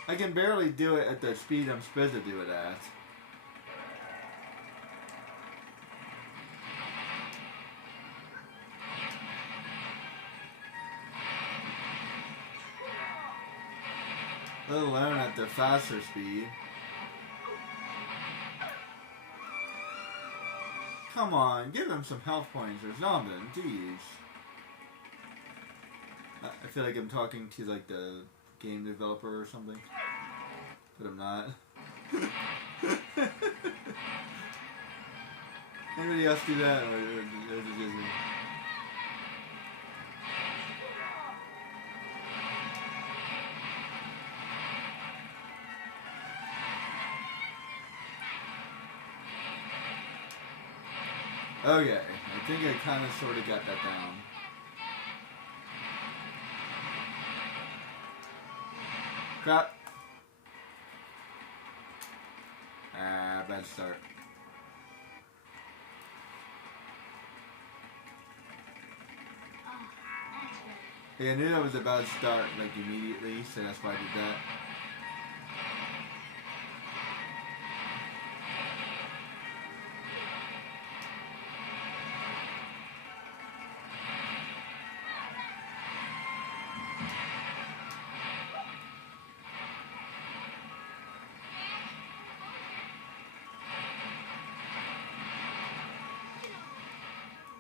I can barely do it at the speed I'm supposed to do it at. Let alone at the faster speed. Come on, give him some health points or something, jeez. I feel like I'm talking to like the game developer or something, but I'm not. Anybody else do that, or is it just me? Okay, I think I kind of sort of got that down. Crap. Bad start. Yeah, I knew that was a bad start, like immediately, so that's why I did that.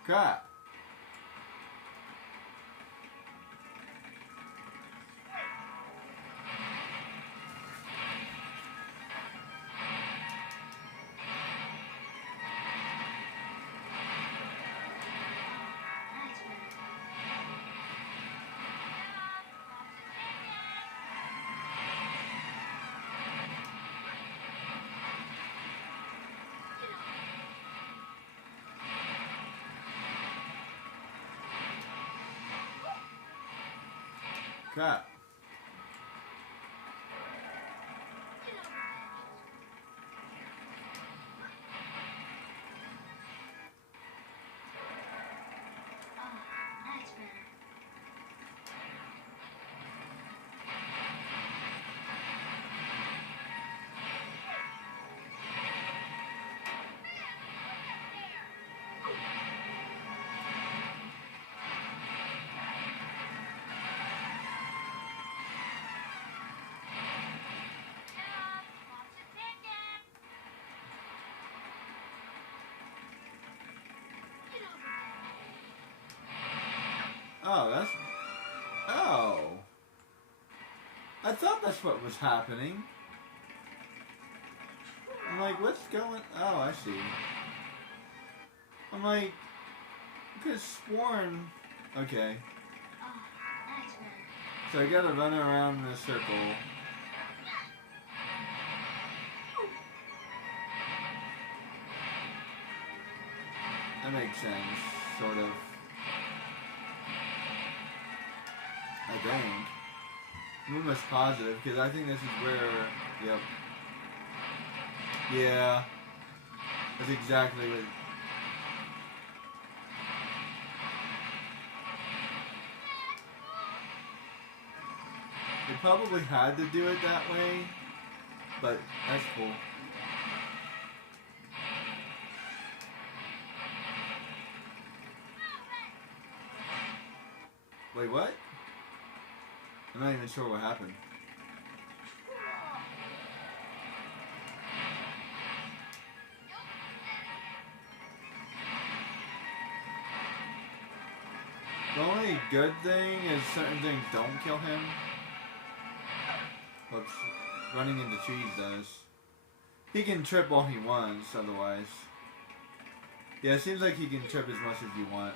Crap. Crap. Oh, that's... Oh. I thought that's what was happening. I'm like, what's going... Oh, I see. I'm like... I could have sworn... Okay. So I gotta run around in a circle. That makes sense, sort of. I think. I'm almost positive, because I think this is where... Yep. Yeah. That's exactly what... They probably had to do it that way, but that's cool. Wait, what? I'm not even sure what happened. The only good thing is certain things don't kill him. But running into trees does. He can trip all he wants, otherwise. Yeah, it seems like he can trip as much as you want.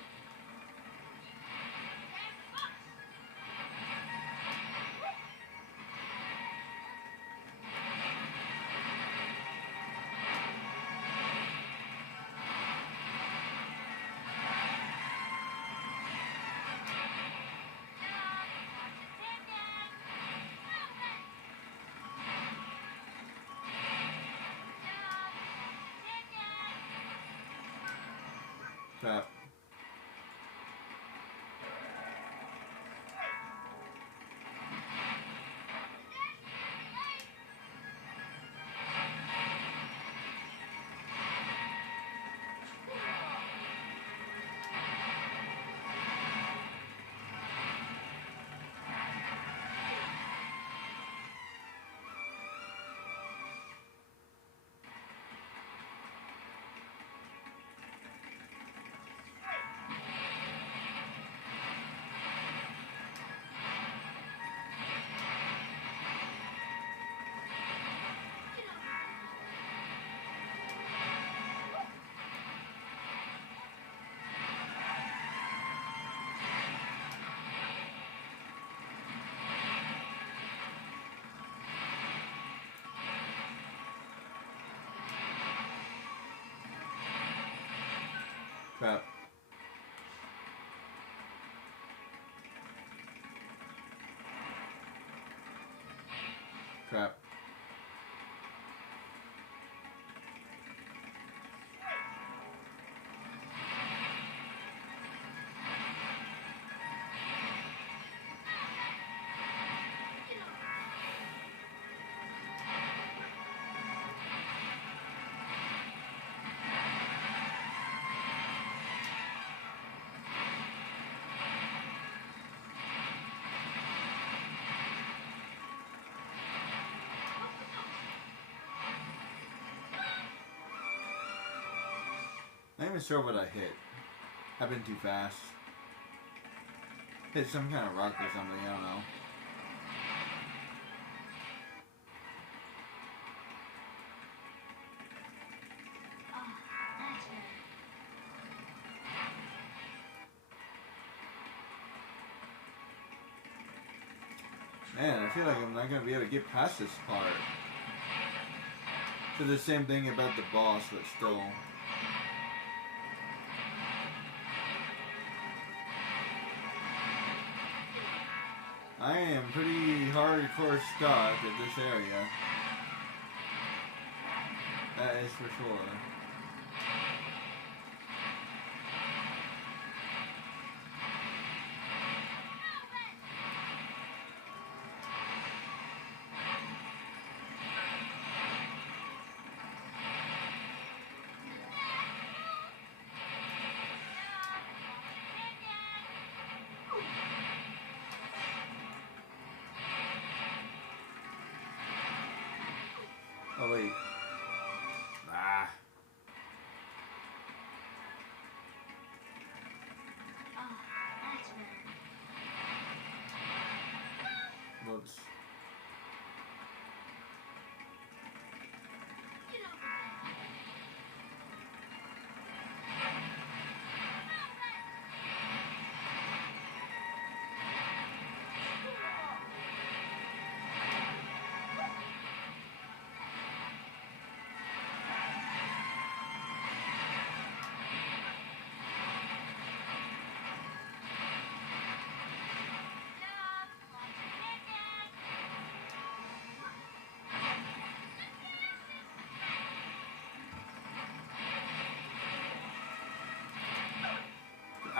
Crap. Crap. Crap. I'm not even sure what I hit. I've been too fast. Hit some kind of rock or something, I don't know. Oh, that's better. Man, I feel like I'm not gonna be able to get past this part. So the same thing about the boss, but still. I am pretty hardcore stuck at this area. That is for sure. Oh wait. Ah. Oh, that's better. Whoops. Get over there.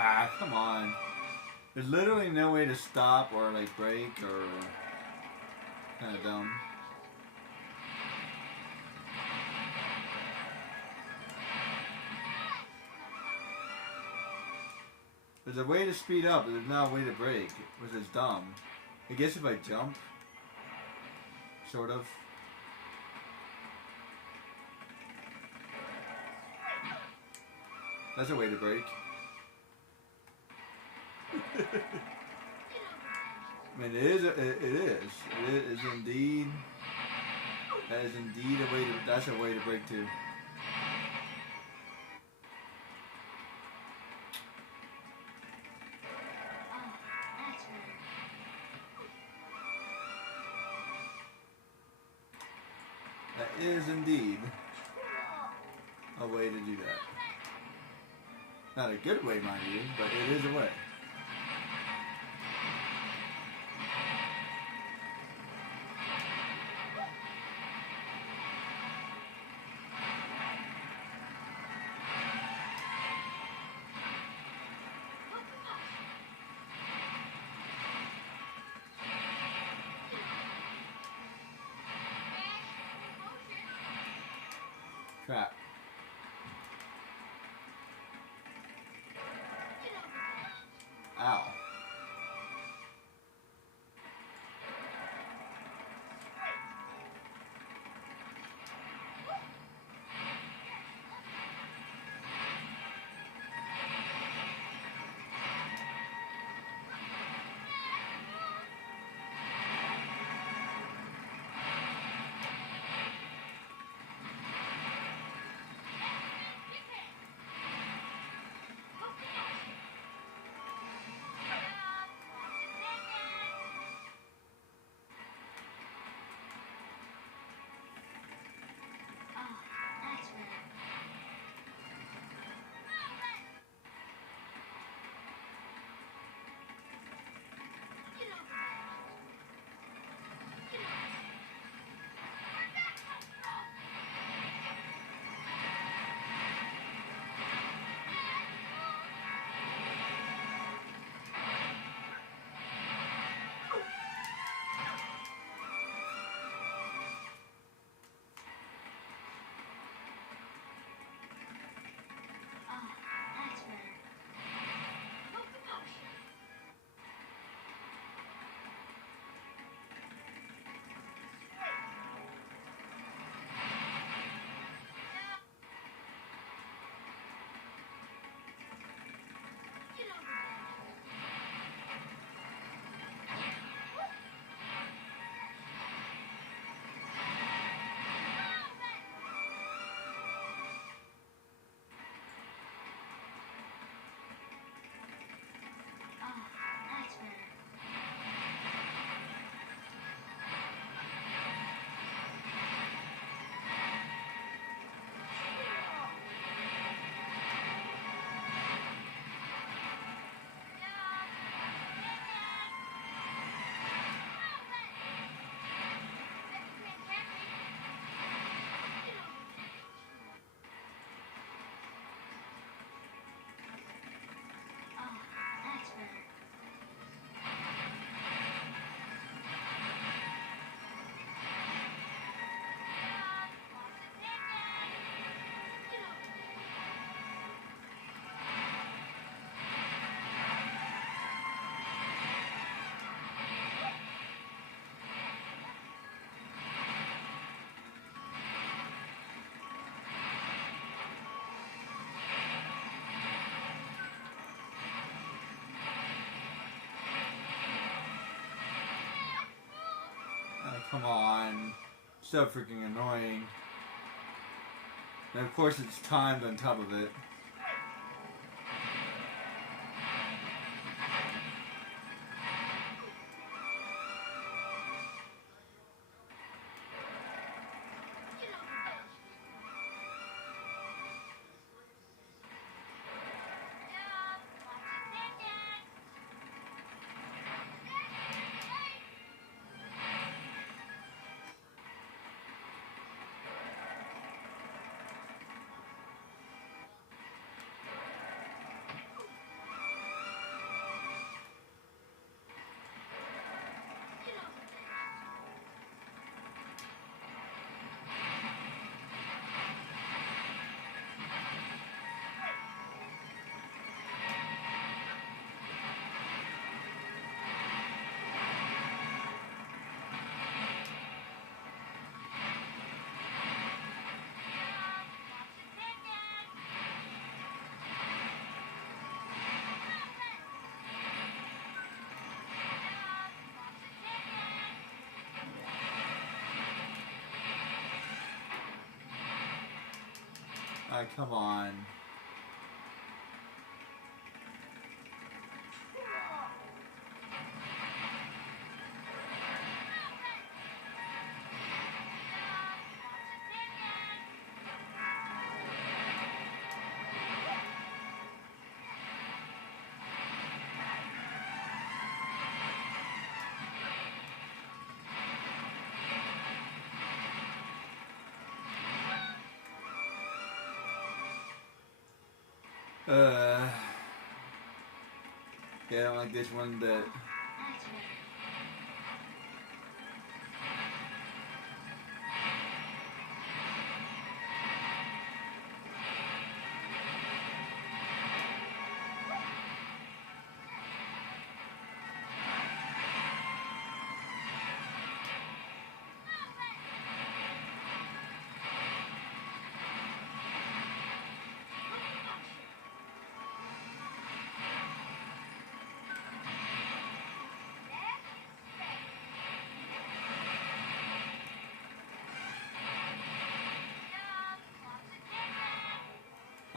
Ah, come on. There's literally no way to stop or like break or kind of dumb. There's a way to speed up, but there's not a way to brake, which is dumb. I guess if I jump, sort of. That's a way to brake. I mean, it is. It is indeed. That is indeed a way to. That's a way to brake too. Oh, that's better. That is indeed a way to do that. Not a good way, mind you, but it is a way. Crap. Ow. Come on. So freaking annoying. And of course it's timed on top of it. Come on. Yeah, I don't like this one bit.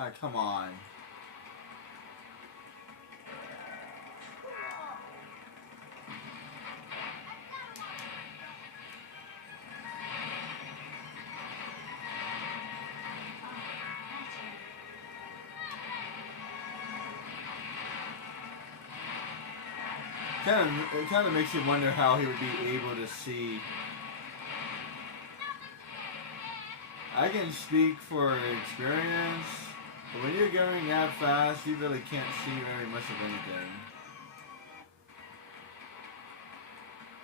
Ah, come on. It kind of makes you wonder how he would be able to see. I can speak for experience, but when you're going that fast, you really can't see very much of anything.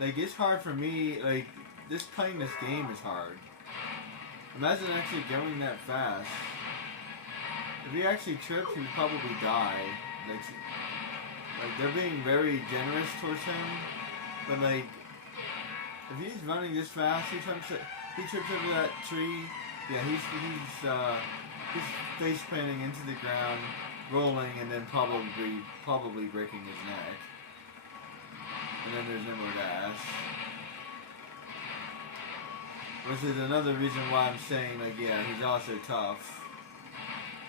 Like, it's hard for me, like, just playing this game is hard. Imagine actually going that fast. If he actually trips, he would probably die. Like they're being very generous towards him, but like, if he's running this fast, he trips over that tree. Yeah, he's face planting into the ground, rolling, and then probably breaking his neck. And then there's no more gas. Which is another reason why I'm saying, like, yeah, he's also tough.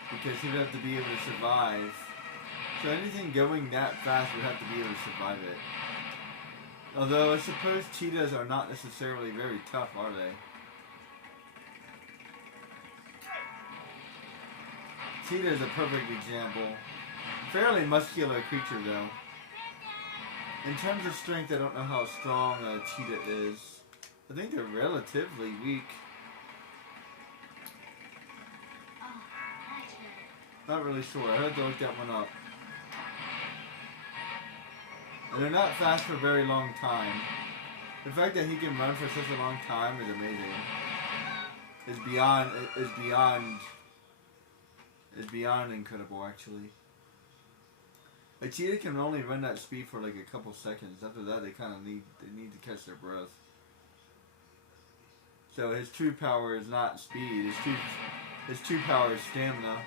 Because he would have to be able to survive. So anything going that fast would have to be able to survive it. Although I suppose cheetahs are not necessarily very tough, are they? Cheetah is a perfect example. Fairly muscular creature though. In terms of strength, I don't know how strong a cheetah is. I think they're relatively weak. Not really sure. I had to look that one up. And they're not fast for a very long time. The fact that he can run for such a long time is amazing. Is beyond incredible, actually. A cheetah can only run that speed for like a couple seconds. After that, they need to catch their breath. So his true power is not speed. His true power is stamina.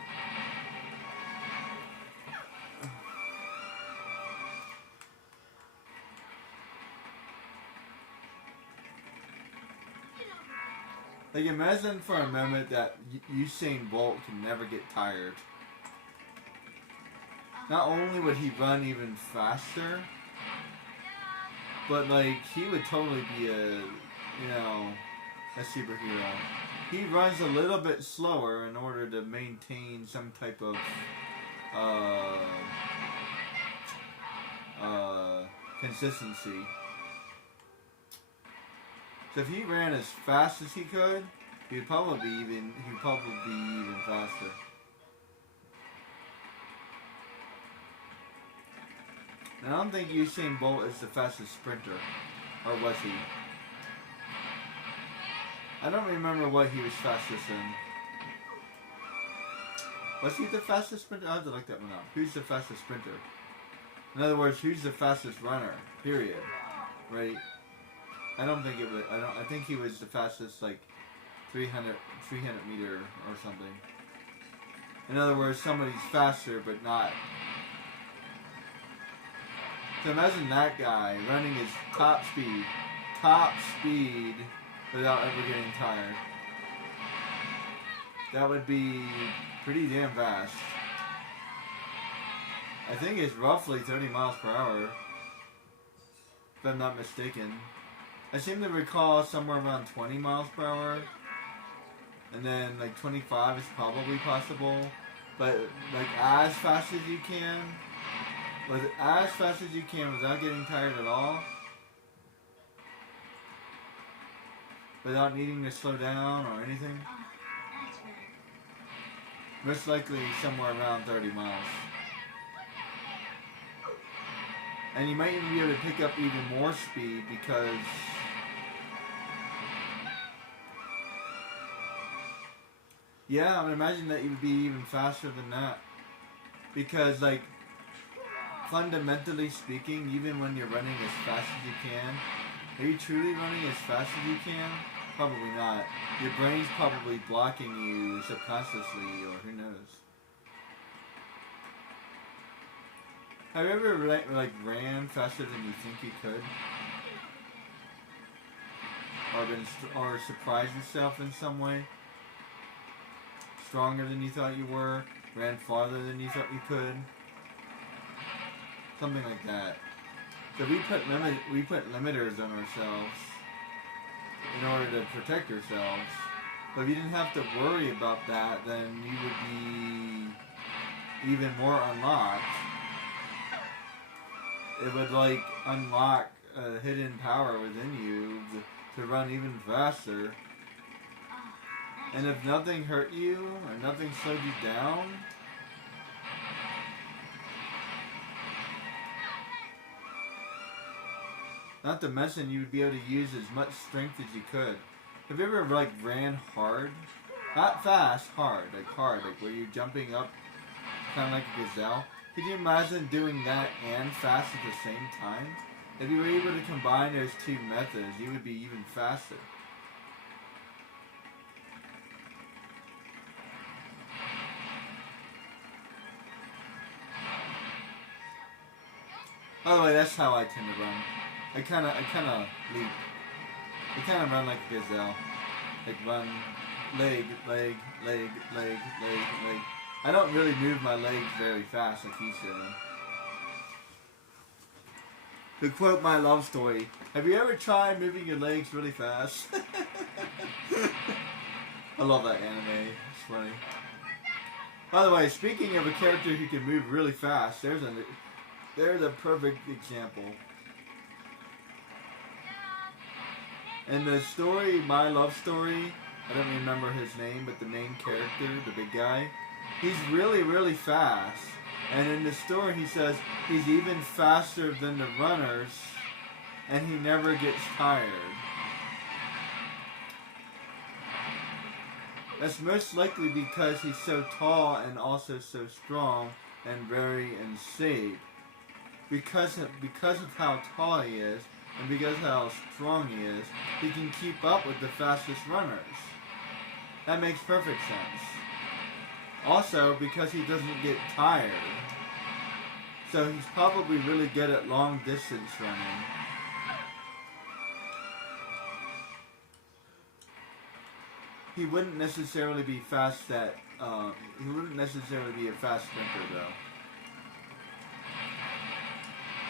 Like, imagine for a moment that Usain Bolt can never get tired. Not only would he run even faster, but like, he would totally be a superhero. He runs a little bit slower in order to maintain some type of consistency. So if he ran as fast as he could, he'd probably be even faster. And I don't think Usain Bolt is the fastest sprinter, or was he? I don't remember what he was fastest in. Was he the fastest sprinter? I have to look that one up. Who's the fastest sprinter? In other words, who's the fastest runner? Period. Right? I don't think it was. I think he was the fastest, like 300 meter or something. In other words, somebody's faster, but not. So imagine that guy running his top speed, without ever getting tired. That would be pretty damn fast. I think it's roughly 30 miles per hour, if I'm not mistaken. I seem to recall somewhere around 20 miles per hour, and then like 25 is probably possible, but like as fast as you can, without getting tired at all, without needing to slow down or anything. Most likely somewhere around 30 miles. And you might even be able to pick up even more speed because yeah, I would imagine that you would be even faster than that. Because like, fundamentally speaking, even when you're running as fast as you can, are you truly running as fast as you can? Probably not. Your brain's probably blocking you subconsciously, or who knows. Have you ever ran faster than you think you could? Or surprised yourself in some way? Stronger than you thought you were? ran farther than you thought you could. Something like that. So we put limiters on ourselves in order to protect ourselves. But if you didn't have to worry about that, then you would be even more unlocked. It would like unlock a hidden power within you to run even faster. And if nothing hurt you or nothing slowed you down, not to mention you would be able to use as much strength as you could. Have you ever like ran hard? Not fast, hard, like where you're jumping up kind of like a gazelle? Could you imagine doing that and fast at the same time? If you were able to combine those two methods, you would be even faster. By the way, that's how I tend to run. I kind of leap. I kind of run like a gazelle. Like run, leg. I don't really move my legs very fast like he's doing. To quote my love story, have you ever tried moving your legs really fast? I love that anime. It's funny. By the way, speaking of a character who can move really fast, there's a perfect example. In the story, My Love Story, I don't remember his name, but the main character, the big guy, he's really, really fast. And in the story, he says he's even faster than the runners, and he never gets tired. That's most likely because he's so tall and also so strong and very in shape. Because of how tall he is, and because of how strong he is, he can keep up with the fastest runners. That makes perfect sense. Also, because he doesn't get tired. So he's probably really good at long distance running. He wouldn't necessarily be fast at, he wouldn't necessarily be a fast sprinter though.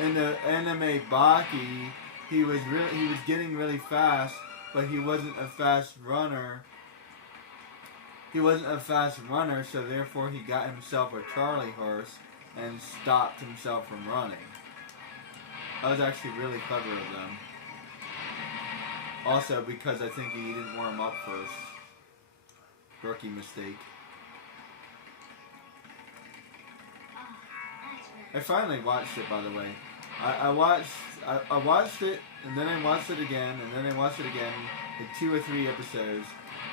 In the anime Baki, he was getting really fast, but he wasn't a fast runner. He wasn't a fast runner, so therefore he got himself a Charlie horse and stopped himself from running. That was actually really clever of them. Also, because I think he didn't warm up first. Rookie mistake. I finally watched it, by the way. I watched it, and then I watched it again, and then I watched it again, like 2 or 3 episodes,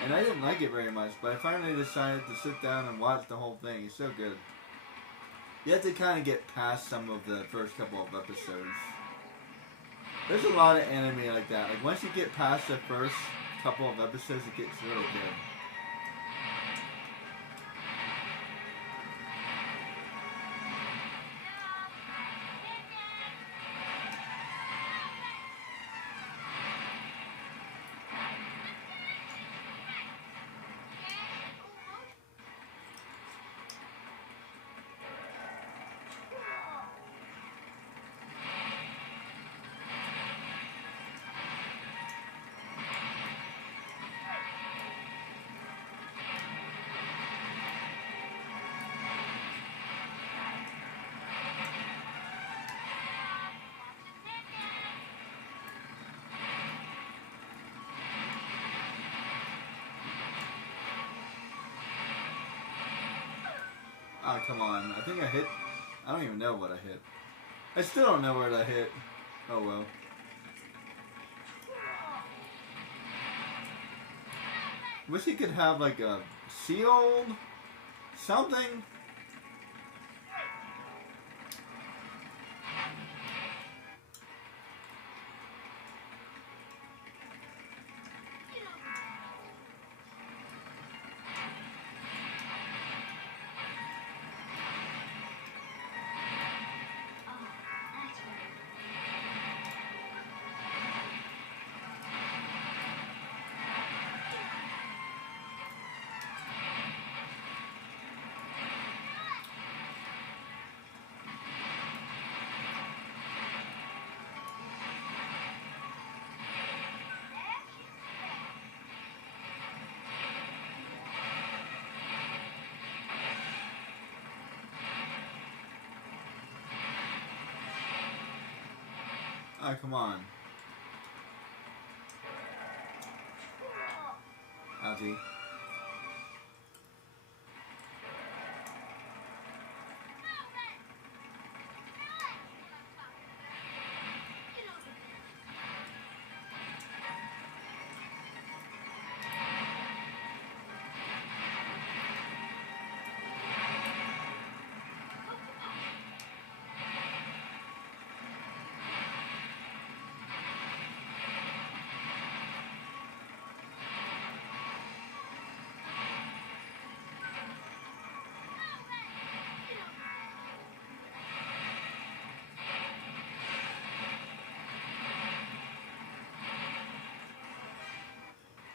and I didn't like it very much, but I finally decided to sit down and watch the whole thing. It's so good. You have to kind of get past some of the first couple of episodes. There's a lot of anime like that. Like, once you get past the first couple of episodes, it gets really good. Oh, come on. I think I hit... I don't even know what I hit. I still don't know where I hit. Oh, well. Wish he could have, like, a shield? Something? Ah, come on. Ouchie.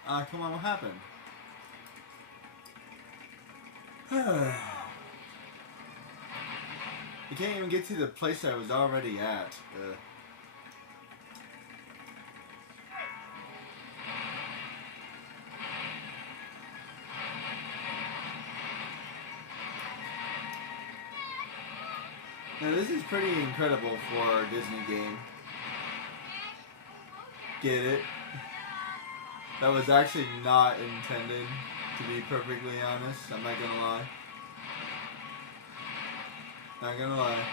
Ah, come on, what happened? You can't even get to the place I was already at. Now this is pretty incredible for a Disney game. Get it? That was actually not intended, to be perfectly honest. I'm not gonna lie. Not gonna lie.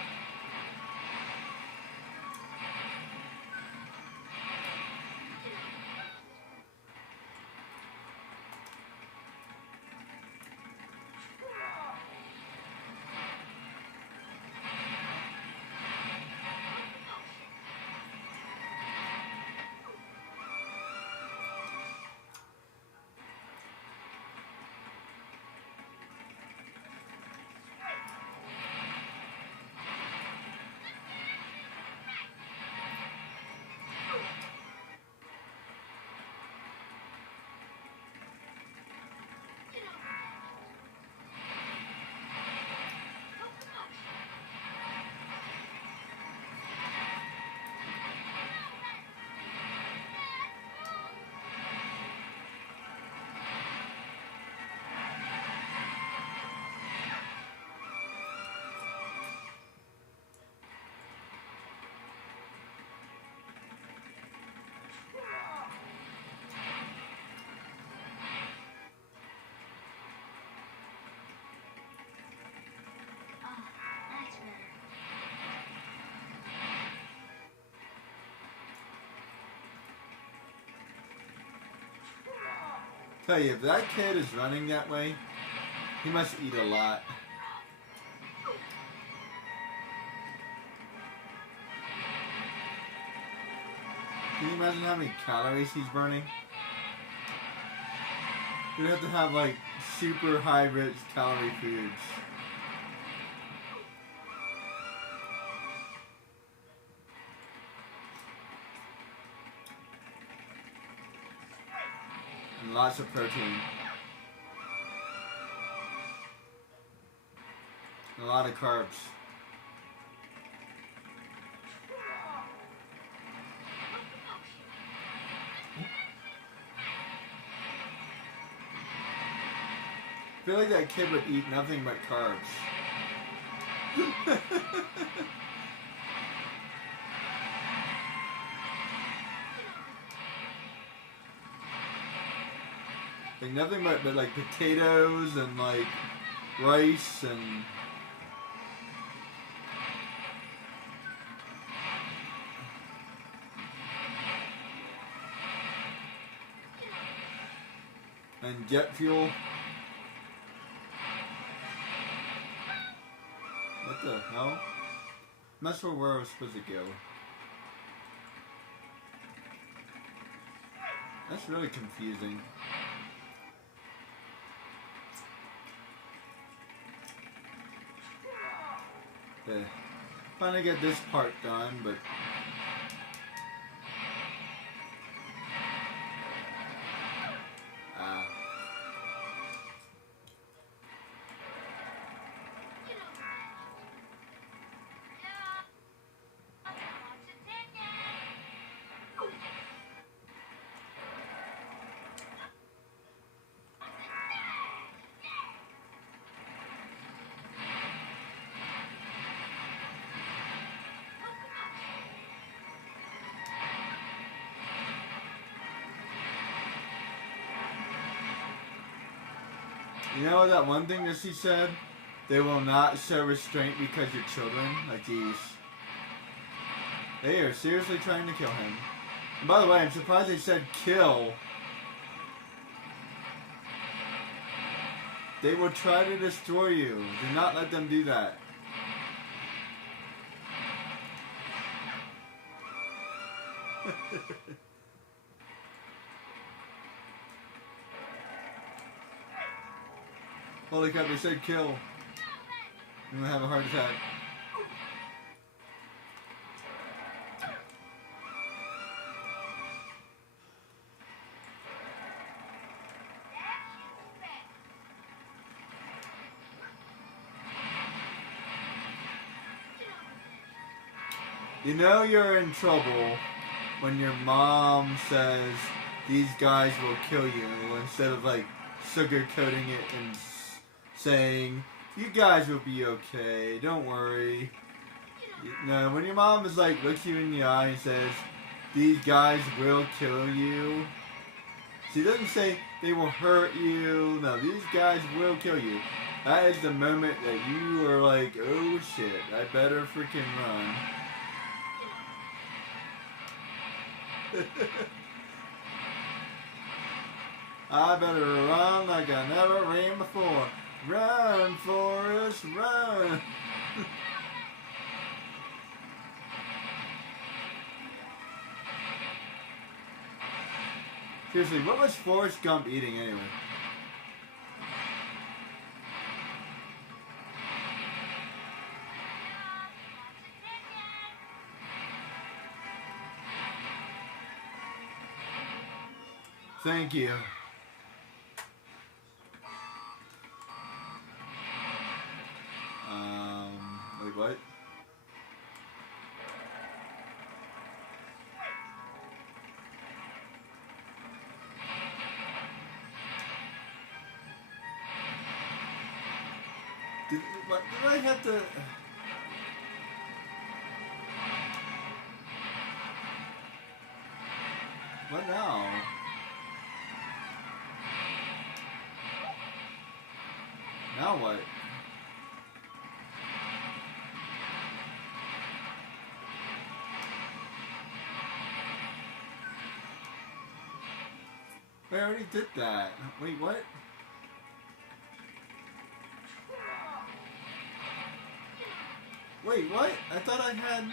Tell you, if that kid is running that way, he must eat a lot. Can you imagine how many calories he's burning? You'd have to have like super high rich calorie foods. And lots of protein. And a lot of carbs. I feel like that kid would eat nothing but carbs. Like nothing but like potatoes and like rice and jet fuel. What the hell? I'm not sure where I was supposed to go. That's really confusing. Finally get this part done, but You know that one thing that she said? They will not show restraint because you're children. Like, geez. They are seriously trying to kill him. And by the way, I'm surprised they said kill. They will try to destroy you. Do not let them do that. Holy crap, they said kill. I'm gonna have a heart attack. You know you're in trouble when your mom says these guys will kill you instead of like sugarcoating it and saying you guys will be okay, don't worry. No, when your mom is like looks you in the eye and says these guys will kill you, she doesn't say they will hurt you. No, these guys will kill you. That is the moment that you are like, oh shit, I better freaking run. I better run like I never ran before. Run, Forrest, run! Seriously, what was Forrest Gump eating anyway? Thank you. Wait, what? Did I have to... What now? Now what? I already did that. Wait, what? Wait, what? I thought I had...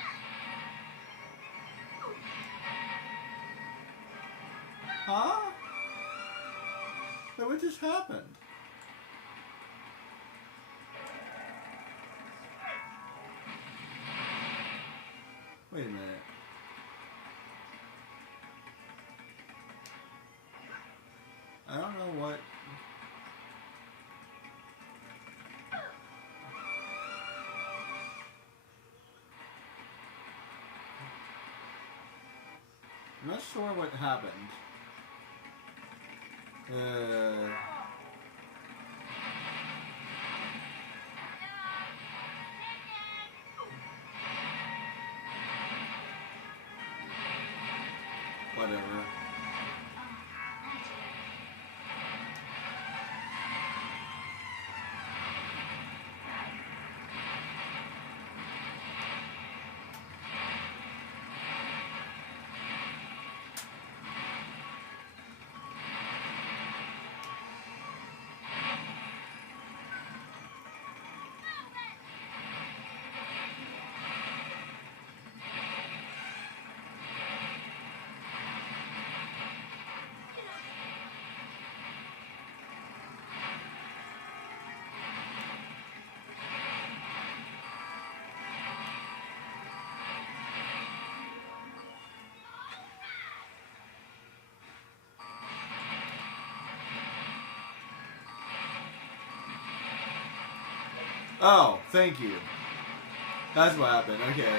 Huh? Wait, what just happened? Wait a minute. I don't know what... I'm not sure what happened. Whatever. Oh, thank you. That's what happened, okay.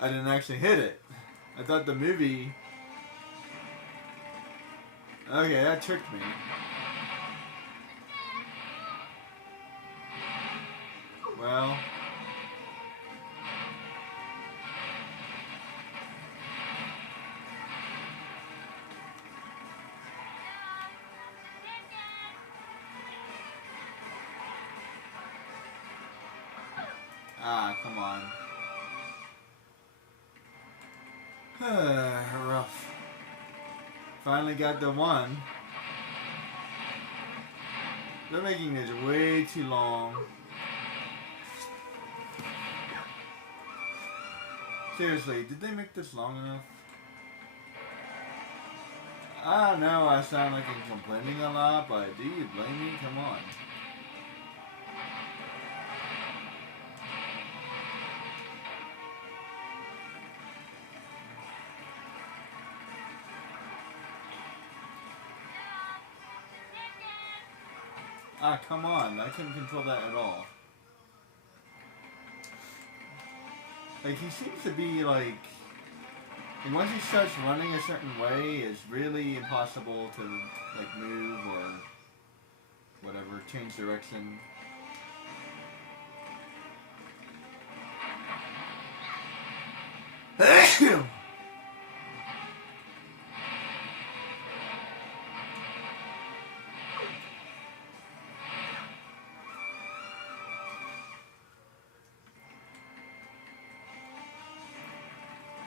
I didn't actually hit it. I thought the movie... Okay, that tricked me. Well... Ah, come on. Rough. Finally got the one. They're making this way too long. Seriously, did they make this long enough? I know I sound like I'm complaining a lot, but do you blame me? Come on. Ah, come on. I couldn't control that at all. Like, he seems to be, like... And once he starts running a certain way, it's really impossible to, like, move or whatever, change direction.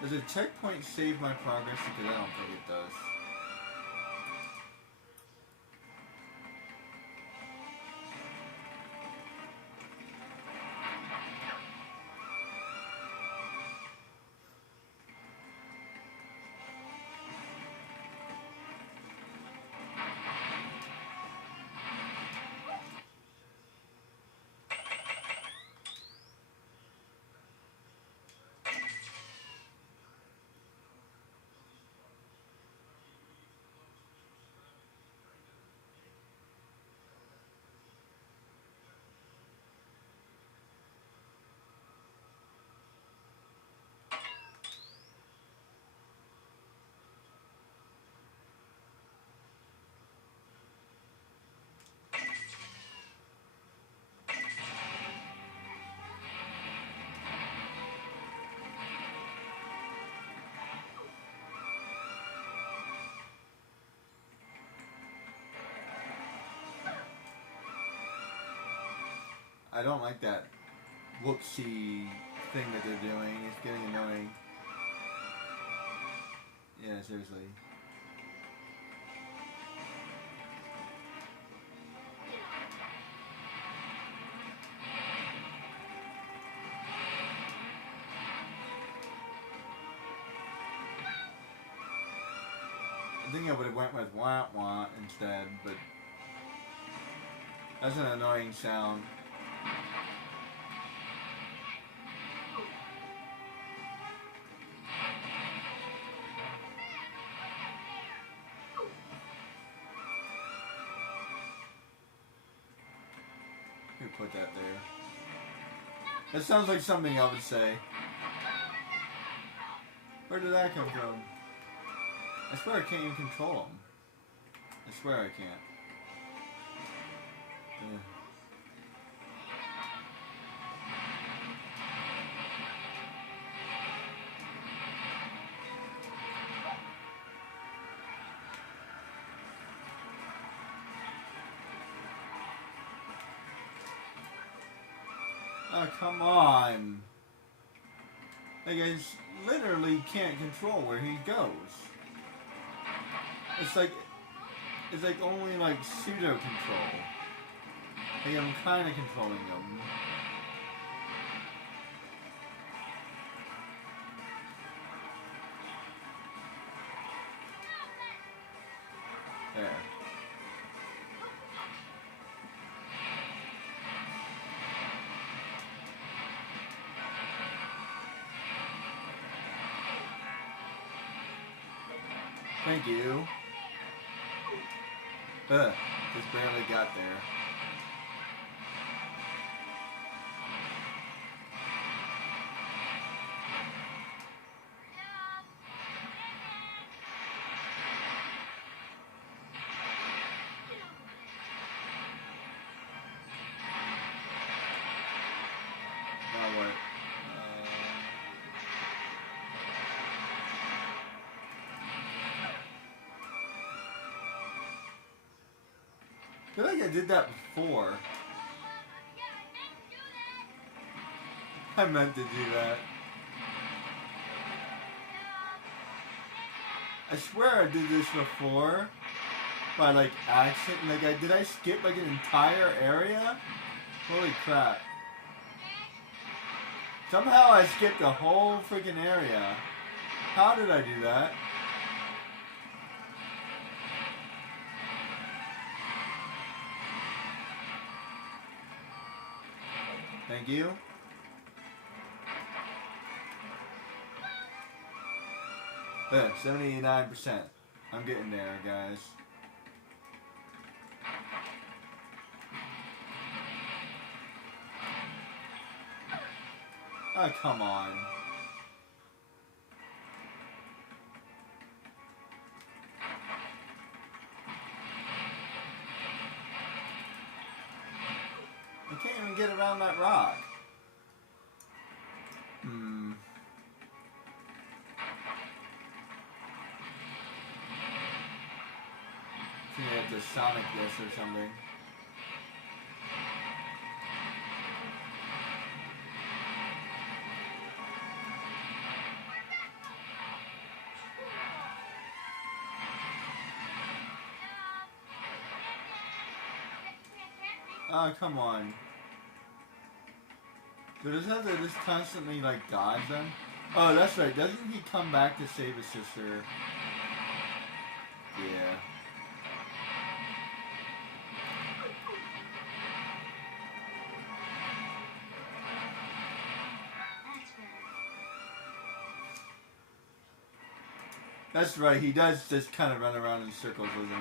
Does a checkpoint save my progress? Because I don't think it does. I don't like that whoopsie thing that they're doing. It's getting annoying. Yeah, seriously. I think I would have went with wah wah instead, but that's an annoying sound. Who put that there? That sounds like something I would say. Where did that come from? I swear I can't even control them. I swear I can't. Ugh. Oh, come on. Like, I literally can't control where he goes. It's like only like pseudo control. Like I'm kind of controlling him. There. Thank you. Just barely got there. Now what? I feel like I did that before. I meant to do that. I swear I did this before. By like accident. Like did I skip like an entire area? Holy crap. Somehow I skipped the whole freaking area. How did I do that? Thank you. Yeah, 79%. I'm getting there, guys. Oh, come on. I can't even get around that rock. You have to Sonic this or something. Oh, come on. So does he have to just constantly, like, dodge them? Oh, that's right. Doesn't he come back to save his sister? Yeah. That's right. He does just kind of run around in circles, doesn't he?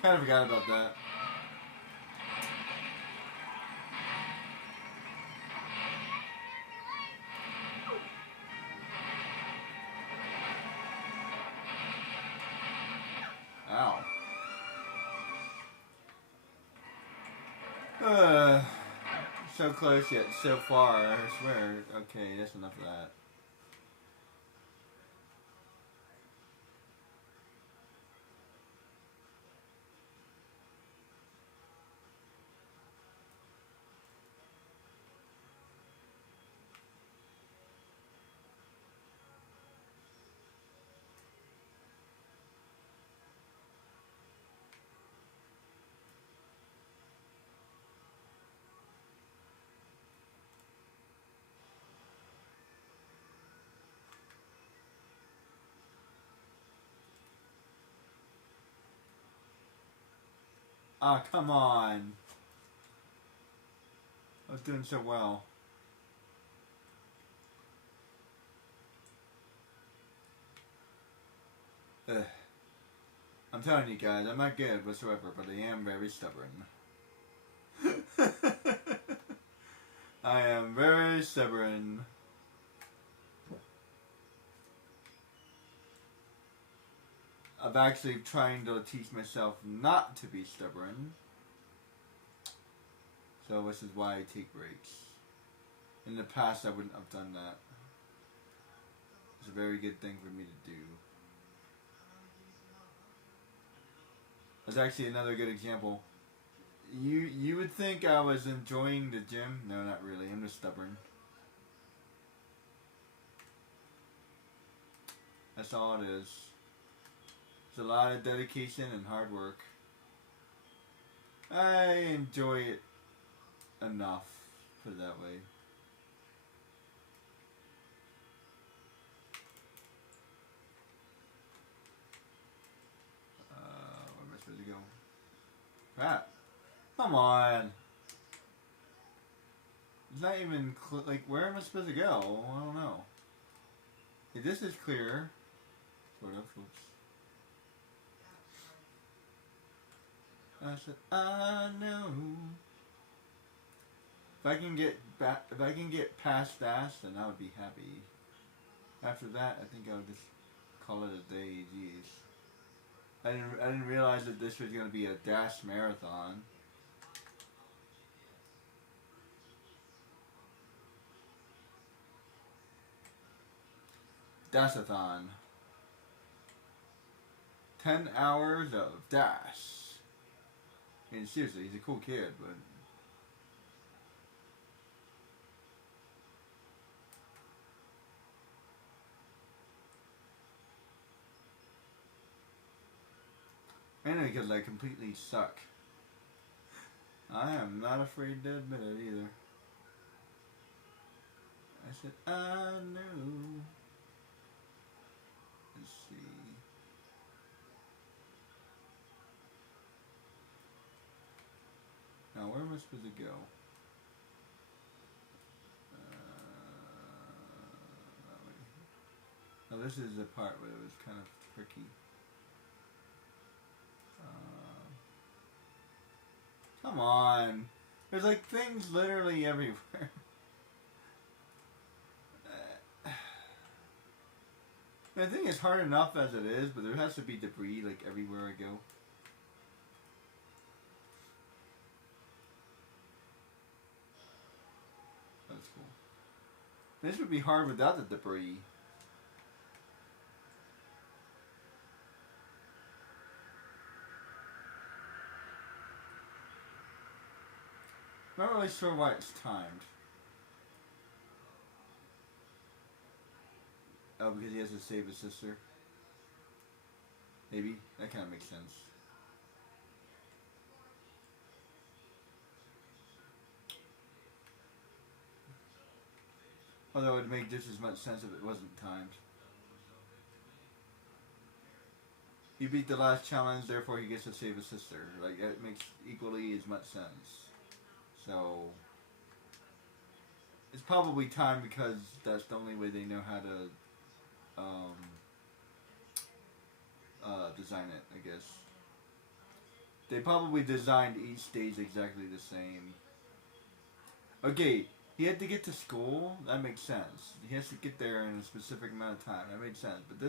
Kind of forgot about that. Ow. So close yet so far, I swear. Okay, that's enough of that. Ah, come on. I was doing so well. Ugh. I'm telling you guys, I'm not good whatsoever, but I am very stubborn. I am very stubborn. I'm actually trying to teach myself not to be stubborn. So this is why I take breaks. In the past I wouldn't have done that. It's a very good thing for me to do. That's actually another good example. You would think I was enjoying the gym. No, not really. I'm just stubborn. That's all it is. It's a lot of dedication and hard work. I enjoy it enough, put it that way. Where am I supposed to go? Crap. Come on. It's not even, like, where am I supposed to go? I don't know. Okay, this is clear. Sort of. Oops. I said, I know. If I can get past that, then I would be happy. After that, I think I would just call it a day. Jeez. I didn't realize that this was gonna be a dash marathon. Dashathon. 10 hours of dash. I mean, seriously, he's a cool kid, but Mainly because I completely suck. I am not afraid to admit it either. I said, I know. Let's see. Now, where am I supposed to go? That way. Now, this is the part where it was kind of tricky. Come on. There's like things literally everywhere. I think it's hard enough as it is, but there has to be debris like everywhere I go. That's cool. This would be hard without the debris. Not really sure why it's timed. Oh, because he has to save his sister. Maybe. That kind of makes sense. Although it would make just as much sense if it wasn't timed. You beat the last challenge, therefore he gets to save his sister. Like, it makes equally as much sense. So, it's probably timed because that's the only way they know how to design it, I guess. They probably designed each stage exactly the same. Okay, he had to get to school, that makes sense. He has to get there in a specific amount of time, that makes sense. But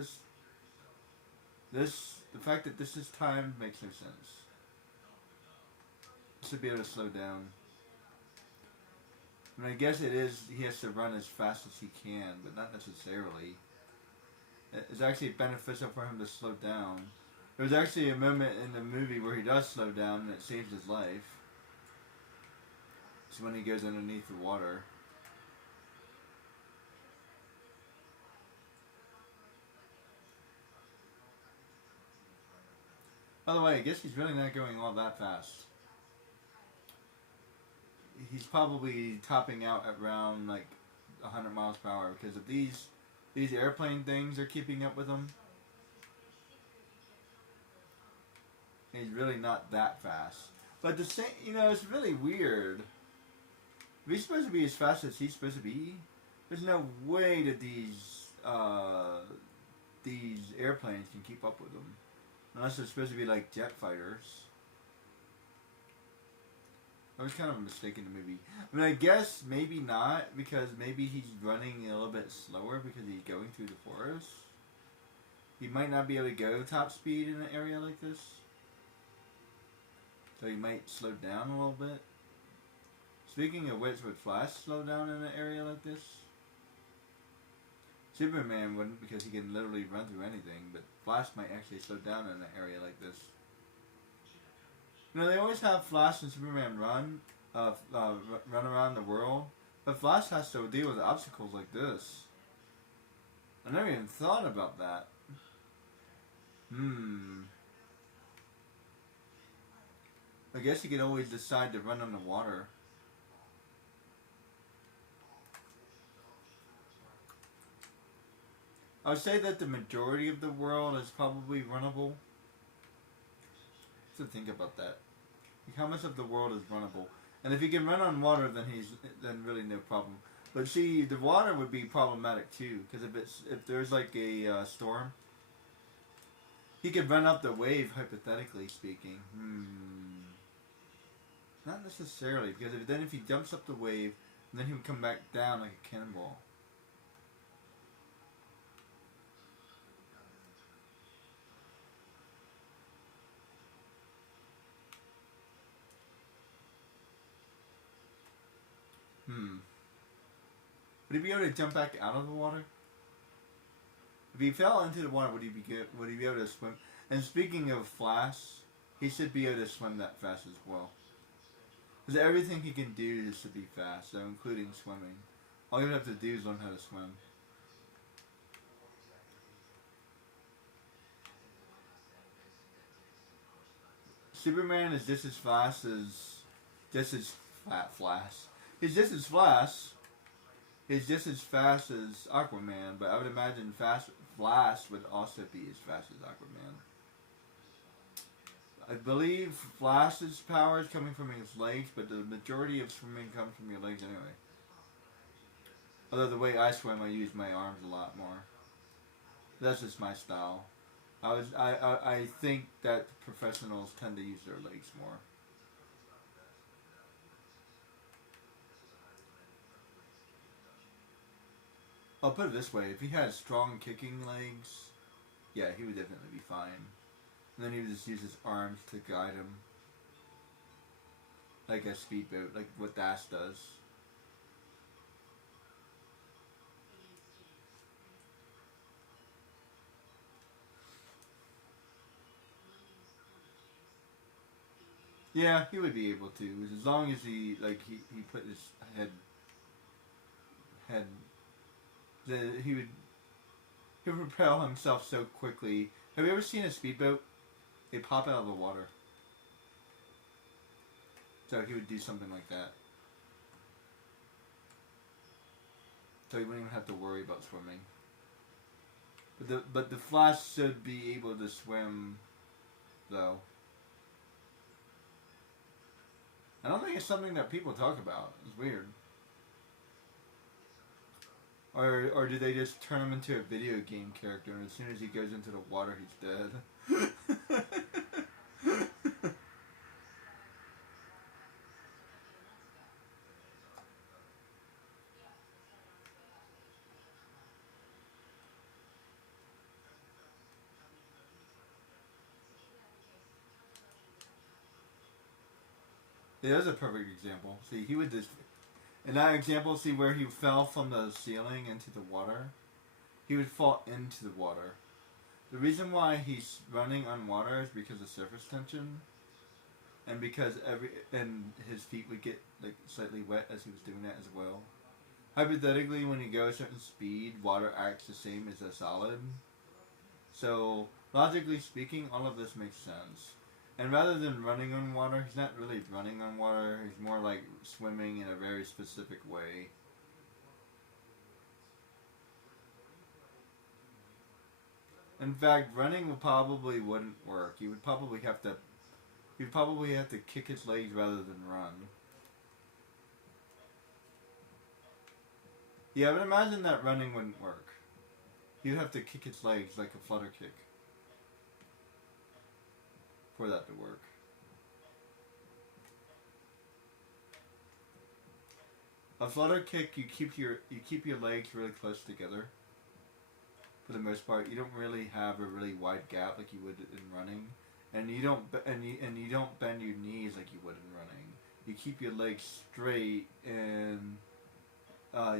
the fact that this is timed makes no sense. Should be able to slow down. I mean, I guess it is, he has to run as fast as he can, but not necessarily. It's actually beneficial for him to slow down. There's actually a moment in the movie where he does slow down and it saves his life. It's when he goes underneath the water. By the way, I guess he's really not going all that fast. He's probably topping out at around like 100 miles per hour because of these airplane things are keeping up with him. He's really not that fast. But the same, it's really weird. If he's supposed to be as fast as he's supposed to be, there's no way that these airplanes can keep up with him. Unless they're supposed to be like jet fighters. That was kind of a mistake in the movie. I mean, I guess maybe not, because maybe he's running a little bit slower because he's going through the forest. He might not be able to go top speed in an area like this. So he might slow down a little bit. Speaking of which, would Flash slow down in an area like this? Superman wouldn't, because he can literally run through anything, but Flash might actually slow down in an area like this. They always have Flash and Superman run around the world, but Flash has to deal with obstacles like this. I never even thought about that. I guess he could always decide to run on the water. I would say that the majority of the world is probably runnable. So think about that. Like, how much of the world is runnable? And if he can run on water, then really no problem. But see, the water would be problematic too, because if there's like a storm, he could run up the wave, hypothetically speaking. Not necessarily, because if he jumps up the wave, then he would come back down like a cannonball. Would he be able to jump back out of the water? If he fell into the water, would he be able to swim? And speaking of Flash, he should be able to swim that fast as well. Because everything he can do is to be fast, so including swimming. All you have to do is learn how to swim. Superman is just as fast as Flash. He's just as fast. He's just as fast as Aquaman, but I would imagine Flash would also be as fast as Aquaman. I believe Flash's power is coming from his legs, but the majority of swimming comes from your legs anyway. Although the way I swim, I use my arms a lot more. That's just my style. I think that professionals tend to use their legs more. I'll put it this way: if he had strong kicking legs, yeah, he would definitely be fine. And then he would just use his arms to guide him, like a speedboat, like what Dash does. Yeah, he would be able to, as long as he put his head. He would propel himself so quickly. Have you ever seen a speedboat? They pop out of the water. So he would do something like that. So he wouldn't even have to worry about swimming. But the Flash should be able to swim, though. I don't think it's something that people talk about. It's weird. Or do they just turn him into a video game character, and as soon as he goes into the water, he's dead? Yeah, that's a perfect example. See, he would just... In that example, see where he fell from the ceiling into the water? He would fall into the water. The reason why he's running on water is because of surface tension, and because his feet would get like slightly wet as he was doing that as well. Hypothetically, when you go a certain speed, water acts the same as a solid. So, logically speaking, all of this makes sense. And rather than running on water, he's not really running on water. He's more like swimming in a very specific way. In fact, running probably wouldn't work. He would probably have to kick his legs rather than run. Yeah, I would imagine that running wouldn't work. He'd have to kick his legs like a flutter kick for that to work. A flutter kick, you keep your legs really close together. For the most part, you don't really have a really wide gap like you would in running, and you don't bend your knees like you would in running. You keep your legs straight, and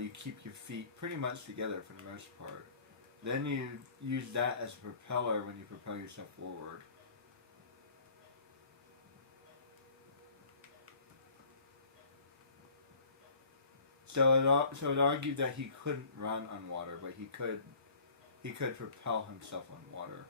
you keep your feet pretty much together for the most part. Then you use that as a propeller when you propel yourself forward. So it argued that he couldn't run on water, but he could propel himself on water.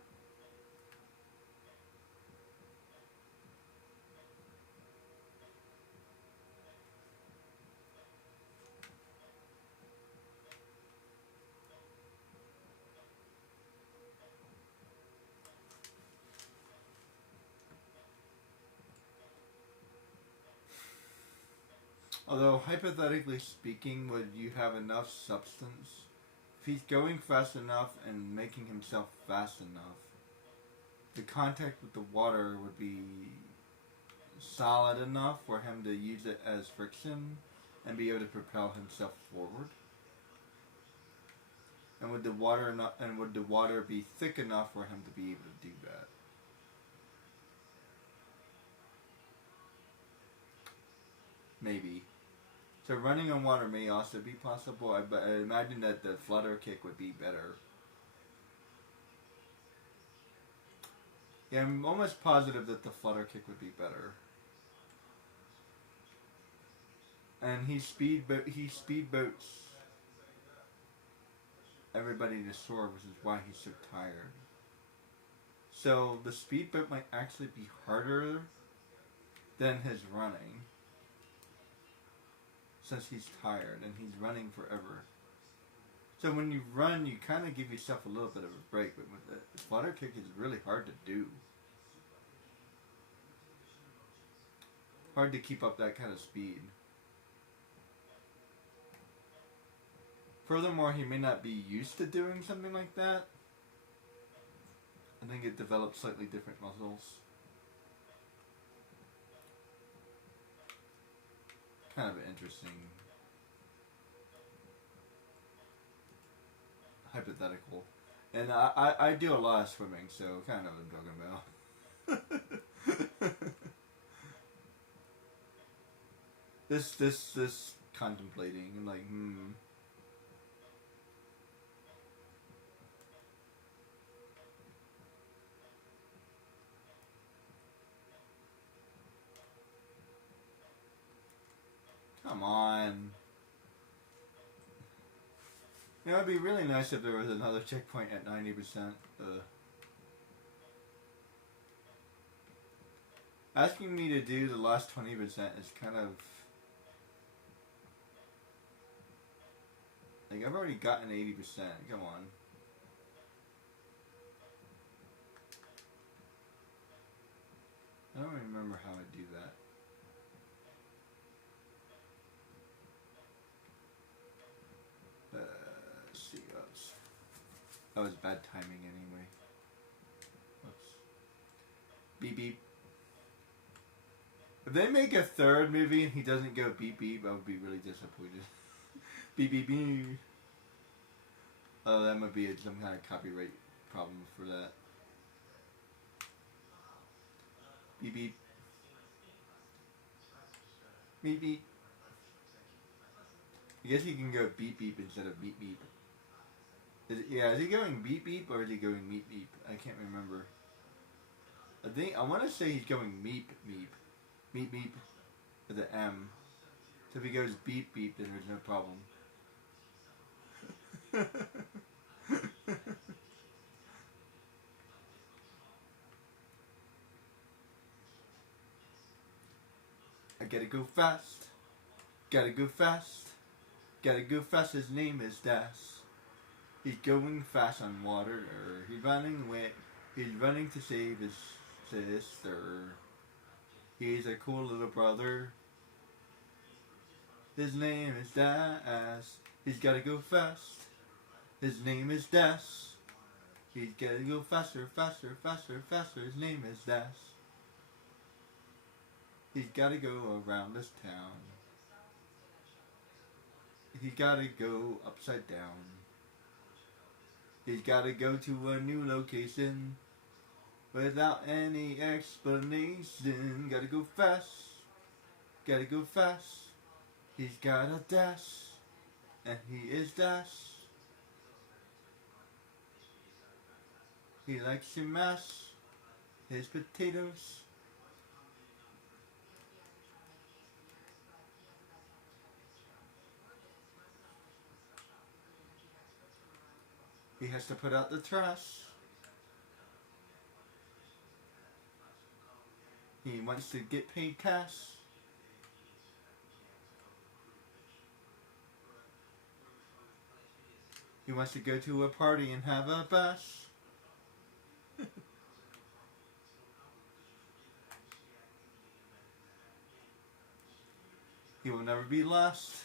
Although, hypothetically speaking, would you have enough substance? If he's going fast enough and making himself fast enough, the contact with the water would be solid enough for him to use it as friction and be able to propel himself forward. And would the water be thick enough for him to be able to do that? Maybe. So running on water may also be possible, but I imagine that the flutter kick would be better. Yeah, I'm almost positive that the flutter kick would be better. And he speedboats everybody to shore, which is why he's so tired. So the speedboat might actually be harder than his running. Since he's tired and he's running forever. So when you run, you kind of give yourself a little bit of a break. But with the flutter kick, is really hard to do. Hard to keep up that kind of speed. Furthermore, he may not be used to doing something like that. I think it develops slightly different muscles. Kind of interesting hypothetical. And I do a lot of swimming, so kind of what I'm talking about. this contemplating and like, come on. You know, it'd be really nice if there was another checkpoint at 90%. Asking me to do the last 20% is kind of... Like, I've already gotten 80%. Come on. I don't remember how I do that. Let's see. That was bad timing anyway. Oops. Beep beep. If they make a third movie and he doesn't go beep beep, I would be really disappointed. Beep beep beep. Oh, that might be some kind of copyright problem for that. Beep beep. Beep beep. I guess you can go beep beep instead of beep beep. Is he going beep beep or is he going meep beep? I can't remember. I want to say he's going meep meep. Meep meep with the M. So if he goes beep beep, then there's no problem. I gotta go fast. Gotta go fast. Gotta go fast. His name is Das. He's going fast on water. He's running away. He's running to save his sister. He's a cool little brother. His name is Das. He's gotta go fast. His name is Das. He's gotta go faster, faster, faster, faster. His name is Das. He's gotta go around this town. He's gotta go upside down. He's gotta go to a new location without any explanation. Gotta go fast. Gotta go fast. He's got a dash. And he is Das. He likes to mash his potatoes. He has to put out the trash. He wants to get paid cash. He wants to go to a party and have a bash. He will never be lost.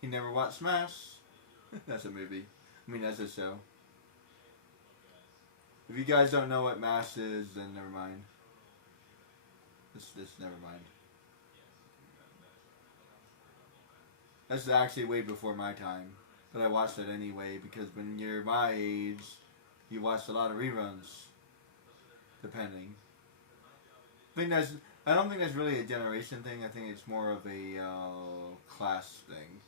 He never watched Smash. That's a movie. I mean, that's a show. If you guys don't know what MASH is, then never mind. This never mind. That's actually way before my time. But I watched it anyway because when you're my age, you watch a lot of reruns. Depending. I don't think that's really a generation thing. I think it's more of a class thing.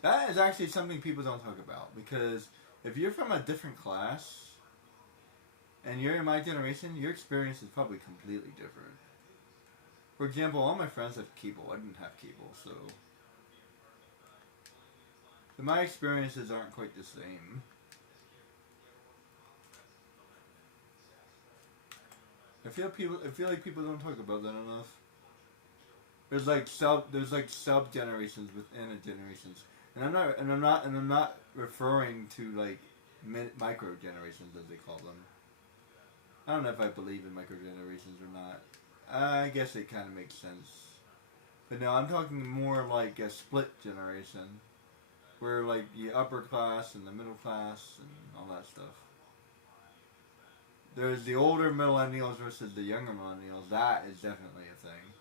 That is actually something people don't talk about because if you're from a different class, and you're in my generation, your experience is probably completely different. For example, all my friends have cable. I didn't have cable, so my experiences aren't quite the same. I feel like people don't talk about that enough. There's like sub generations within a generations, and I'm not referring to like micro generations as they call them. I don't know if I believe in micro generations or not. I guess it kind of makes sense, but no, I'm talking more like a split generation, where like the upper class and the middle class and all that stuff. There's the older millennials versus the younger millennials. That is definitely a thing.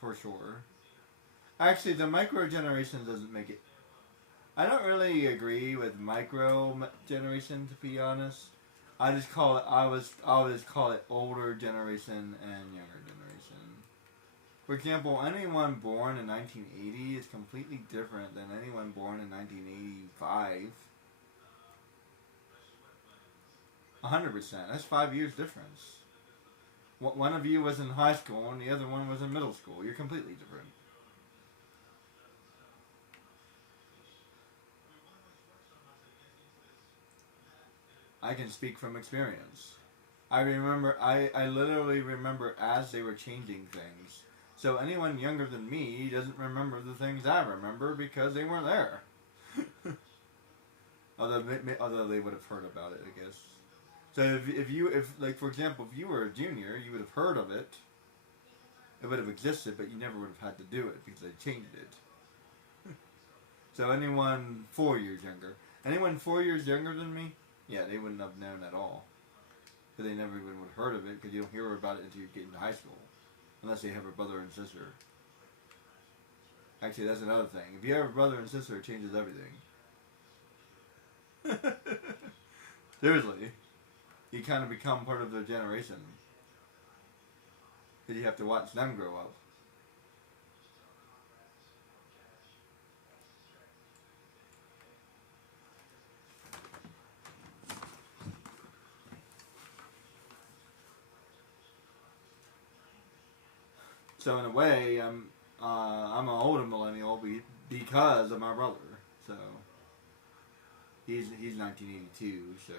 For sure. Actually, the micro generation doesn't make it. I don't really agree with micro generation, to be honest. I just call it. I always call it older generation and younger generation. For example, anyone born in 1980 is completely different than anyone born in 1985. 100%. That's 5 years difference. One of you was in high school and the other one was in middle school. You're completely different. I can speak from experience. I literally remember as they were changing things. So anyone younger than me doesn't remember the things I remember because they weren't there. although they would have heard about it, I guess. So if like for example, if you were a junior, you would have heard of it. It would have existed, but you never would have had to do it because they changed it. So anyone 4 years younger, than me, yeah, they wouldn't have known at all. But they never even would have heard of it because you don't hear about it until you get into high school, unless they have a brother and sister. Actually, that's another thing. If you have a brother and sister, it changes everything. Seriously. You kind of become part of their generation. Because you have to watch them grow up. So in a way, I'm an older millennial because of my brother. So he's 1982. So.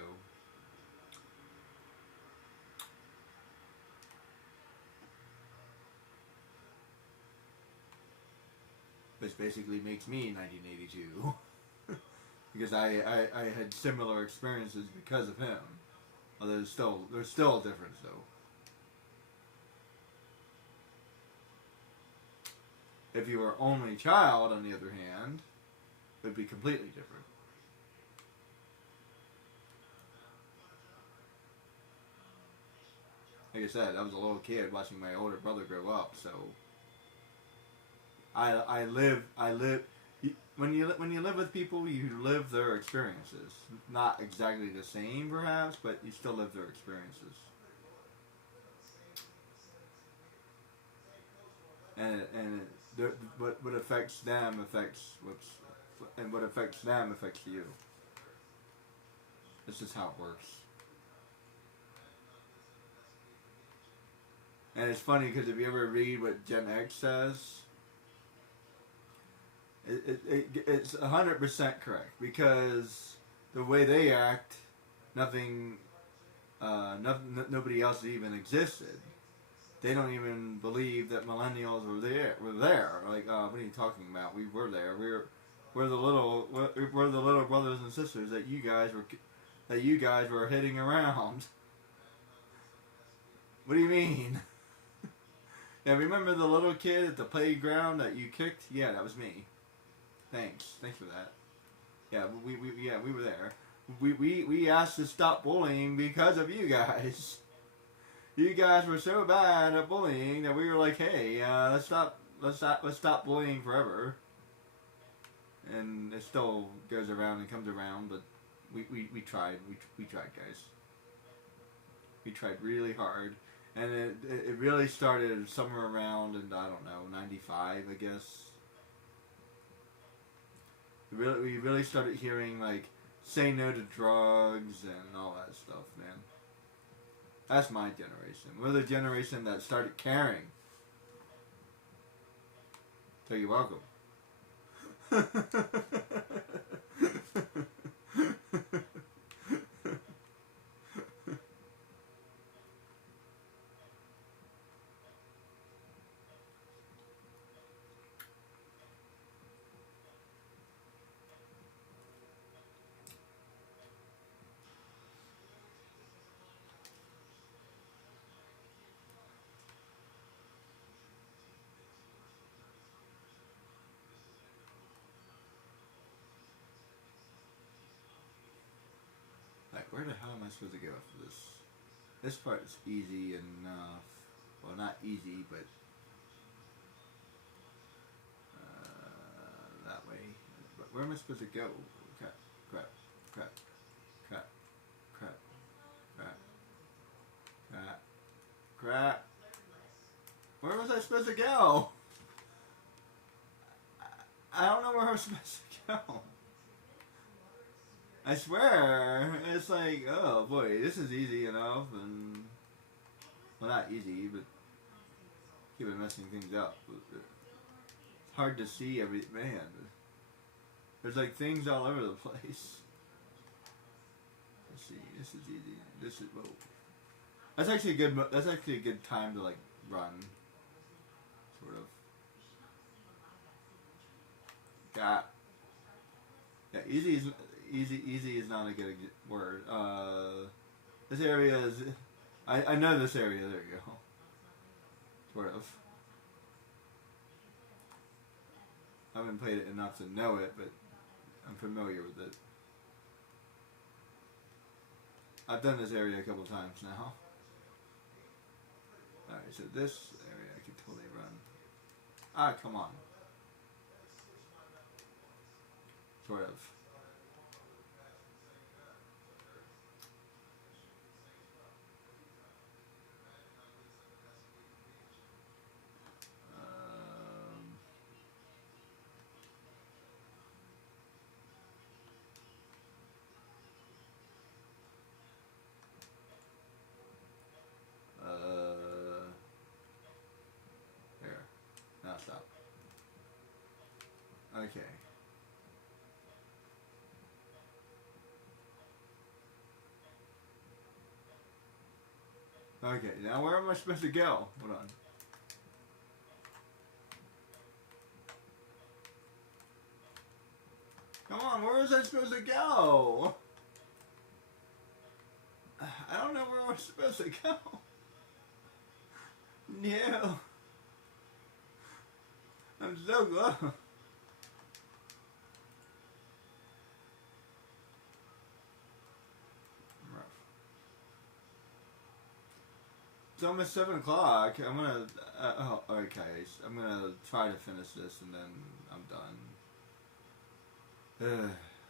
Which basically makes me 1982. Because I had similar experiences because of him. Although there's still a difference though. If you were only child, on the other hand, it would be completely different. Like I said, I was a little kid watching my older brother grow up, so I live. When you live with people, you live their experiences. Not exactly the same, perhaps, but you still live their experiences. What affects them affects what affects them affects you. This is how it works. And it's funny because if you ever read what Gen X says, it's 100% correct because the way they act, nobody else even existed. They don't even believe that millennials were there. Like, what are you talking about? We were there. We're the little brothers and sisters that you guys were hitting around. What do you mean? Yeah, remember the little kid at the playground that you kicked? Yeah, that was me. Thanks for that. Yeah, we were there. We asked to stop bullying because of you guys. You guys were so bad at bullying that we were like, hey, let's stop bullying forever. And it still goes around and comes around, but we tried. We tried, guys. We tried really hard. And it really started somewhere around, and I don't know, 95, I guess. We really started hearing, like, say no to drugs and all that stuff, man. That's my generation. We're the generation that started caring. So you're welcome. Like, where the hell am I supposed to go after this? This part is easy enough. Well, not easy, but that way. But where am I supposed to go? Crap, crap, crap, crap, crap, crap, crap, crap. Where was I supposed to go? I don't know where I'm supposed to go. I swear, it's like, oh boy, this is easy enough, and well, not easy, but keep it messing things up. It's hard to see every man. There's like things all over the place. Let's see, this is easy. This is whoa. That's actually a good. That's actually a good time to like run, sort of. Got. Yeah, easy is not a good word. This area is. I know this area. There you go. Sort of. I haven't played it enough to know it, but I'm familiar with it. I've done this area a couple times now. Alright, so this area I can totally run. Ah, come on. Sort of. There. Now stop. Okay. Okay, now where am I supposed to go? Hold on. Come on, where was I supposed to go? I don't know where we're supposed to go. No. I'm so close. It's almost 7 o'clock. I'm gonna. Okay. I'm gonna try to finish this and then I'm done.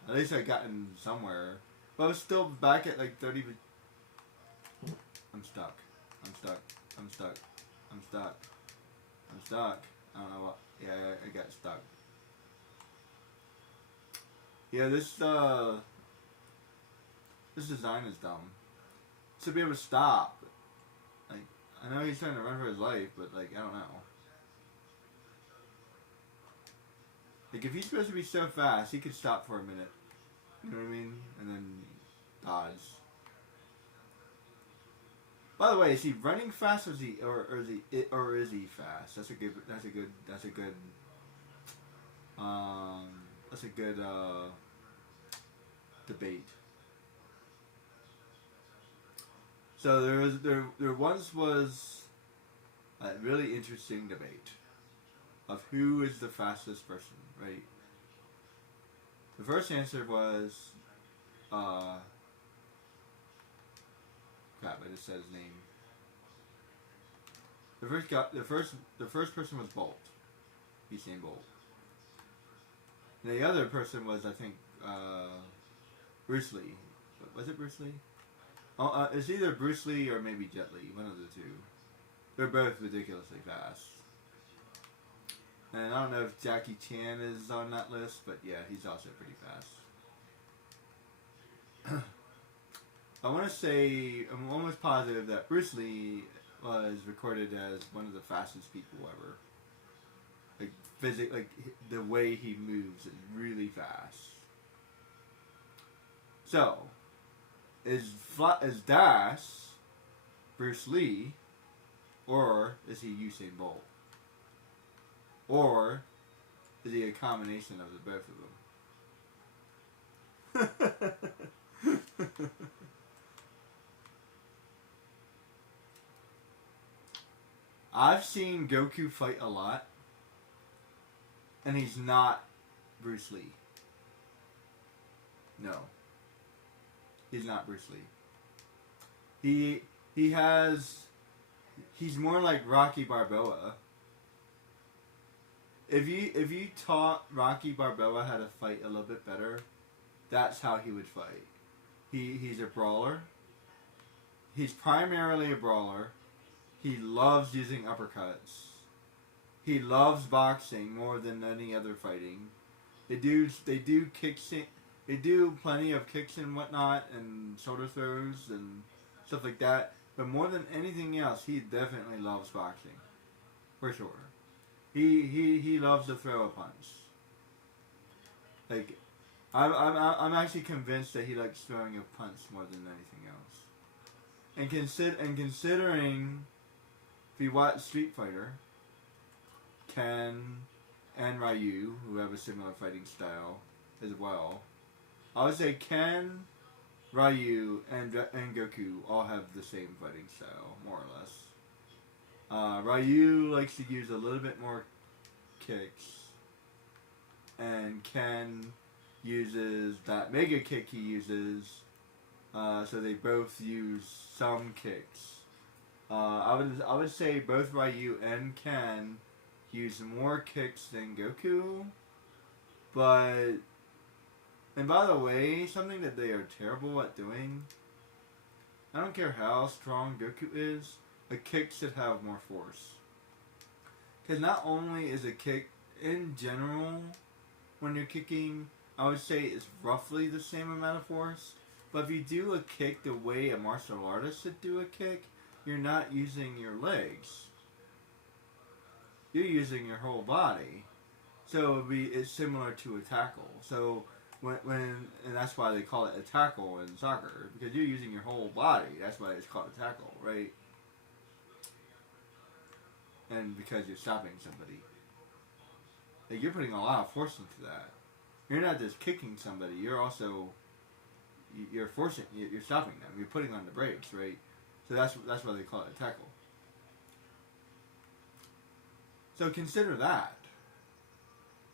At least I've gotten somewhere. But I was still back at like 30. I'm stuck. I'm stuck. I'm stuck. I'm stuck. I'm stuck. I don't know what. Yeah, I got stuck. Yeah, this design is dumb. To be able to stop. Like, I know he's trying to run for his life, but like, I don't know. Like, if he's supposed to be so fast, he could stop for a minute. You know what I mean? And then dodge. By the way, is he running fast, or is he fast? That's a good debate. So there once was a really interesting debate of who is the fastest person, right? The first answer was crap, I just said his name. The first person was Bolt. Usain Bolt. And the other person was, I think, Bruce Lee. Was it Bruce Lee? It's either Bruce Lee or maybe Jet Li. One of the two. They're both ridiculously fast. And I don't know if Jackie Chan is on that list, but yeah, he's also pretty fast. I want to say, I'm almost positive that Bruce Lee was recorded as one of the fastest people ever. Like the way he moves is really fast. So, is Das Bruce Lee, or is he Usain Bolt? Or is he a combination of the both of them? I've seen Goku fight a lot, and he's not Bruce Lee. No. He's not Bruce Lee. He's more like Rocky Balboa. If you taught Rocky Balboa how to fight a little bit better, that's how he would fight. He's a brawler. He's primarily a brawler. He loves using uppercuts. He loves boxing more than any other fighting. They do kicks. They do plenty of kicks and whatnot, and shoulder throws and stuff like that. But more than anything else, he definitely loves boxing, for sure. He loves to throw a punch. Like, I'm actually convinced that he likes throwing a punch more than anything else. And considering, if you watch Street Fighter, Ken and Ryu, who have a similar fighting style as well, I would say Ken, Ryu, and Goku all have the same fighting style, more or less. Ryu likes to use a little bit more kicks, and Ken uses that mega kick he uses, so they both use some kicks. I would say both Ryu and Ken use more kicks than Goku, but, and by the way, something that they are terrible at doing, I don't care how strong Goku is, a kick should have more force. Because not only is a kick, in general, when you're kicking, I would say it's roughly the same amount of force, but if you do a kick the way a martial artist should do a kick, you're not using your legs. You're using your whole body. So it's similar to a tackle. So and that's why they call it a tackle in soccer, because you're using your whole body. That's why it's called a tackle, right? And because you're stopping somebody. Like, you're putting a lot of force into that. You're not just kicking somebody, you're also, you're stopping them. You're putting on the brakes, right? So that's why they call it a tackle. So consider that.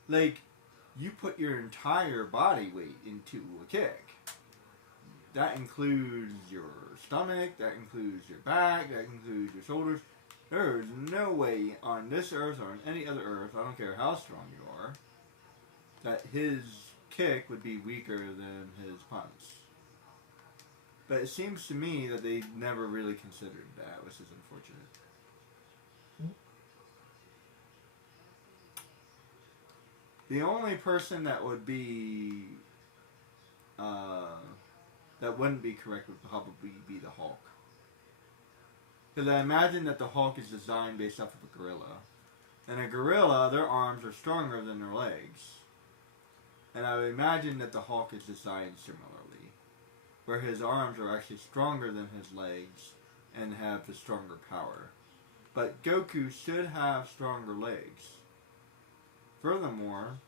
Like, you put your entire body weight into a kick. That includes your stomach, that includes your back, that includes your shoulders. There is no way on this earth or on any other earth, I don't care how strong you are, that his kick would be weaker than his punch. But it seems to me that they never really considered that, which is unfortunate. The only person that would be, that wouldn't be correct would probably be the Hulk. Because I imagine that the Hulk is designed based off of a gorilla. And a gorilla, their arms are stronger than their legs. And I would imagine that the Hulk is designed similarly, where his arms are actually stronger than his legs and have the stronger power. But Goku should have stronger legs. Furthermore,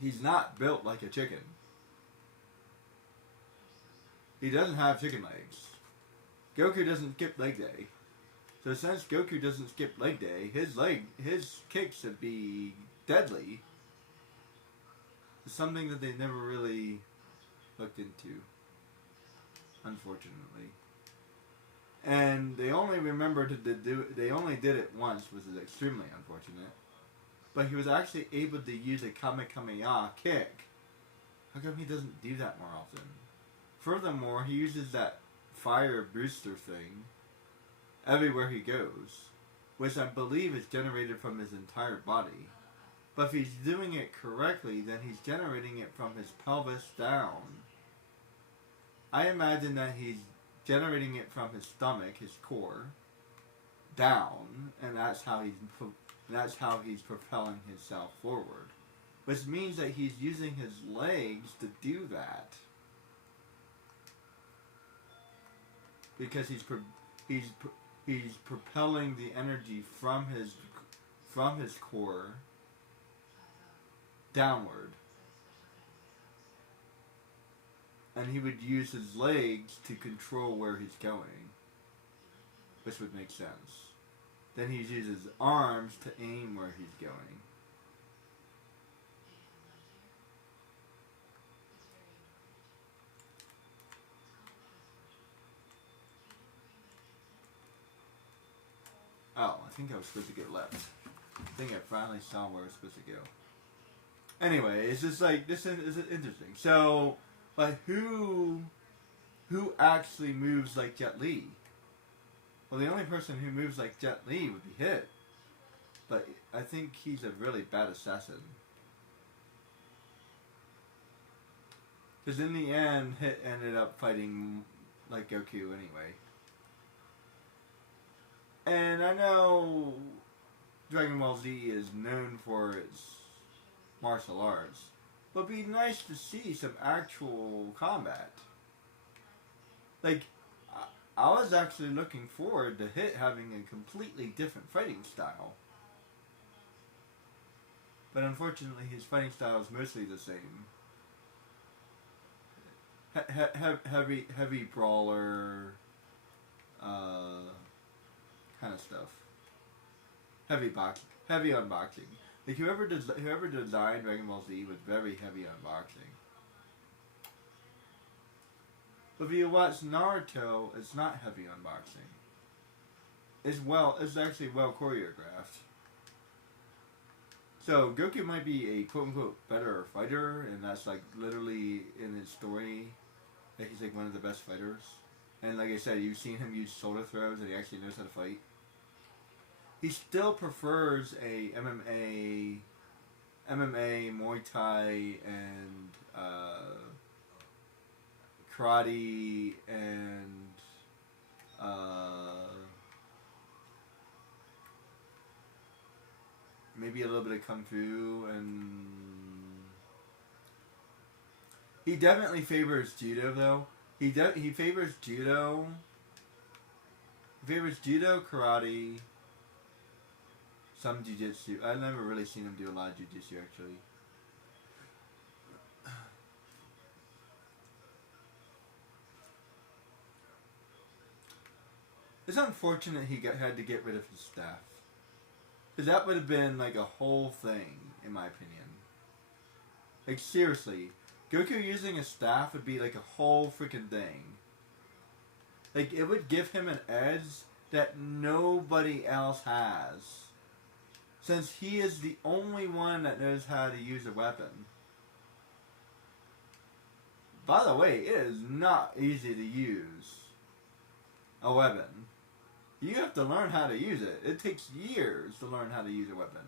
he's not built like a chicken. He doesn't have chicken legs. Goku doesn't skip leg day. So since Goku doesn't skip leg day, his kicks should be deadly. It's something that they never really looked into, unfortunately. And they only they only did it once, which is extremely unfortunate. But he was actually able to use a Kamehameha kick. How come he doesn't do that more often? Furthermore, he uses that fire booster thing everywhere he goes, which I believe is generated from his entire body. But if he's doing it correctly, then he's generating it from his pelvis down. I imagine that he's generating it from his stomach, his core, down, and that's how he's propelling himself forward. Which means that he's using his legs to do that. Because he's propelling the energy from his core downward. And he would use his legs to control where he's going. Which would make sense. Then he uses his arms to aim where he's going. Oh, I think I was supposed to go left. I think I finally saw where I was supposed to go. Anyway, it's just like, this is interesting. So, like, who actually moves like Jet Li? Well, the only person who moves like Jet Li would be Hit. But I think he's a really bad assassin. Because in the end, Hit ended up fighting like Goku anyway. And I know Dragon Ball Z is known for its martial arts. But it'd be nice to see some actual combat. Like, I was actually looking forward to Hit having a completely different fighting style. But unfortunately, his fighting style is mostly the same. Heavy brawler, kind of stuff. Heavy unboxing. Like whoever designed Dragon Ball Z was very heavy unboxing. But if you watch Naruto, it's not heavy unboxing. It's actually well choreographed. So Goku might be a quote unquote better fighter, and that's like literally in his story that he's like one of the best fighters. And like I said, you've seen him use shoulder throws, and he actually knows how to fight. He still prefers a MMA, Muay Thai, and karate, and maybe a little bit of kung fu, and he definitely favors judo though. He favors judo. He favors judo, karate, some jiu-jitsu. I've never really seen him do a lot of jiu-jitsu actually. It's unfortunate he had to get rid of his staff. Because that would have been like a whole thing, in my opinion. Like seriously, Goku using a staff would be like a whole freaking thing. Like it would give him an edge that nobody else has. Since he is the only one that knows how to use a weapon. By the way, it is not easy to use a weapon. You have to learn how to use it. It takes years to learn how to use a weapon.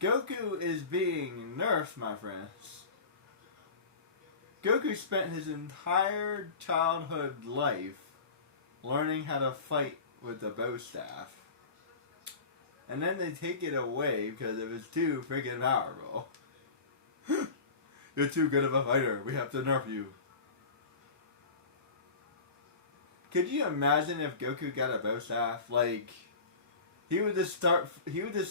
Goku is being nerfed, my friends. Goku spent his entire childhood life learning how to fight with the bow staff. And then they take it away because it was too freaking powerful. You're too good of a fighter. We have to nerf you. Could you imagine if Goku got a bow staff? Like, he would just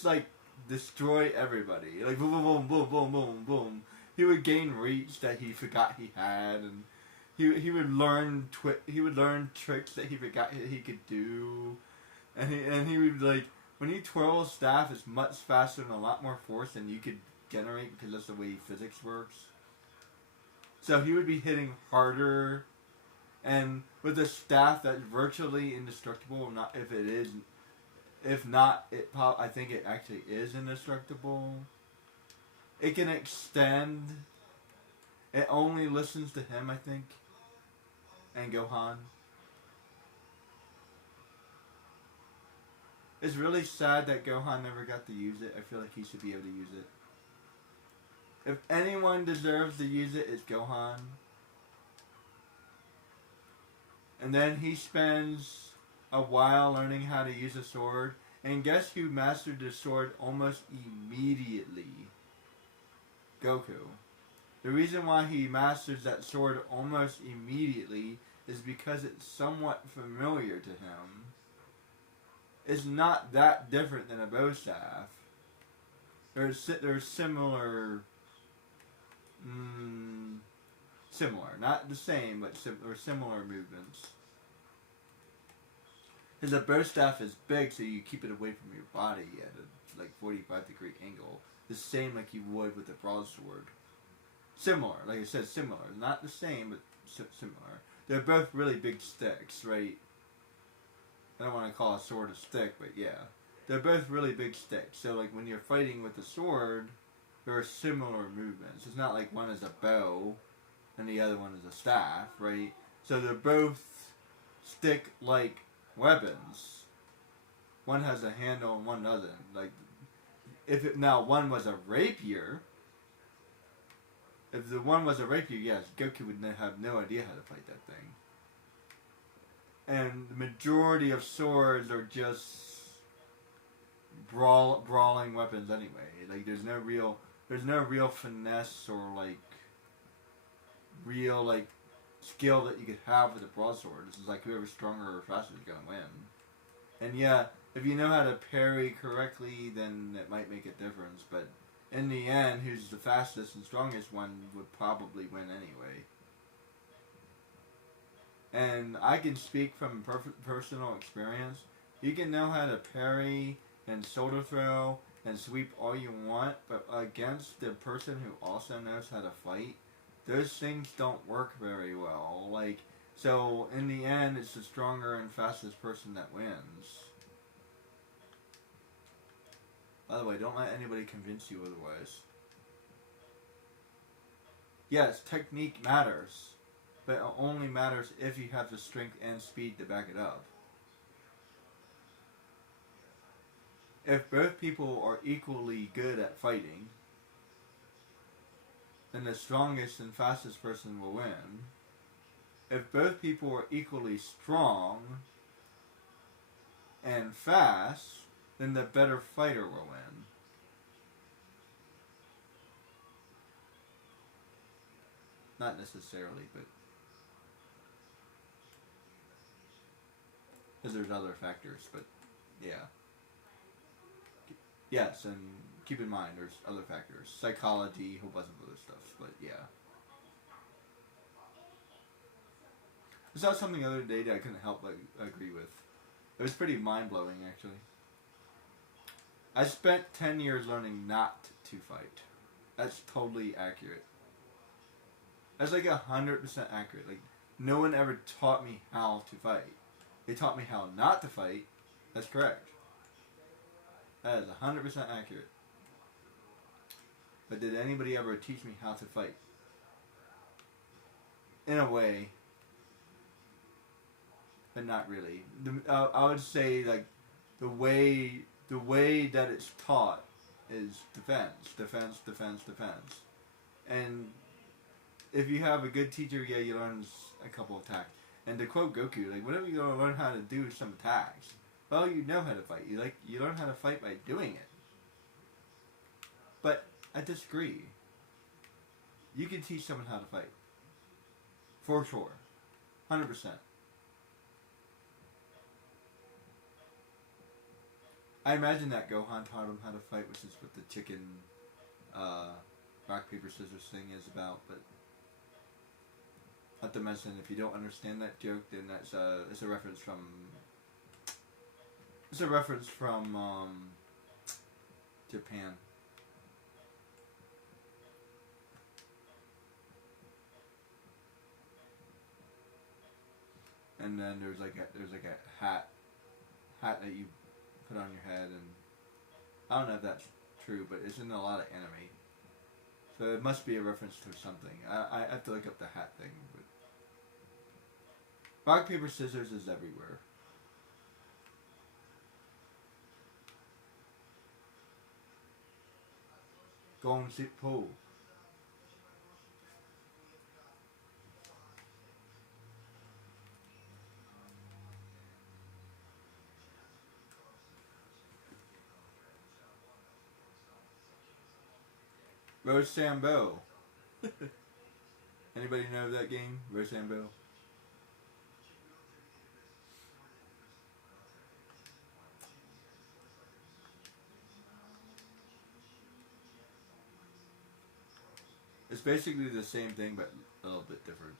like destroy everybody. Like boom, boom, boom, boom, boom, boom. He would gain reach that he forgot he had, and he would learn tricks that he forgot he could do, and he would like when he twirls staff, it's much faster and a lot more force than you could generate because that's the way physics works. So he would be hitting harder. And with a staff that's virtually indestructible, I think it actually is indestructible. It can extend. It only listens to him, I think, and Gohan. It's really sad that Gohan never got to use it. I feel like he should be able to use it. If anyone deserves to use it, it's Gohan. And then he spends a while learning how to use a sword. And guess who mastered the sword almost immediately? Goku. The reason why he masters that sword almost immediately is because it's somewhat familiar to him. It's not that different than a bow staff. There's similar, similar, not the same, but similar movements. Because a bow staff is big, so you keep it away from your body at a 45-degree angle, the same like you would with a broadsword. Similar, like I said, similar, not the same, but similar. They're both really big sticks, right? I don't want to call a sword a stick, but yeah. They're both really big sticks. So, like, when you're fighting with a sword, there are similar movements. It's not like one is a bow and the other one is a staff, right? So they're both stick-like weapons. One has a handle and one doesn't. Like, now one was a rapier. If the one was a rapier, yes, Goku would have no idea how to fight that thing. And the majority of swords are just brawling weapons anyway. Like there's no real finesse or real skill that you could have with a broadsword. This is like whoever's stronger or faster is gonna win. And yeah, if you know how to parry correctly, then it might make a difference. But in the end, who's the fastest and strongest one would probably win anyway. And I can speak from personal experience. You can know how to parry and shoulder throw and sweep all you want, but against the person who also knows how to fight, those things don't work very well. So in the end, it's the stronger and fastest person that wins. By the way, don't let anybody convince you otherwise. Yes, technique matters, but it only matters if you have the strength and speed to back it up. If both people are equally good at fighting, then the strongest and fastest person will win. If both people are equally strong and fast, then the better fighter will win. Not necessarily, but because there's other factors, but yeah. Yes, and keep in mind there's other factors. Psychology, a whole bunch of other stuff, but yeah. I saw something the other day that I couldn't help but agree with. It was pretty mind-blowing, actually. I spent 10 years learning not to fight. That's totally accurate. That's 100% accurate. No one ever taught me how to fight. They taught me how not to fight. That's correct. That is 100% accurate. But did anybody ever teach me how to fight? In a way. But not really. I would say the way that it's taught is defense. And if you have a good teacher, yeah, you learn a couple of attacks. And to quote Goku, whatever you're gonna learn how to do is some attacks. Well, you know how to fight. You learn how to fight by doing it. But I disagree. You can teach someone how to fight. For sure. 100%. I imagine that Gohan taught him how to fight, which is what the chicken rock, paper, scissors thing is about, but not to mention, if you don't understand that joke, then it's a reference from Japan. And then there's a hat that you put on your head, and I don't know if that's true, but it's in a lot of anime. So it must be a reference to something. I have to look up the hat thing. But rock, paper, scissors is everywhere. Gong sit po. Rosambo. Anybody know that game? Rosambo? It's basically the same thing, but a little bit different.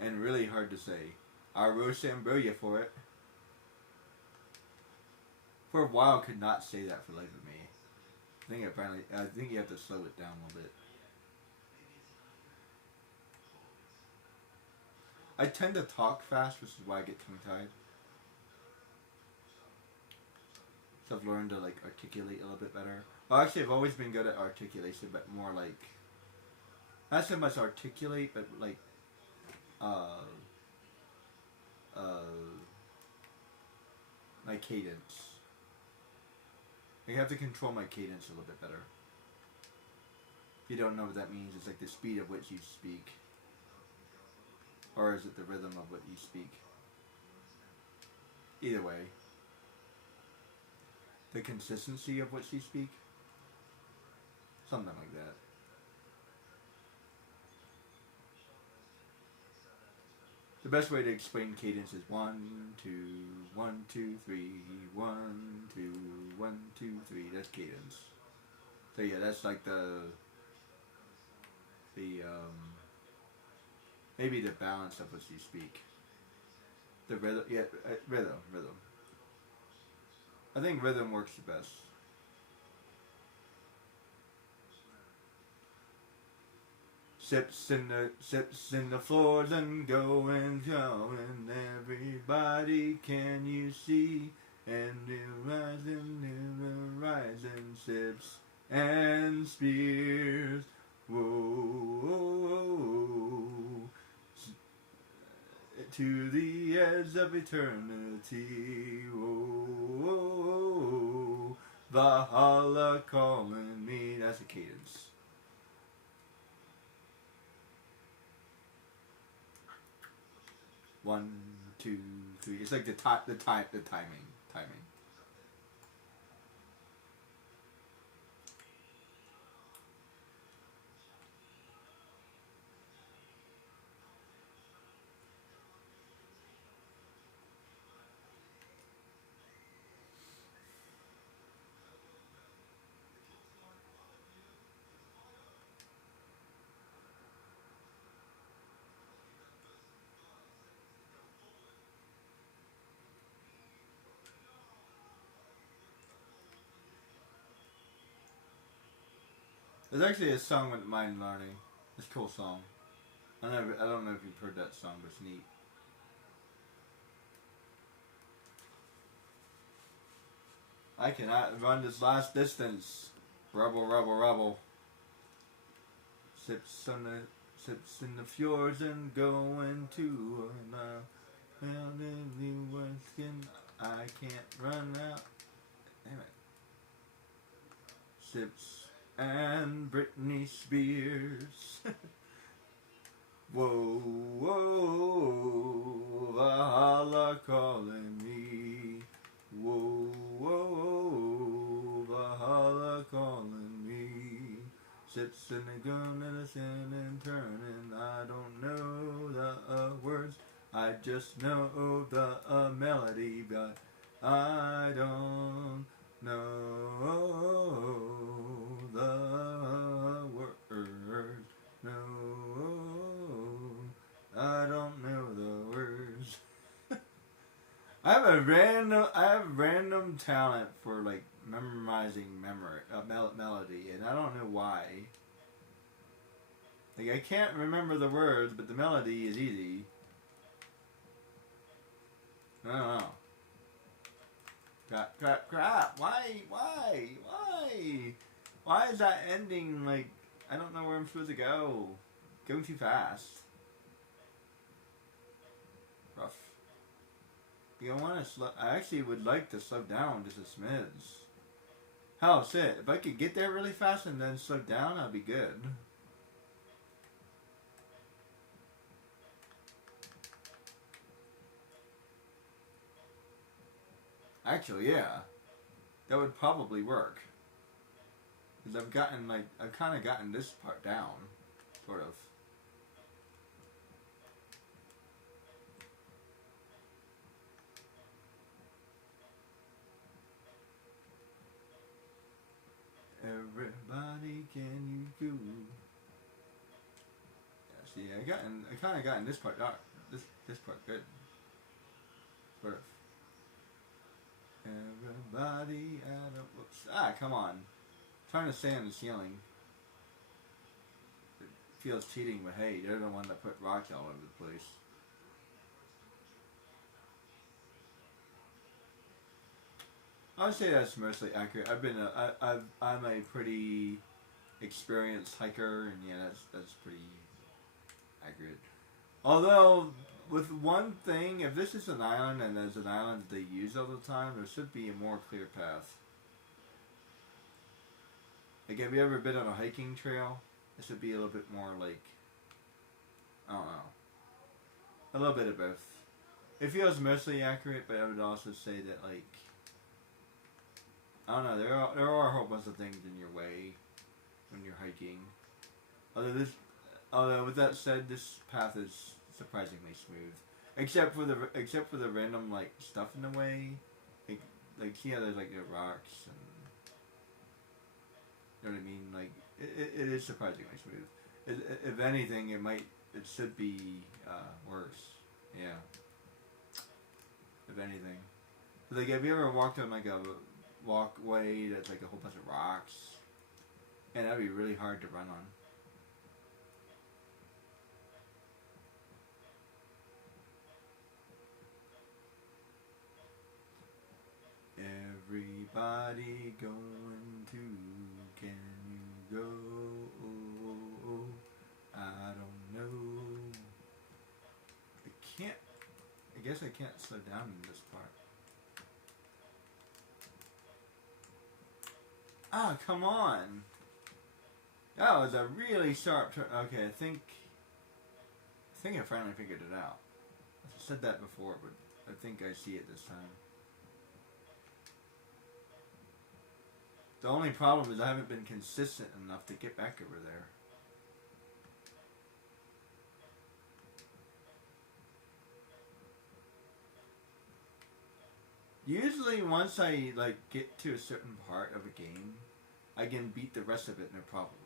And really hard to say. I Rosamboya for it. For a while, could not say that for the life of me. I think you have to slow it down a little bit. I tend to talk fast, which is why I get tongue-tied. So I've learned to like articulate a little bit better. Well, actually, I've always been good at articulation, but more like not so much articulate, but like uh, my cadence. I have to control my cadence a little bit better. If you don't know what that means, it's like the speed of which you speak. Or is it the rhythm of what you speak? Either way. The consistency of what you speak? Something like that. The best way to explain cadence is 1, 2, 1, 2, 3, 1, 2, 1, 2, 3. That's cadence. So yeah, that's like the maybe the balance of what you speak. The rhythm, yeah, rhythm. I think rhythm works the best. Sips in the floors and going. Everybody, can you see? And the rising sips and spears. Whoa, to the edge of eternity. Whoa, Valhalla calling me. That's a cadence. One, two, three. It's like the timing. There's actually a song I wouldn't mind learning. It's a cool song. I don't know if you've heard that song, but it's neat. I cannot run this last distance. Rebel. Sips in the fjords and going to skin. I can't run out. Damn it. Sips and Britney Spears. Whoa, Valhalla calling me. Whoa, Valhalla calling me. Sips in the gun and a sin and turning. I don't know the words. I just know the melody, but I don't know the words. No, I don't know the words. I have random talent for like memorizing melody, and I don't know why. Like I can't remember the words, but the melody is easy. I don't know. Crap. Why is that ending like I don't know where I'm supposed to go? Going too fast. Rough. You don't want to slow. I actually would like to slow down just a smidge. Hell, shit. If I could get there really fast and then slow down, that'd be good. Actually, yeah, that would probably work. Because I've kind of gotten this part down, sort of. Everybody, can you go? Yeah, see, I kind of gotten this part dark. This part good. Sort of. Everybody, whoops. Ah, come on. Trying to stay on the ceiling. It feels cheating, but hey, they're the one that put rocks all over the place. I would say that's mostly accurate. I'm a pretty experienced hiker, and yeah, that's pretty accurate. Although, with one thing, if this is an island and there's an island that they use all the time, there should be a more clear path. Like, have you ever been on a hiking trail? This would be a little bit more like, I don't know, a little bit of both. It feels mostly accurate, but I would also say that, like, I don't know, there are a whole bunch of things in your way when you're hiking. Although with that said, this path is surprisingly smooth, except for the random like stuff in the way, like see how there's like the rocks and you know what I mean. Like it is surprisingly smooth. If anything, it should be worse. Yeah. If anything, like have you ever walked on like a walkway that's like a whole bunch of rocks? And that'd be really hard to run on. Everybody going to, can you go? I don't know. I guess I can't slow down in this part. Ah, come on. That was a really sharp turn. Okay, I think I finally figured it out. I said that before, but I think I see it this time. The only problem is I haven't been consistent enough to get back over there. Usually once I like get to a certain part of a game, I can beat the rest of it no problem.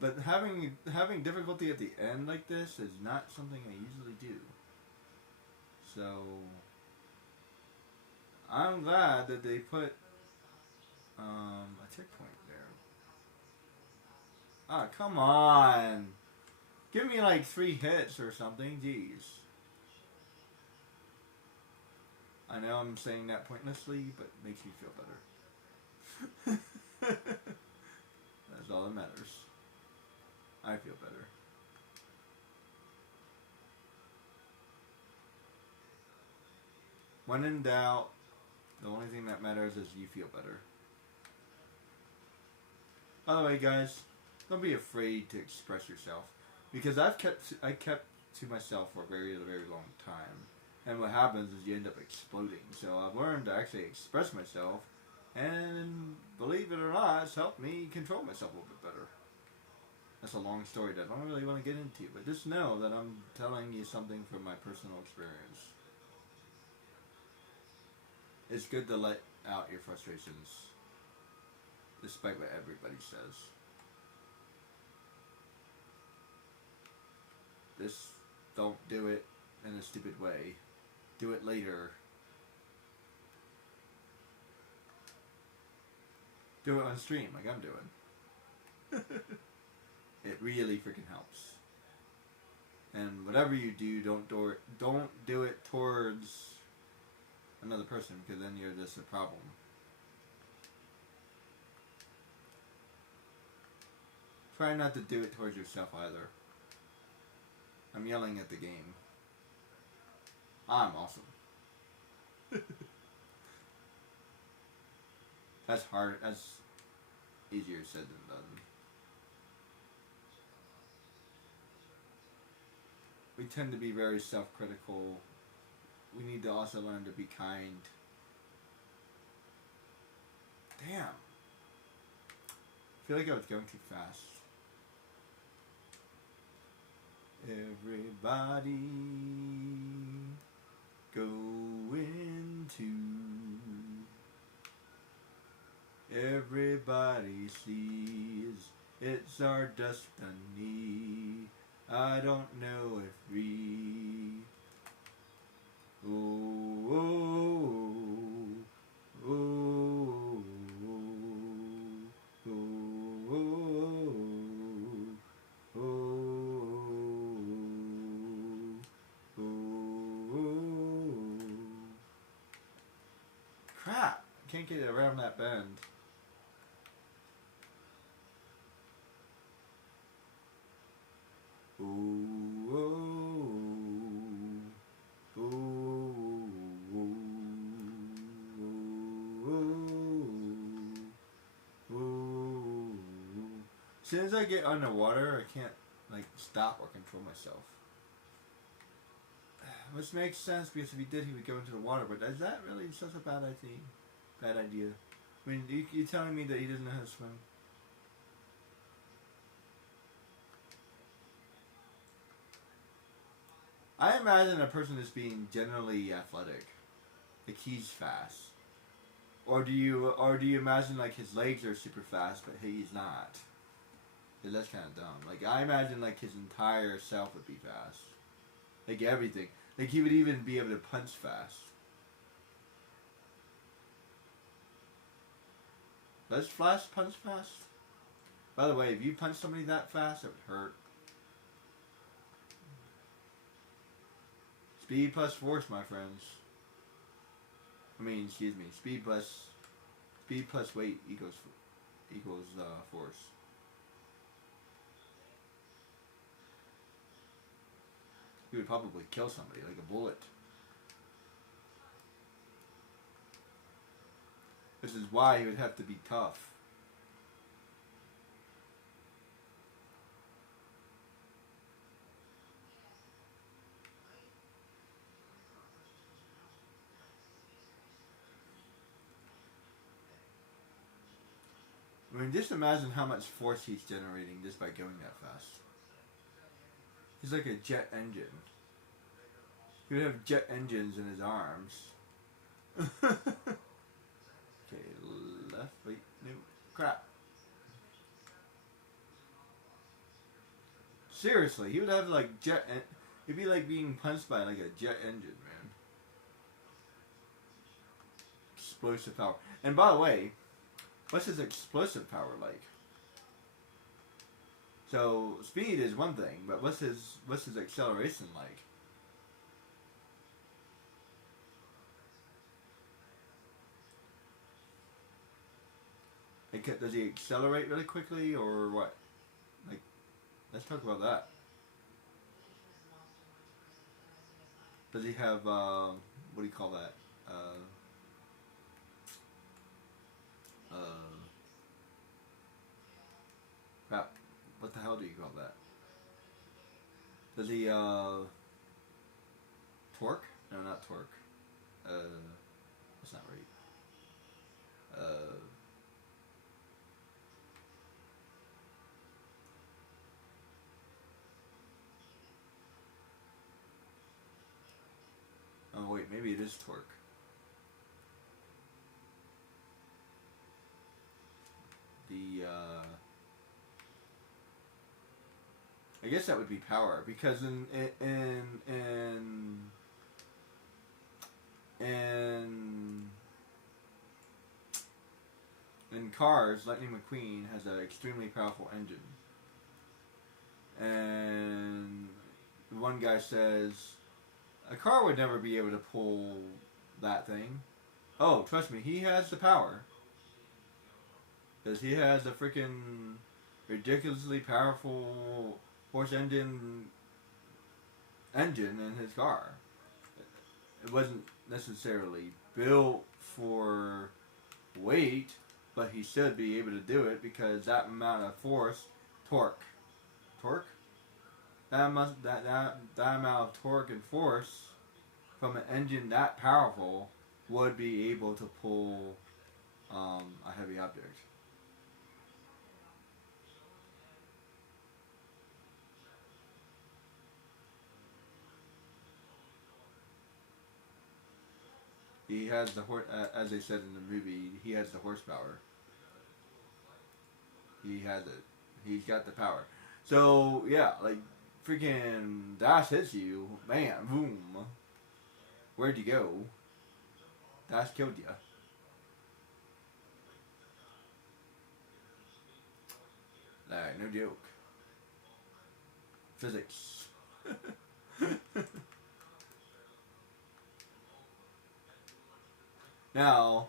But having difficulty at the end like this is not something I usually do. So I'm glad that they put a checkpoint there. Ah, come on. Give me like 3 hits or something, jeez. I know I'm saying that pointlessly, but it makes me feel better. That's all that matters. I feel better. When in doubt, the only thing that matters is you feel better. By the way, guys, don't be afraid to express yourself, because I kept to myself for a very, very long time, and what happens is you end up exploding. So I've learned to actually express myself, and believe it or not, it's helped me control myself a little bit better. That's a long story that I don't really want to get into, but just know that I'm telling you something from my personal experience. It's good to let out your frustrations, despite what everybody says. Just don't do it in a stupid way. Do it later. Do it on stream like I'm doing. It really freaking helps. And whatever you do, don't do it towards another person, because then you're just a problem. Try not to do it towards yourself either. I'm yelling at the game. I'm awesome. That's hard. That's easier said than done. We tend to be very self-critical. We need to also learn to be kind Damn. I feel like I was going too fast. Everybody go into. Everybody sees it's our destiny. I don't know if we. Oh, oh, oh, oh, oh, oh, oh, oh. Crap! I can't get around that bend. Ooh, oh, oh, oh, oh. As soon as I get underwater, I can't like stop or control myself. Which makes sense because if he did, he would go into the water. But is that really such a bad idea? Bad idea. I mean, you're telling me that he doesn't know how to swim? I imagine a person as being generally athletic, like he's fast, or do you imagine like his legs are super fast but he's not? 'Cause that's kind of dumb. Like I imagine like his entire self would be fast, like everything. Like he would even be able to punch fast. Does Flash punch fast? By the way, if you punch somebody that fast, it would hurt. Speed plus force, my friends. I mean, excuse me. Speed plus weight equals force. He would probably kill somebody like a bullet. Which is why he would have to be tough. I mean, just imagine how much force he's generating just by going that fast. He's like a jet engine. He would have jet engines in his arms. Okay, left, wait, no, crap. Seriously, he would have like it'd be like being punched by like a jet engine, man. Explosive power. And by the way, what's his explosive power like? So speed is one thing, but what's his acceleration like? Like, does he accelerate really quickly or what? Like, let's talk about that. Does he have what do you call that? Crap. What the hell do you call that? Does he torque? No, not torque. That's not right. Oh wait, maybe it is torque. The I guess that would be power because in Cars, Lightning McQueen has an extremely powerful engine, and one guy says a car would never be able to pull that thing. Oh, trust me, he has the power. Because he has a freaking ridiculously powerful horse engine in his car. It wasn't necessarily built for weight, but he should be able to do it because that amount of force, torque, that amount of torque and force from an engine that powerful would be able to pull a heavy object. He has the as they said in the movie, he has the horsepower. He has it. He's got the power. So yeah, like freaking Dash hits you, man, boom. Where'd you go? Dash killed you. Like, no joke. Physics. Now,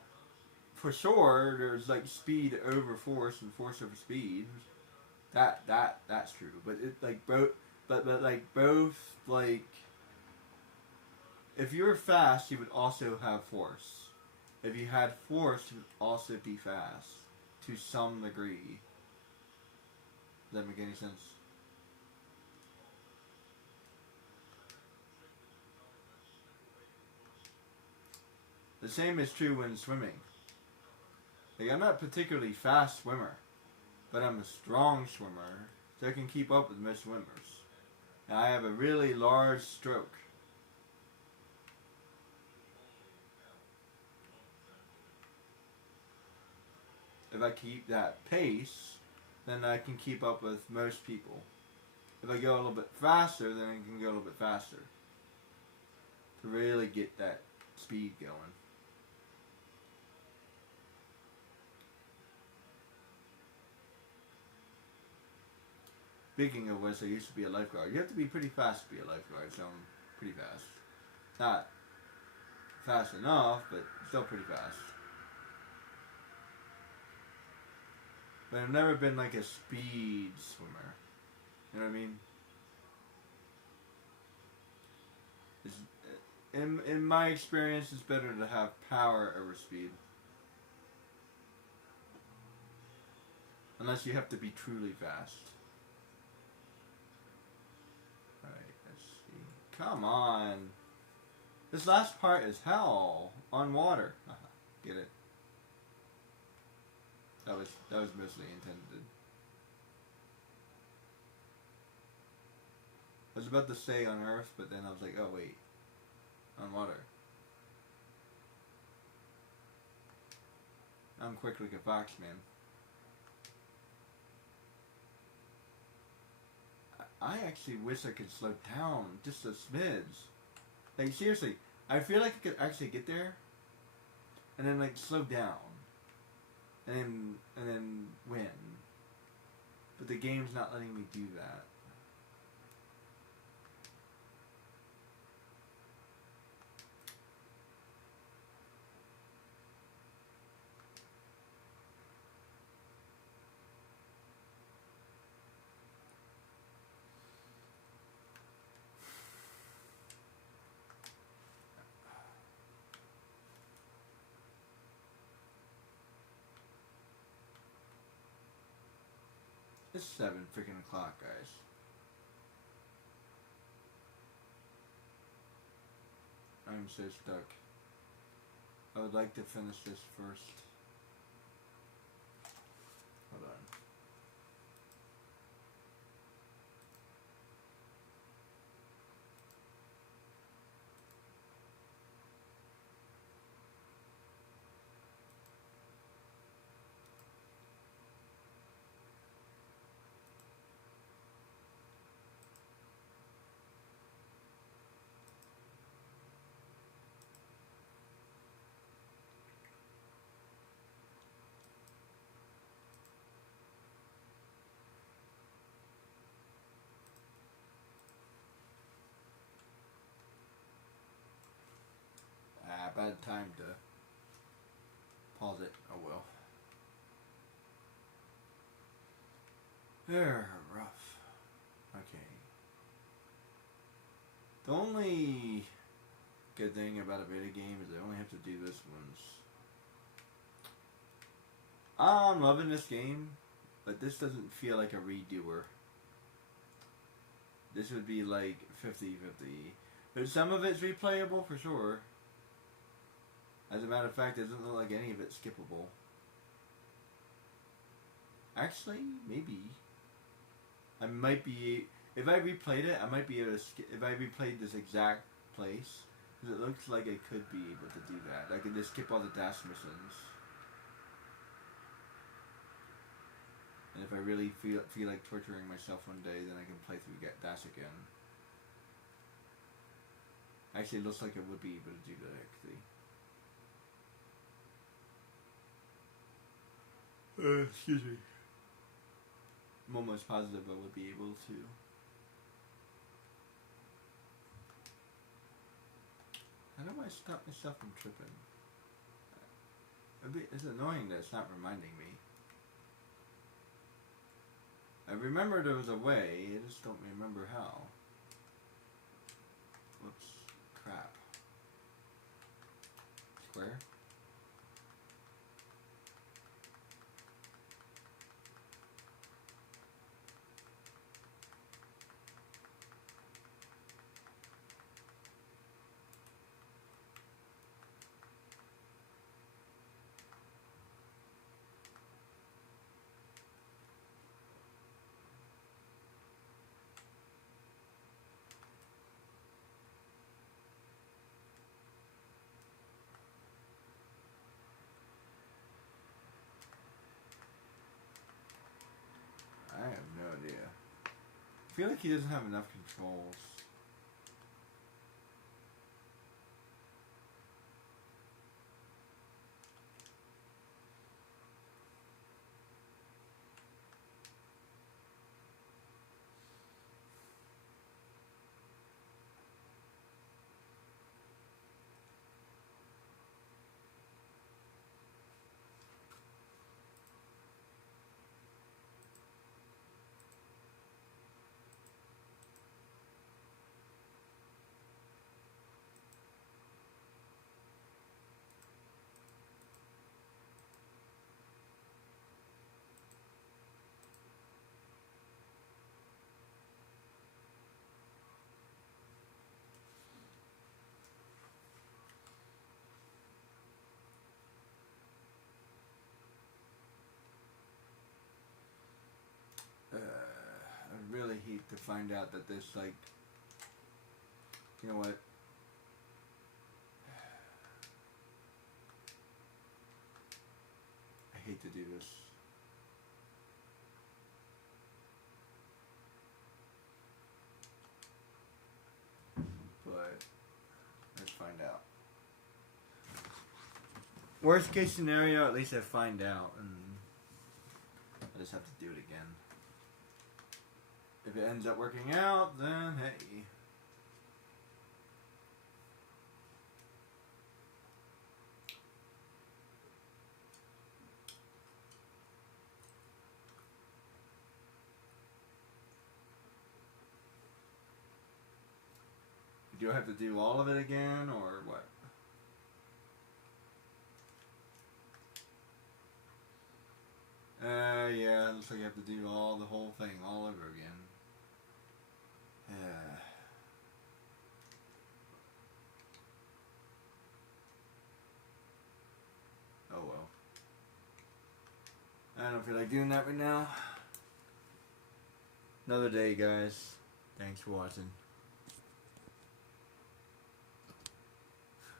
for sure, there's like speed over force and force over speed. That's true. But it like both, but like both like if you were fast, you would also have force. If you had force, you would also be fast to some degree. Does that make any sense? The same is true when swimming. Like, I'm not a particularly fast swimmer, but I'm a strong swimmer, so I can keep up with most swimmers. And I have a really large stroke. If I keep that pace, then I can keep up with most people. If I go a little bit faster, then I can go a little bit faster. To really get that speed going. Speaking of which, I used to be a lifeguard. You have to be pretty fast to be a lifeguard, so I'm pretty fast. Not fast enough, but still pretty fast. But I've never been like a speed swimmer. You know what I mean? It's, in my experience, it's better to have power over speed. Unless you have to be truly fast. Alright, let's see. Come on. This last part is hell. On water. Get it? That was mostly intended. I was about to say on Earth, but then I was like, oh wait. On water. I'm quick like a fox, man. I actually wish I could slow down just a smidge. Like seriously, I feel like I could actually get there, and then like slow down, and then win. But the game's not letting me do that. It's 7 freaking o'clock, guys. I'm so stuck. I would like to finish this first. Hold on. Bad time to pause it. Oh well. They're rough. Okay. The only good thing about a beta game is I only have to do this once. I'm loving this game, but this doesn't feel like a redoer. This would be like 50-50. But some of it's replayable for sure. As a matter of fact, it doesn't look like any of it's skippable. Actually, maybe. I might be... If I replayed it, I might be able to skip... If I replayed this exact place, because it looks like I could be able to do that. I could just skip all the dash missions. And if I really feel like torturing myself one day, then I can play through Dash again. Actually, it looks like I would be able to do that, actually. Excuse me. I'm almost positive I would be able to. How do I stop myself from tripping? It's annoying that it's not reminding me. I remember there was a way, I just don't remember how. Whoops. Crap. Square? I have no idea. I feel like he doesn't have enough controls. I really hate to find out that this, like, you know what? I hate to do this. But, let's find out. Worst case scenario, at least I find out, and I just have to do it again. If it ends up working out, then hey. Do I have to do all of it again, or what? Yeah, it looks like you have to do the whole thing all over again. Oh well. I don't feel like doing that right now. Another day, guys. Thanks for watching.